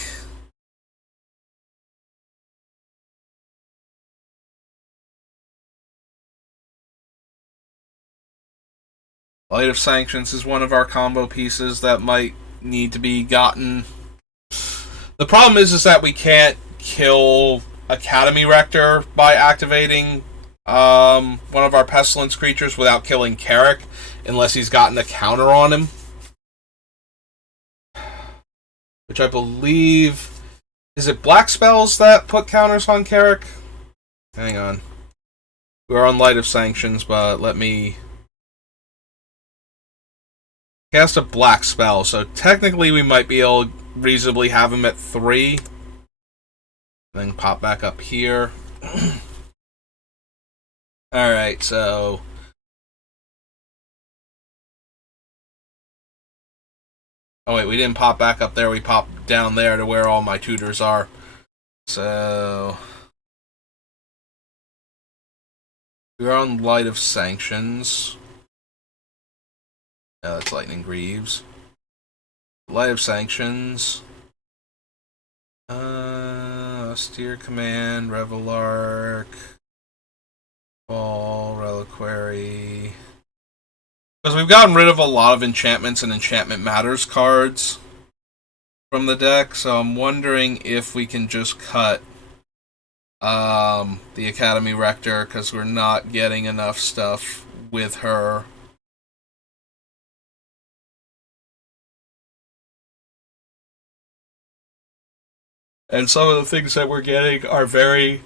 Light of Sanctions is one of our combo pieces that might need to be gotten. The problem is that we can't kill Academy Rector by activating one of our Pestilence creatures without killing Carrick, unless he's gotten a counter on him. Which I believe... Is it Black Spells that put counters on Carrick? Hang on. We're on Light of Sanctions, but let me... cast a Black Spell, so technically we might be able to reasonably have him at 3. Then pop back up here. Alright, so... Oh wait, we didn't pop back up there. We popped down there to where all my tutors are. So we're on Light of Sanctions. No, that's Lightning Greaves. Light of Sanctions. Austere Command, Revelark, Ball, Reliquary. Because we've gotten rid of a lot of enchantments and Enchantment Matters cards from the deck, so I'm wondering if we can just cut the Academy Rector, because we're not getting enough stuff with her. And some of the things that we're getting are very,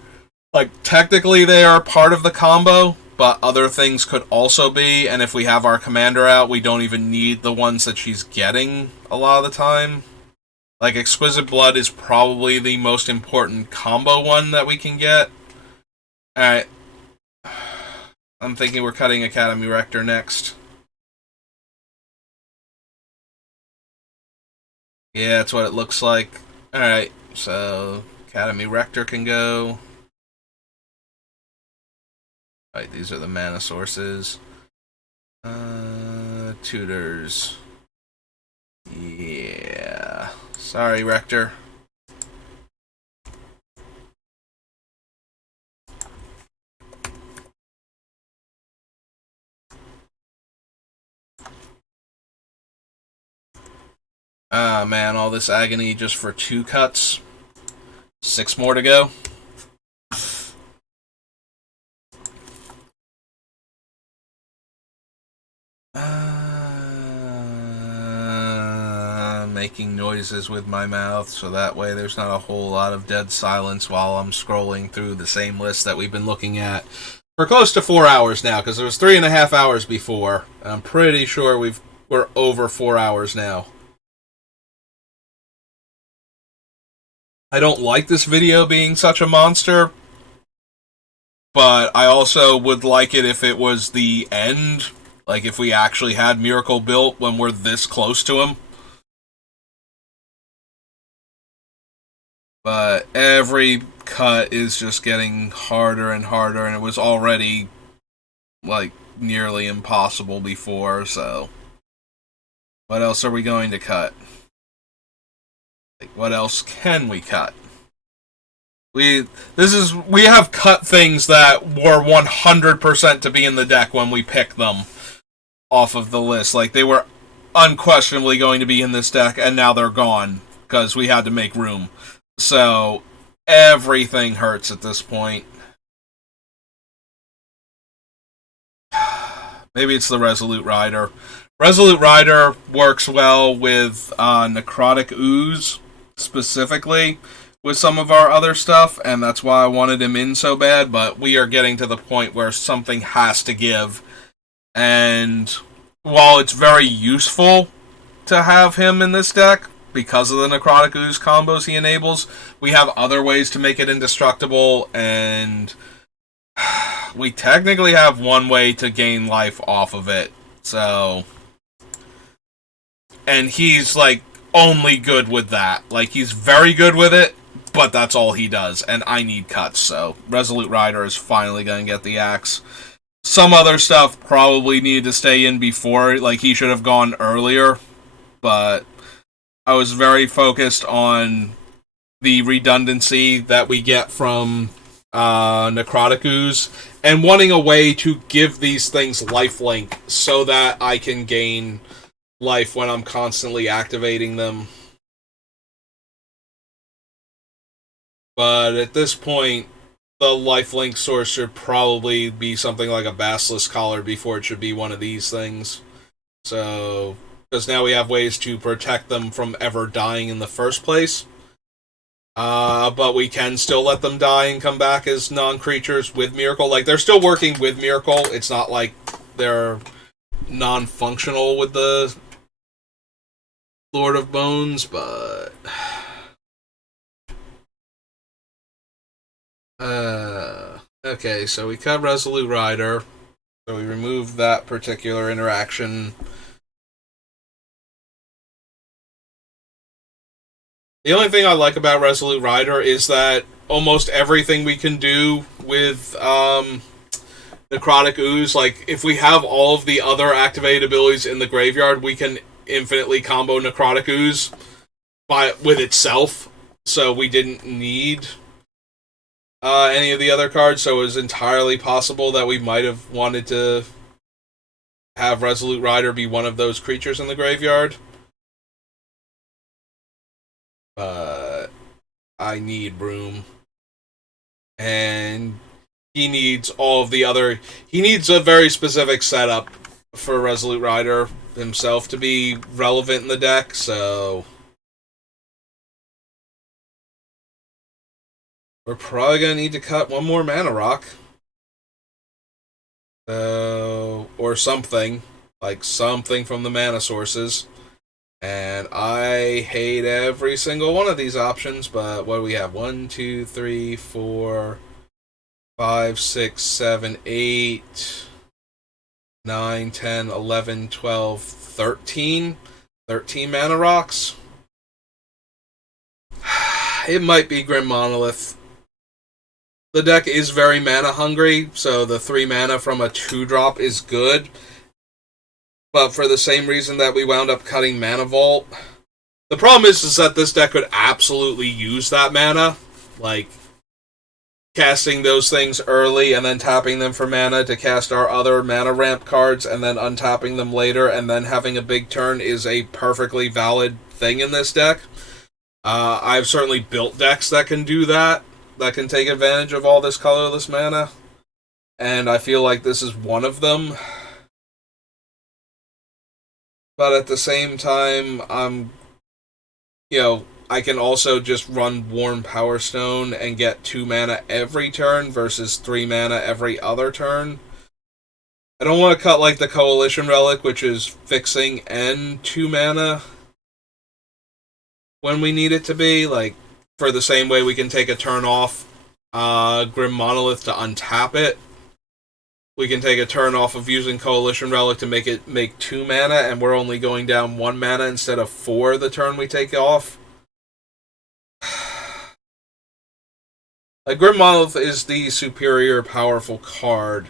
like, technically they are part of the combo, but other things could also be, and if we have our commander out, we don't even need the ones that she's getting a lot of the time. Like, Exquisite Blood is probably the most important combo one that we can get. Alright. I'm thinking we're cutting Academy Rector next. Yeah, that's what it looks like. Alright, so Academy Rector can go. Alright, these are the mana sources. Tutors. Yeah. Sorry, Rector. Ah, man, all this agony just for 2 cuts. 6 more to go. Making noises with my mouth, so that way there's not a whole lot of dead silence while I'm scrolling through the same list that we've been looking at for close to 4 hours now, because it was 3.5 hours before. I'm pretty sure we're over 4 hours now. I don't like this video being such a monster, but I also would like it if it was the end. Like, if we actually had Myrkul built when we're this close to him. But every cut is just getting harder and harder, and it was already, like, nearly impossible before, so. What else are we going to cut? Like, what else can we cut? We have cut things that were 100% to be in the deck when we picked them off of the list. Like, they were unquestionably going to be in this deck, and now they're gone because we had to make room. So everything hurts at this point. Maybe it's the Resolute Rider. Resolute Rider works well with Necrotic Ooze, specifically, with some of our other stuff, and that's why I wanted him in so bad, but we are getting to the point where something has to give. And while it's very useful to have him in this deck, because of the Necrotic Ooze combos he enables, we have other ways to make it indestructible, and we technically have one way to gain life off of it. So, and he's, like, only good with that. Like, he's very good with it, but that's all he does, and I need cuts, so Resolute Rider is finally going to get the axe. Some other stuff probably needed to stay in before, like, he should have gone earlier, but I was very focused on the redundancy that we get from Necrotic Ooze, and wanting a way to give these things lifelink so that I can gain life when I'm constantly activating them. But at this point, the lifelink source should probably be something like a Basilisk Collar before it should be one of these things. So, because now we have ways to protect them from ever dying in the first place. But we can still let them die and come back as non-creatures with Myrkul. Like, they're still working with Myrkul. It's not like they're non-functional with the Lord of Bones, but okay, so we cut Resolute Rider, so we remove that particular interaction. The only thing I like about Resolute Rider is that almost everything we can do with Necrotic Ooze, like if we have all of the other activated abilities in the graveyard, we can infinitely combo Necrotic Ooze with itself. So we didn't need any of the other cards. So it was entirely possible that we might have wanted to have Resolute Rider be one of those creatures in the graveyard. But I need Broom. And he needs all of the other... He needs a very specific setup for Resolute Rider himself to be relevant in the deck, so... We're probably going to need to cut one more mana rock. Or something. Like something from the mana sources. And I hate every single one of these options, but what do we have? 1, 2, 3, 4, 5, 6, 7, 8, 9, 10, 11, 12, 13. 13 mana rocks. It might be Grim Monolith. The deck is very mana hungry, so the 3 mana from a 2-drop is good. But for the same reason that we wound up cutting Mana Vault. The problem is that this deck could absolutely use that mana. Like, casting those things early and then tapping them for mana to cast our other mana ramp cards and then untapping them later and then having a big turn is a perfectly valid thing in this deck. I've certainly built decks that can do that can take advantage of all this colorless mana. And I feel like this is one of them. But at the same time, I can also just run Warm Power Stone and get 2 mana every turn versus 3 mana every other turn. I don't want to cut like the Coalition Relic, which is fixing and 2 mana when we need it to be. Like, for the same way we can take a turn off Grim Monolith to untap it. We can take a turn off of using Coalition Relic to make 2 mana, and we're only going down 1 mana instead of 4 the turn we take off. Like, Grim Monolith is the superior powerful card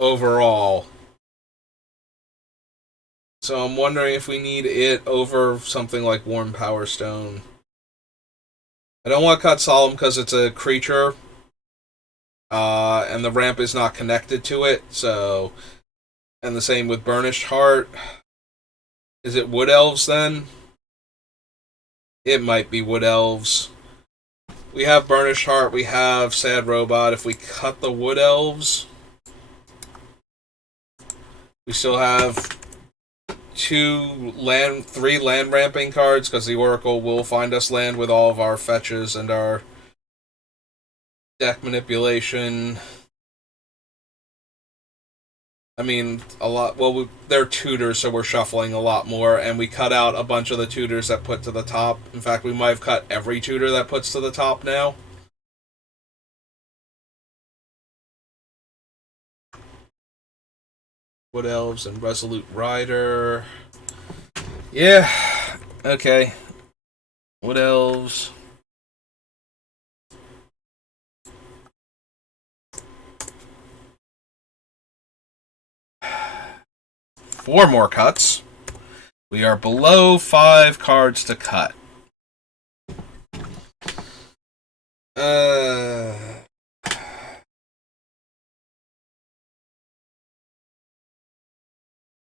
overall. So I'm wondering if we need it over something like Warm Power Stone. I don't want to cut Solemn because it's a creature. And the ramp is not connected to it, so... And the same with Burnished Heart. Is it Wood Elves, then? It might be Wood Elves. We have Burnished Heart, we have Sad Robot. If we cut the Wood Elves... We still have 3 land ramping cards, because the Oracle will find us land with all of our fetches and our deck manipulation. I mean, a lot. Well, they're tutors, so we're shuffling a lot more, and we cut out a bunch of the tutors that put to the top. In fact, we might have cut every tutor that puts to the top now. Wood Elves and Resolute Rider. Yeah. Okay. Wood Elves. Four more cuts. We are below 5 cards to cut.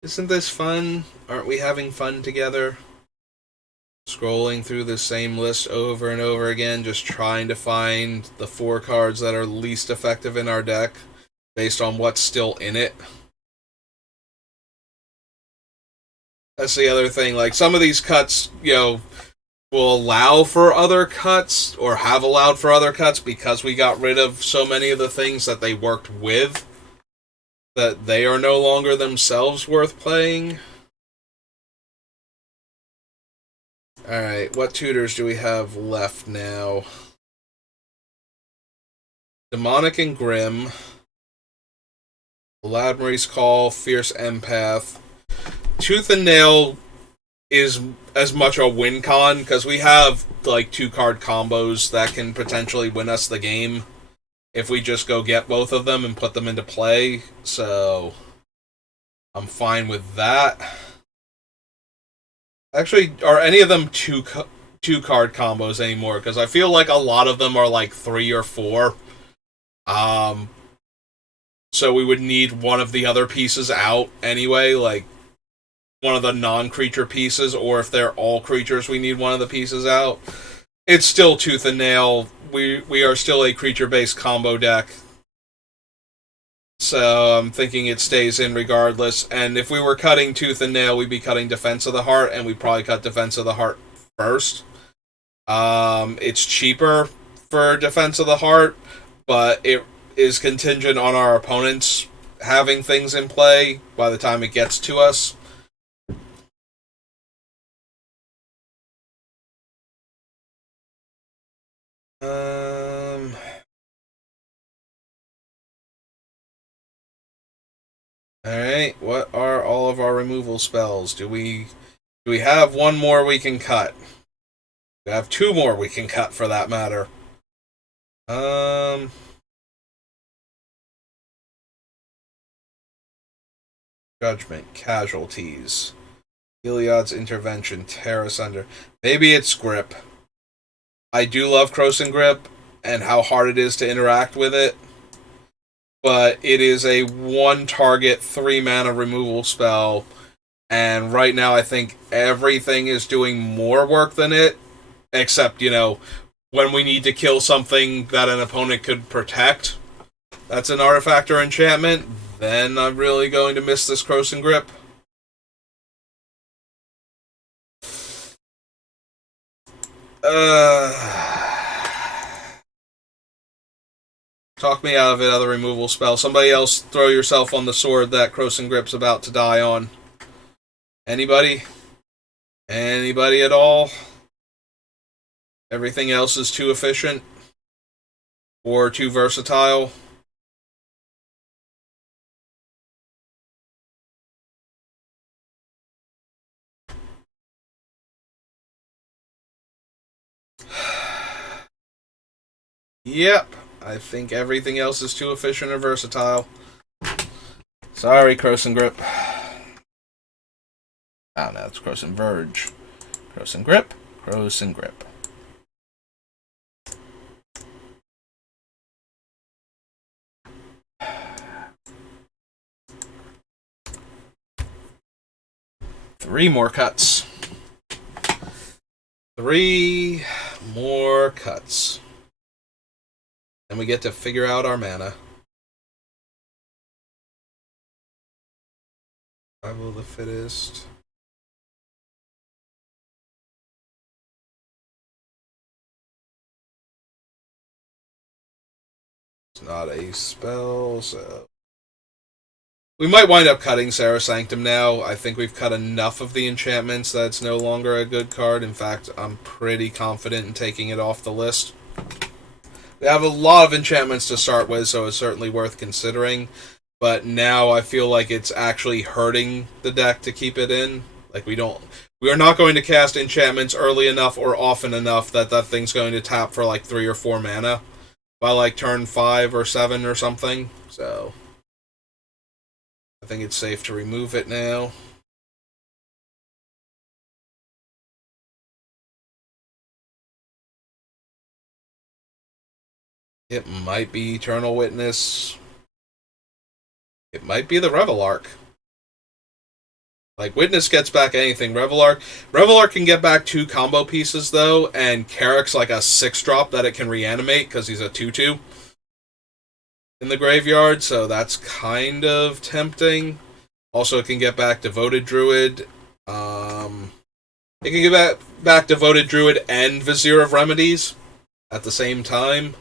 Isn't this fun? Aren't we having fun together? Scrolling through the same list over and over again, just trying to find the 4 cards that are least effective in our deck, based on what's still in it. That's the other thing. Like, some of these cuts, will allow for other cuts, or have allowed for other cuts, because we got rid of so many of the things that they worked with, that they are no longer themselves worth playing. Alright, what tutors do we have left now? Demonic and Grim. Ladmary's Call, Fierce Empath. Tooth and Nail is as much a win con because we have like 2 card combos that can potentially win us the game if we just go get both of them and put them into play. So I'm fine with that. Actually, are any of them 2 card combos anymore? Because I feel like a lot of them are like 3 or 4. Um, so we would need one of the other pieces out anyway, like one of the non-creature pieces, or if they're all creatures, we need one of the pieces out. It's still tooth and nail. We are still a creature-based combo deck, so I'm thinking it stays in regardless. And if we were cutting tooth and nail, we'd be cutting Defense of the Heart, and we'd probably cut Defense of the Heart first. It's cheaper for Defense of the Heart, but it is contingent on our opponents having things in play by the time it gets to us. Alright, what are all of our removal spells? Do we have one more we can cut? We have 2 more we can cut for that matter. Judgment, Casualties, Heliod's Intervention, Tear Asunder. Maybe it's Grip. I do love Croson Grip and how hard it is to interact with it, but it is a 1 target 3 mana removal spell, and right now I think everything is doing more work than it, except, when we need to kill something that an opponent could protect, that's an artifact or enchantment, then I'm really going to miss this Croson Grip. Talk me out of it, other removal spell. Somebody else throw yourself on the sword that Croson Grip's about to die on. Anybody? Anybody at all? Everything else is too efficient? Or too versatile? Yep, I think everything else is too efficient or versatile. Sorry, Croson Grip. Oh no, it's Croson Verge. Croson Grip, Croson Grip. Three more cuts. 3 more cuts. And we get to figure out our mana. Survival of the Fittest. It's not a spell, so we might wind up cutting Sarah Sanctum now. I think we've cut enough of the enchantments that it's no longer a good card. In fact, I'm pretty confident in taking it off the list. We have a lot of enchantments to start with, so it's certainly worth considering. But now I feel like it's actually hurting the deck to keep it in. Like we are not going to cast enchantments early enough or often enough that that thing's going to tap for like 3 or 4 mana by like turn 5 or 7 or something. So I think it's safe to remove it now. It might be Eternal Witness. It might be the Revelark. Like, Witness gets back anything. Revelark can get back 2 combo pieces, though, and Carrick's like a 6-drop that it can reanimate, because he's a 2-2 in the graveyard, so that's kind of tempting. Also, it can get back Devoted Druid. It can get back Devoted Druid and Vizier of Remedies at the same time.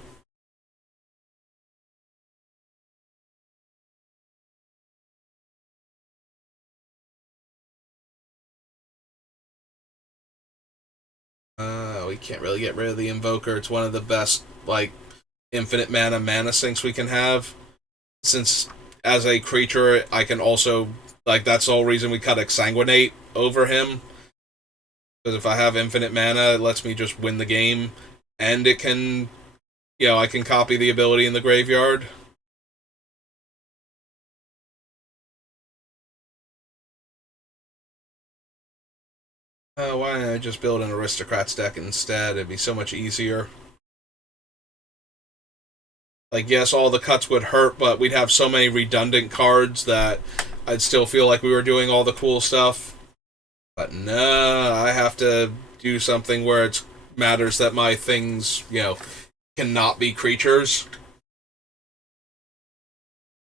We can't really get rid of the Invoker. It's one of the best, like, infinite mana sinks we can have. Since, as a creature, I can also, like, that's the whole reason we cut Exsanguinate over him. Because if I have infinite mana, it lets me just win the game, and it can, I can copy the ability in the graveyard. Why didn't I just build an Aristocrats deck instead? It'd be so much easier. Like, yes, all the cuts would hurt, but we'd have so many redundant cards that I'd still feel like we were doing all the cool stuff. But no, I have to do something where it matters that my things, cannot be creatures.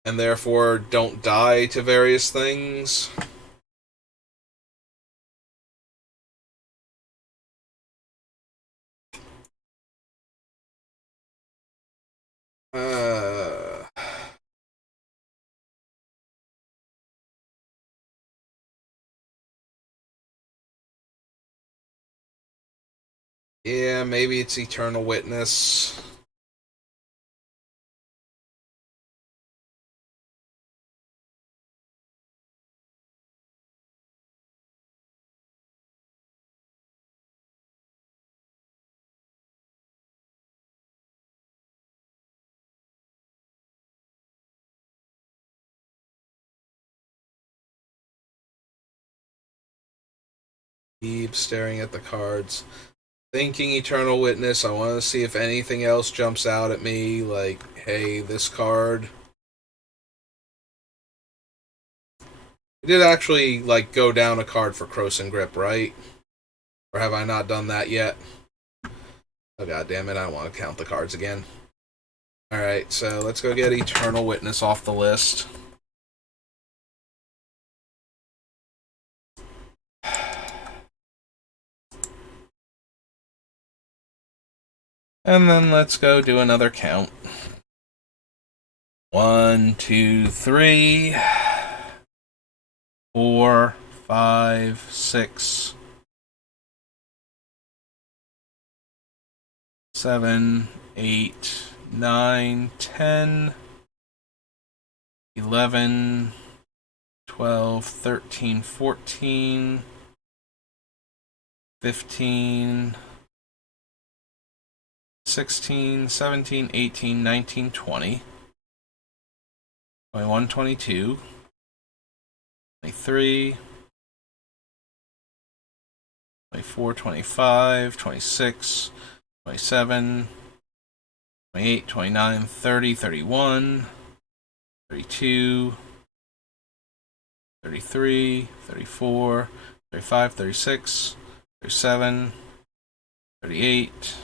And therefore don't die to various things. Yeah, maybe it's Eternal Witness. Keep staring at the cards. Thinking Eternal Witness. I want to see if anything else jumps out at me. Like, hey, this card. I did actually, go down a card for Croson Grip, right? Or have I not done that yet? Oh, god damn it. I don't want to count the cards again. Alright, so let's go get Eternal Witness off the list. And then let's go do another count. 1, 2, 3, 4, 5, 6, 7, 8, 9, 10, 11, 12, 13, 14, 15, 16, 17, 18, 19, 20, 21, 22, 23, 24, 25, 26, 27, 28, 29, 30, 31, 32, 33, 34, 35, 36, 37, 38,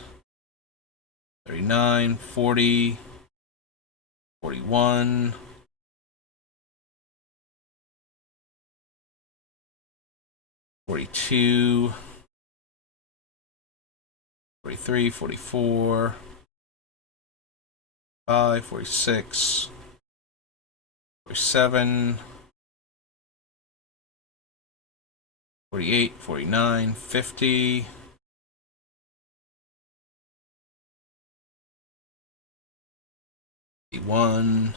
39, 40, 41, 42, 43, 44, 45, 46, 47, 48, 49, 50, 51,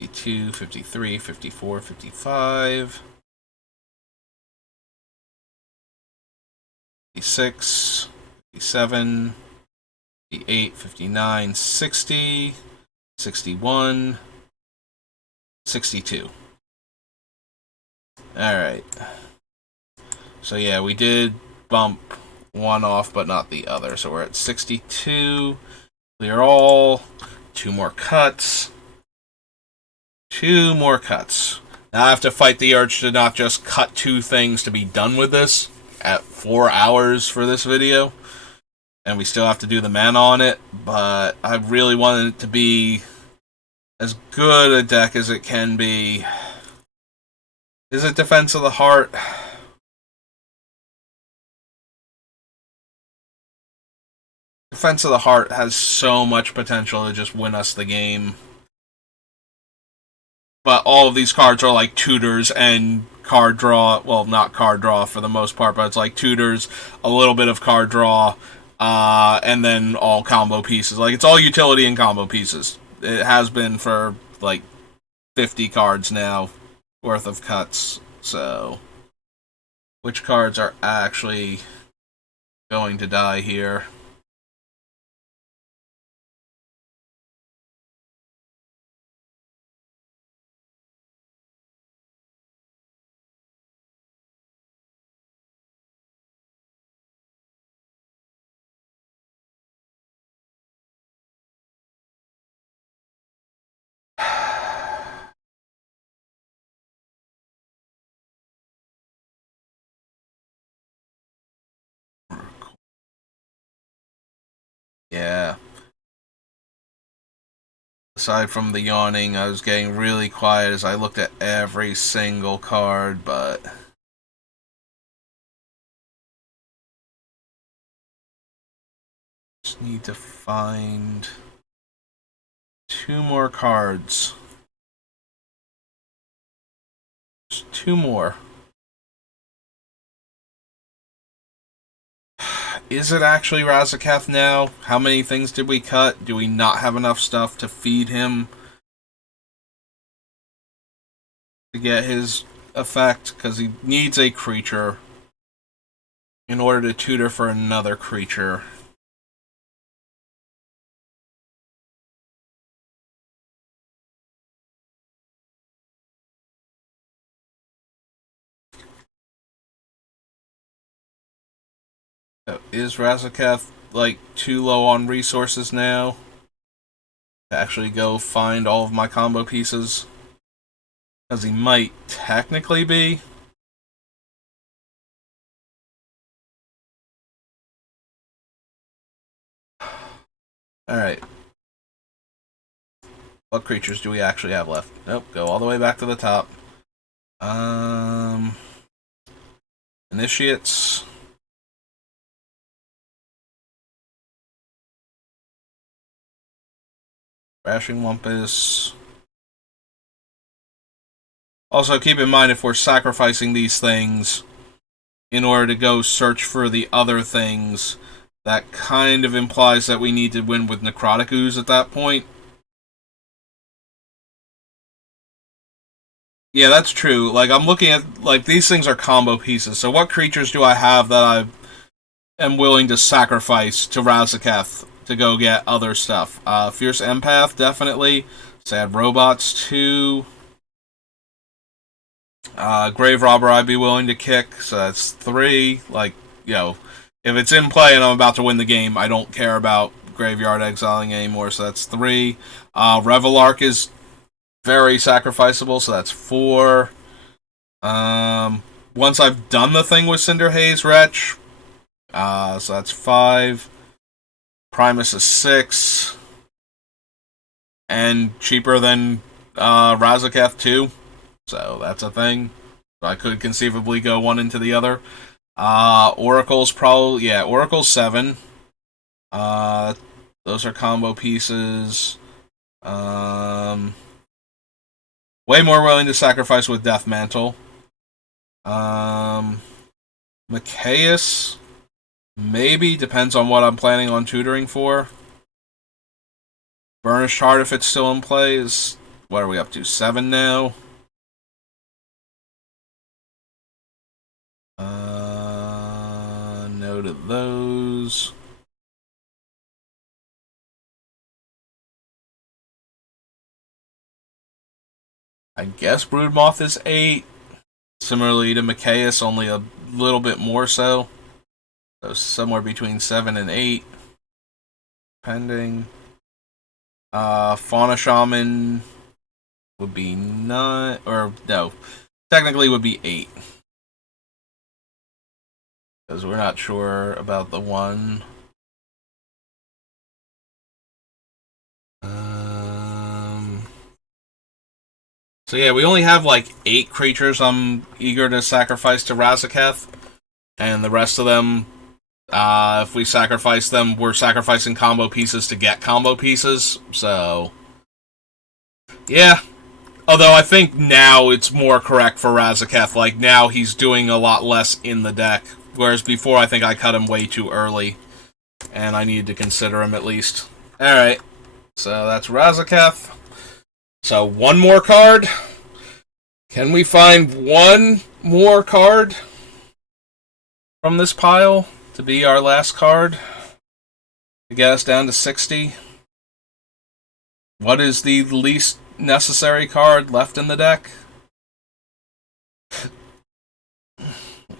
52, 53, 54, 55, 56, 57, 58, 59, 60, 61, 62. Alright. So yeah, we did bump one off, but not the other. So we're at 62. Clear all. 2 more cuts. 2 more cuts. Now I have to fight the urge to not just cut 2 things to be done with this at 4 hours for this video. And we still have to do the mana on it, but I really wanted it to be as good a deck as it can be. Is it Defense of the Heart? Defense of the Heart has so much potential to just win us the game. But all of these cards are like tutors and card draw. Well, not card draw for the most part, but it's like tutors, a little bit of card draw, and then all combo pieces. Like, it's all utility and combo pieces. It has been for, 50 cards now worth of cuts, so which cards are actually going to die here. Yeah. Aside from the yawning, I was getting really quiet as I looked at every single card, but just need to find 2 more cards. Just 2 more. Is it actually Razaketh now? How many things did we cut? Do we not have enough stuff to feed him to get his effect? Because he needs a creature in order to tutor for another creature. So is Razaketh like too low on resources now to actually go find all of my combo pieces? Because he might technically be. Alright. What creatures do we actually have left? Nope, go all the way back to the top. Initiates. Crashing Wumpus. Also, keep in mind if we're sacrificing these things in order to go search for the other things, that kind of implies that we need to win with Necrotic Ooze at that point. Yeah, that's true. Like, I'm looking at, like, these things are combo pieces, so what creatures do I have that I am willing to sacrifice to Razaketh to go get other stuff? Fierce Empath, definitely. Sad Robots, too. Grave Robber, I'd be willing to kick, so that's 3. Like, you know, if it's in play and I'm about to win the game, I don't care about Graveyard Exiling anymore, so that's 3. Revelark is very sacrificable, so that's 4. Once I've done the thing with Cinderhaze Wretch, so that's 5. Primus is 6. And cheaper than Razaketh, too. So that's a thing. I could conceivably go one into the other. Oracle's probably... Yeah, Oracle's 7. Those are combo pieces. Way more willing to sacrifice with Death Mantle. Mikaeus, maybe, depends on what I'm planning on tutoring for. Burnished Heart, if it's still in play, is... What are we up to? 7 now? Noted those. I guess Broodmoth is 8. Similarly to Mikaeus, only a little bit more so. So somewhere between 7 and 8. Depending. Fauna Shaman would be 9. Or, no. Technically would be 8. Because we're not sure about the one. So yeah, we only have like 8 creatures I'm eager to sacrifice to Razaketh. And the rest of them, if we sacrifice them, we're sacrificing combo pieces to get combo pieces. So, yeah. Although I think now it's more correct for Razaketh. Like, now he's doing a lot less in the deck. Whereas before, I think I cut him way too early. And I needed to consider him at least. Alright. So that's Razaketh. So, one more card. Can we find one more card? from this pile to be our last card to get us down to 60. What is the least necessary card left in the deck?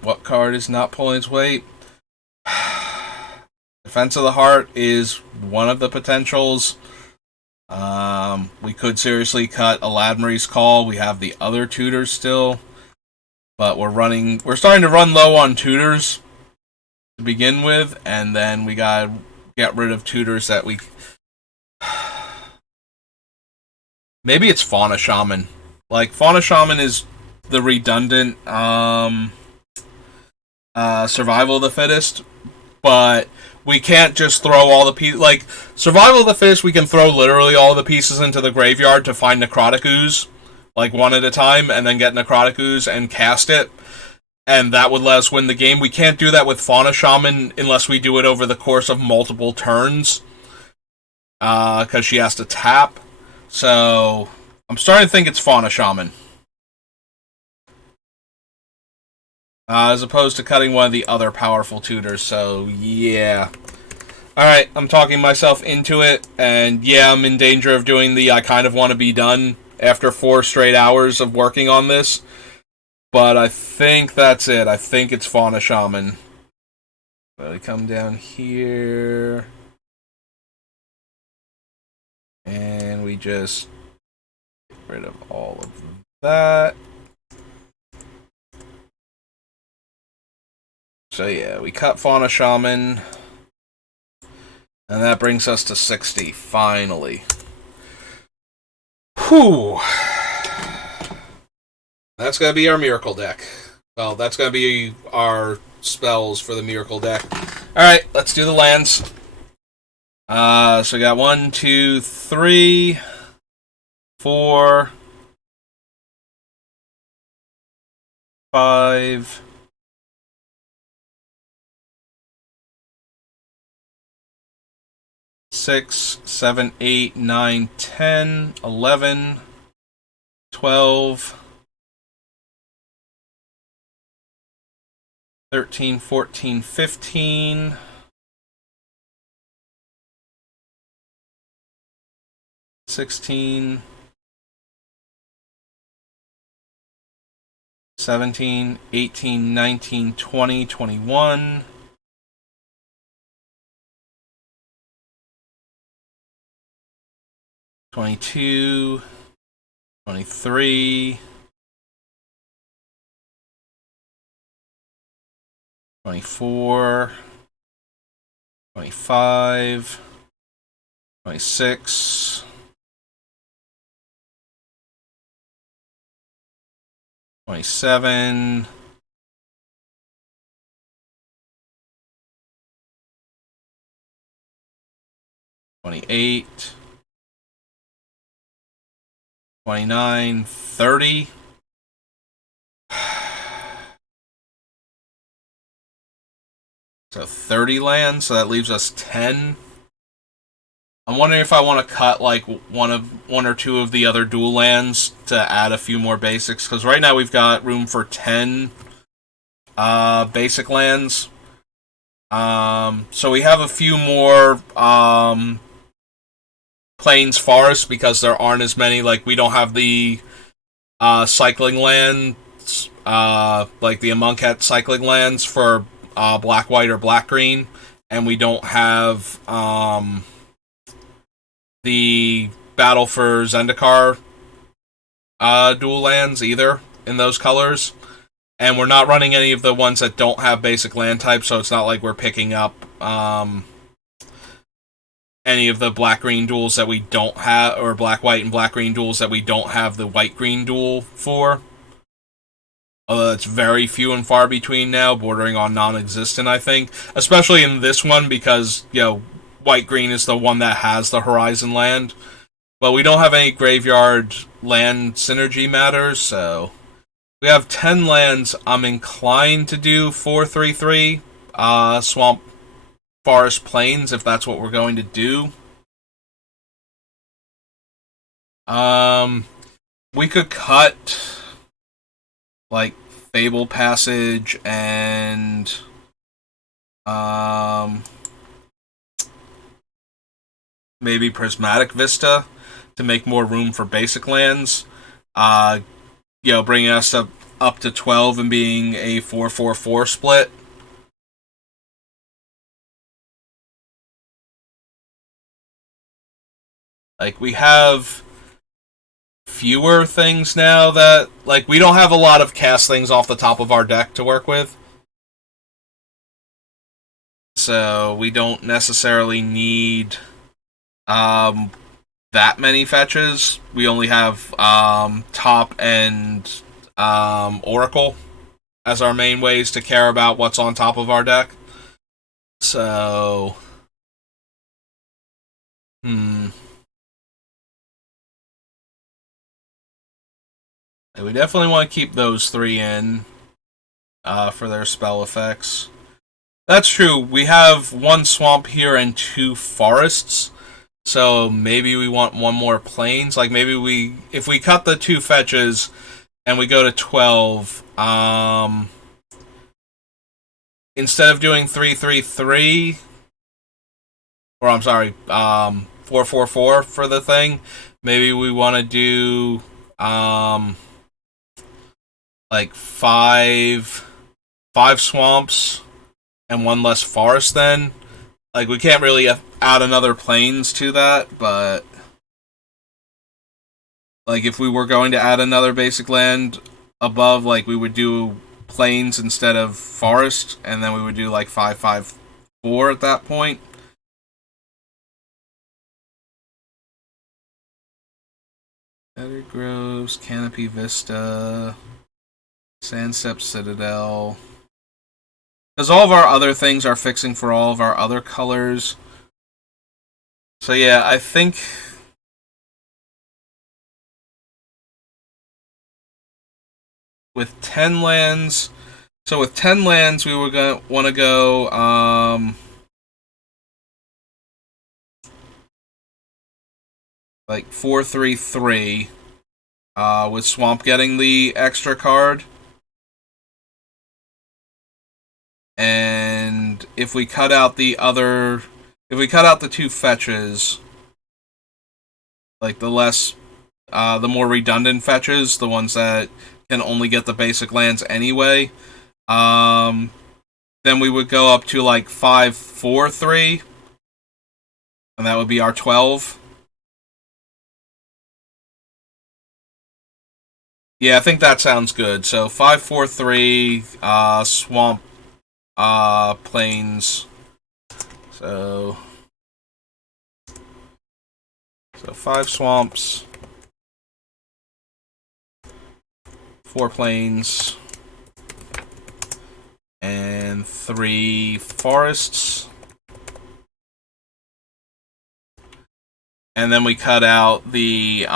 What card is not pulling its weight? Defense of the Heart is one of the potentials. We could seriously cut Aladmari's Call. We have the other tutors still. But we're starting to run low on tutors to begin with, and then we gotta get rid of tutors that we... Maybe it's Fauna Shaman. Like, Fauna Shaman is the redundant Survival of the Fittest, but we can't just throw all the pieces... Like, Survival of the Fittest, we can throw literally all the pieces into the graveyard to find Necrotic Ooze, like one at a time, and then get Necrotic Ooze and cast it, and that would let us win the game. We can't do that with Fauna Shaman unless we do it over the course of multiple turns, because she has to tap. So, I'm starting to think it's Fauna Shaman. As opposed to cutting one of the other powerful tutors, so yeah. Alright, I'm talking myself into it, and yeah, I'm in danger of doing the I kind of want to be done after 4 straight hours of working on this. But I think that's it. I think it's Fauna Shaman. So we come down here. And we just get rid of all of that. So yeah, we cut Fauna Shaman. And that brings us to 60, finally. Whew. That's going to be our Myrkul deck. Well, that's going to be our spells for the Myrkul deck. Alright, let's do the lands. So we got 1, 2, 3, 4, 5, 6, 7, 8, 9, 10, 11, 12, 13, 14, 15, 16, 17, 18, 19, 20, 21, 22, 23, 24, 25, 26, 27, 28, 29, 30. So 30 lands, so that leaves us 10. I'm wondering if I want to cut like one or two of the other dual lands to add a few more basics, because right now we've got room for 10 basic lands. So we have a few more plains forests because there aren't as many. Like, we don't have the cycling lands, like the Amonkhet cycling lands for black white or black green, and we don't have the Battle for Zendikar dual lands either in those colors. And we're not running any of the ones that don't have basic land types, so it's not like we're picking up any of the black-green duels that we don't have, or black-white and black-green duels that we don't have the white-green duel for. Although it's very few and far between now, bordering on non-existent, I think. Especially in this one, because, you know, white-green is the one that has the Horizon land. But we don't have any graveyard land synergy matters, so... We have 10 lands. I'm inclined to do 4/3/3 Swamp Forest Plains, if that's what we're going to do. We could cut like Fable Passage and Um, maybe Prismatic Vista to make more room for basic lands. Uh, bringing us up to 12 and being a 4-4-4 split. Like, we have fewer things now that, like, we don't have a lot of cast things off the top of our deck to work with. So we don't necessarily need that many fetches. We only have top and Oracle as our main ways to care about what's on top of our deck. So, we definitely want to keep those three in for their spell effects. That's true. We have one swamp here and two forests. So maybe we want one more plains. Like maybe if we cut the two fetches and we go to 12, instead of doing 3-3-3, or I'm sorry, 4-4-4 for the thing, maybe we want to do like five swamps and one less forest then. Like, we can't really add another plains to that, but like, if we were going to add another basic land above, like, we would do plains instead of forest, and then we would do like 5-5-4 at that point. Better Groves, Canopy Vista, Sandstep Citadel. Because all of our other things are fixing for all of our other colors. So yeah, I think with 10 lands... So with 10 lands, we were going to want to go... like 4-3-3, with Swamp getting the extra card. And if we cut out the two fetches, like the more redundant fetches, the ones that can only get the basic lands anyway, then we would go up to like 5-4-3, and that would be our 12. Yeah, I think that sounds good. So 5-4-3, Swamp, plains. So 5 swamps, 4 plains, and 3 forests. And then we cut out the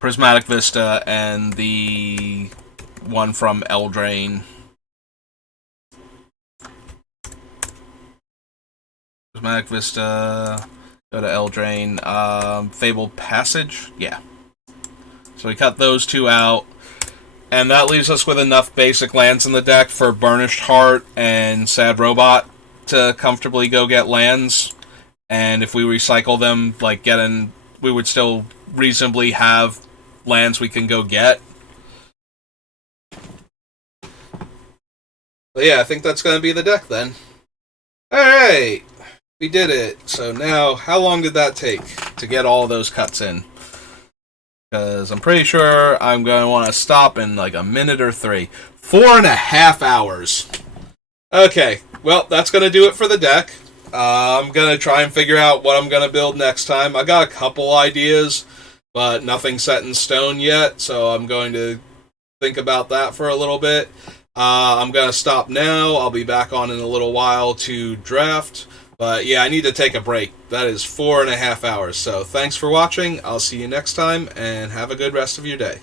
Prismatic Vista and the one from Eldraine. Prismatic Vista, go to Eldraine. Fabled Passage, yeah. So we cut those two out, and that leaves us with enough basic lands in the deck for Burnished Heart and Sad Robot to comfortably go get lands. And if we recycle them, like we would still reasonably have lands we can go get. But yeah, I think that's going to be the deck then. Alright, we did it. So now, how long did that take to get all those cuts in? Because I'm pretty sure I'm going to want to stop in like a minute or 3. 4.5 hours. Okay, well, that's going to do it for the deck. I'm going to try and figure out what I'm going to build next time. I got a couple ideas, but nothing set in stone yet, so I'm going to think about that for a little bit. I'm going to stop now. I'll be back on in a little while to draft. But yeah, I need to take a break. That is 4.5 hours. So thanks for watching. I'll see you next time, and have a good rest of your day.